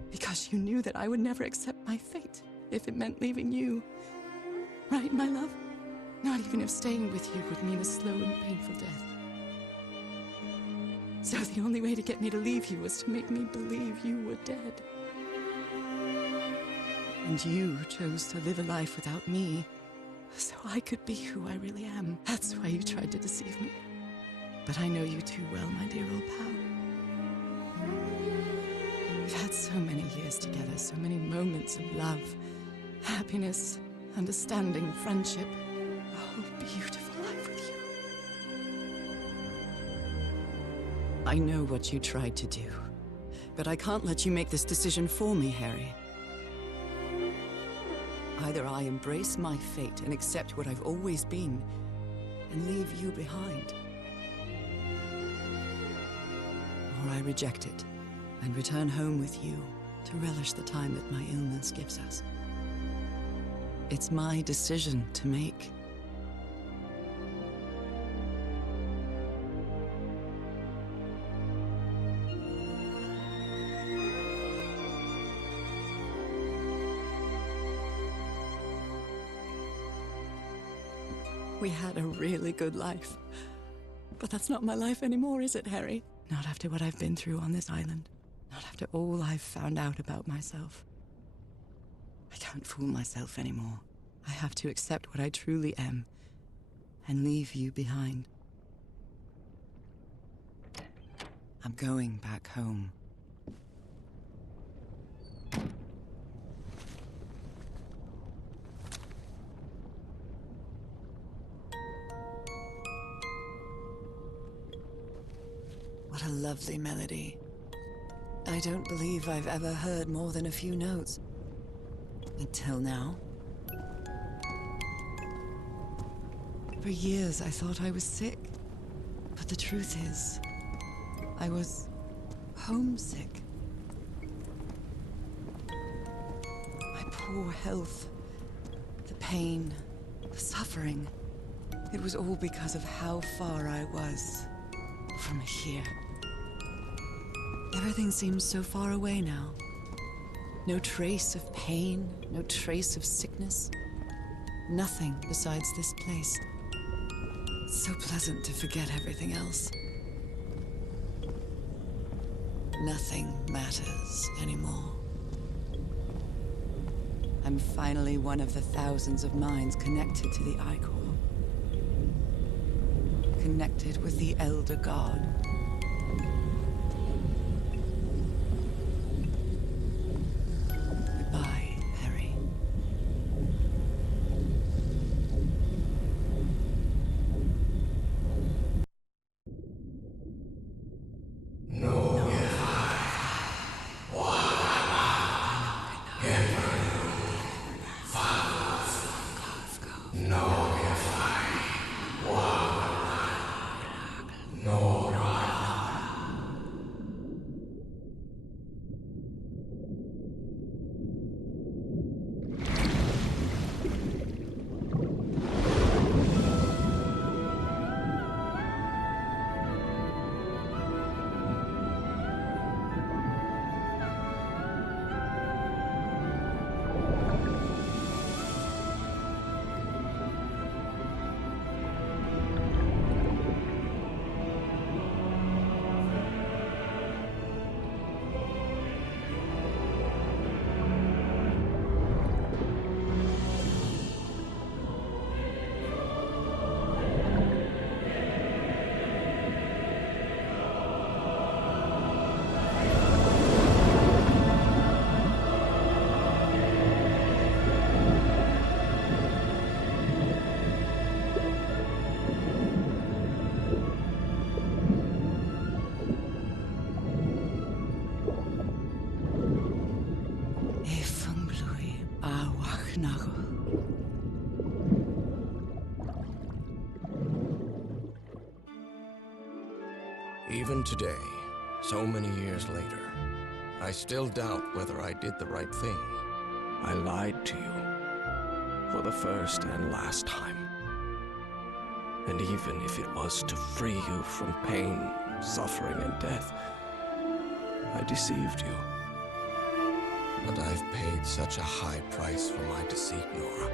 Because you knew that I would never accept my fate if it meant leaving you. Right, my love? Not even if staying with you would mean a slow and painful death. So the only way to get me to leave you was to make me believe you were dead. And you chose to live a life without me, so I could be who I really am. That's why you tried to deceive me. But I know you too well, my dear old pal. We've had so many years together, so many moments of love, happiness, understanding, friendship. A whole beautiful life with you. I know what you tried to do, but I can't let you make this decision for me, Harry. Either I embrace my fate and accept what I've always been, and leave you behind. Or I reject it, and return home with you to relish the time that my illness gives us. It's my decision to make. We had a really good life. But that's not my life anymore, is it, Harry? Not after what I've been through on this island. Not after all I've found out about myself. I can't fool myself anymore. I have to accept what I truly am and leave you behind. I'm going back home. What a lovely melody. I don't believe I've ever heard more than a few notes. Until now. For years I thought I was sick. But the truth is, I was homesick. My poor health, the pain, the suffering. It was all because of how far I was from here. Everything seems so far away now. No trace of pain, no trace of sickness. Nothing besides this place. It's so pleasant to forget everything else. Nothing matters anymore. I'm finally one of the thousands of minds connected to the Ichor. Connected with the Elder God. Goodbye, Harry. Even today, so many years later, I still doubt whether I did the right thing. I lied to you for the first and last time. And even if it was to free you from pain, suffering, and death, I deceived you. But I've paid such a high price for my deceit, Nora.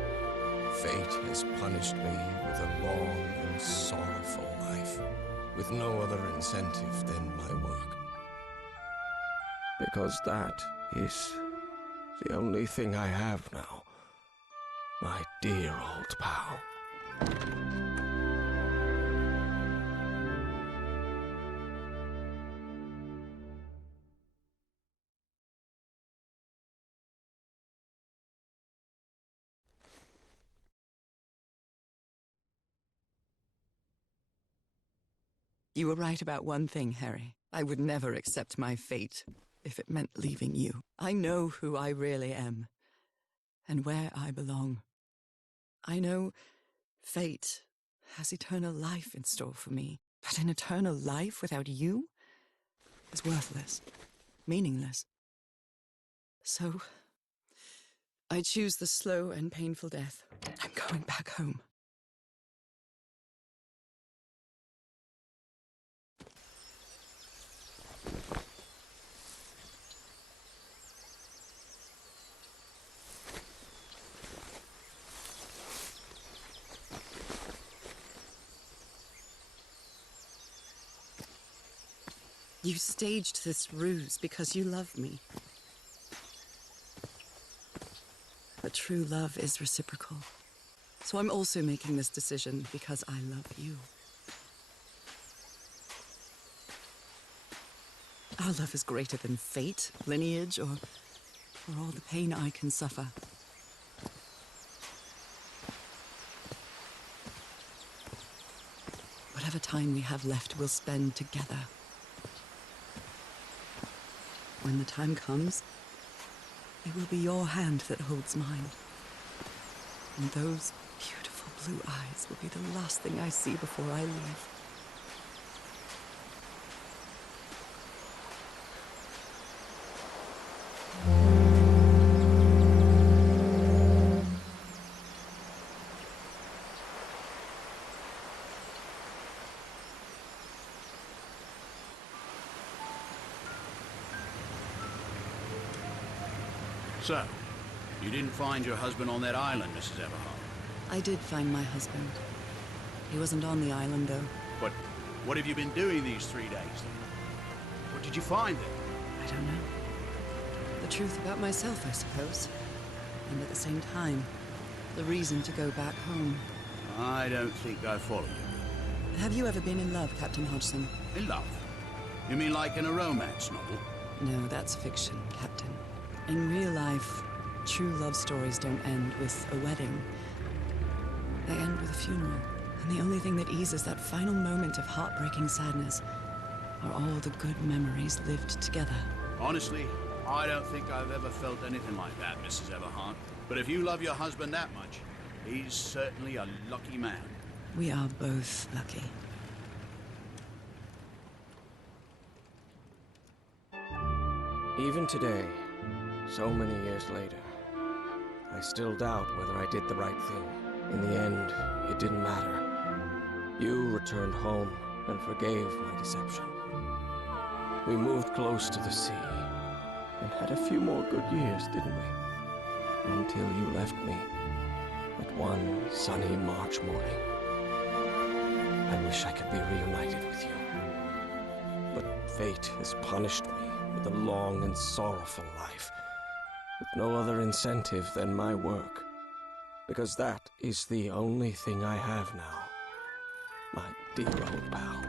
Fate has punished me with a long and sorrowful life, with no other incentive than my work. Because that is the only thing I have now, my dear old pal. You were right about one thing, Harry. I would never accept my fate if it meant leaving you. I know who I really am, and where I belong. I know fate has eternal life in store for me, but an eternal life without you is worthless, meaningless. So, I choose the slow and painful death. I'm going back home. You staged this ruse because you love me. But true love is reciprocal. So I'm also making this decision because I love you. Our love is greater than fate, lineage, or all the pain I can suffer. Whatever time we have left, we'll spend together. When the time comes, it will be your hand that holds mine. And those beautiful blue eyes will be the last thing I see before I leave. So, you didn't find your husband on that island, Mrs. Everhart? I did find my husband. He wasn't on the island, though. But what have you been doing these 3 days then? What did you find then? I don't know. The truth about myself, I suppose. And at the same time, the reason to go back home. I don't think I follow you. Have you ever been in love, Captain Hodgson? In love? You mean like in a romance novel? No, that's fiction, Captain. In real life, true love stories don't end with a wedding. They end with a funeral. And the only thing that eases that final moment of heartbreaking sadness are all the good memories lived together. Honestly, I don't think I've ever felt anything like that, Mrs. Everhart. But if you love your husband that much, he's certainly a lucky man. We are both lucky. Even today, so many years later, I still doubt whether I did the right thing. In the end, it didn't matter. You returned home and forgave my deception. We moved close to the sea, and had a few more good years, didn't we? Until you left me at one sunny March morning. I wish I could be reunited with you. But fate has punished me with a long and sorrowful life, with no other incentive than my work. Because that is the only thing I have now, my dear old pal.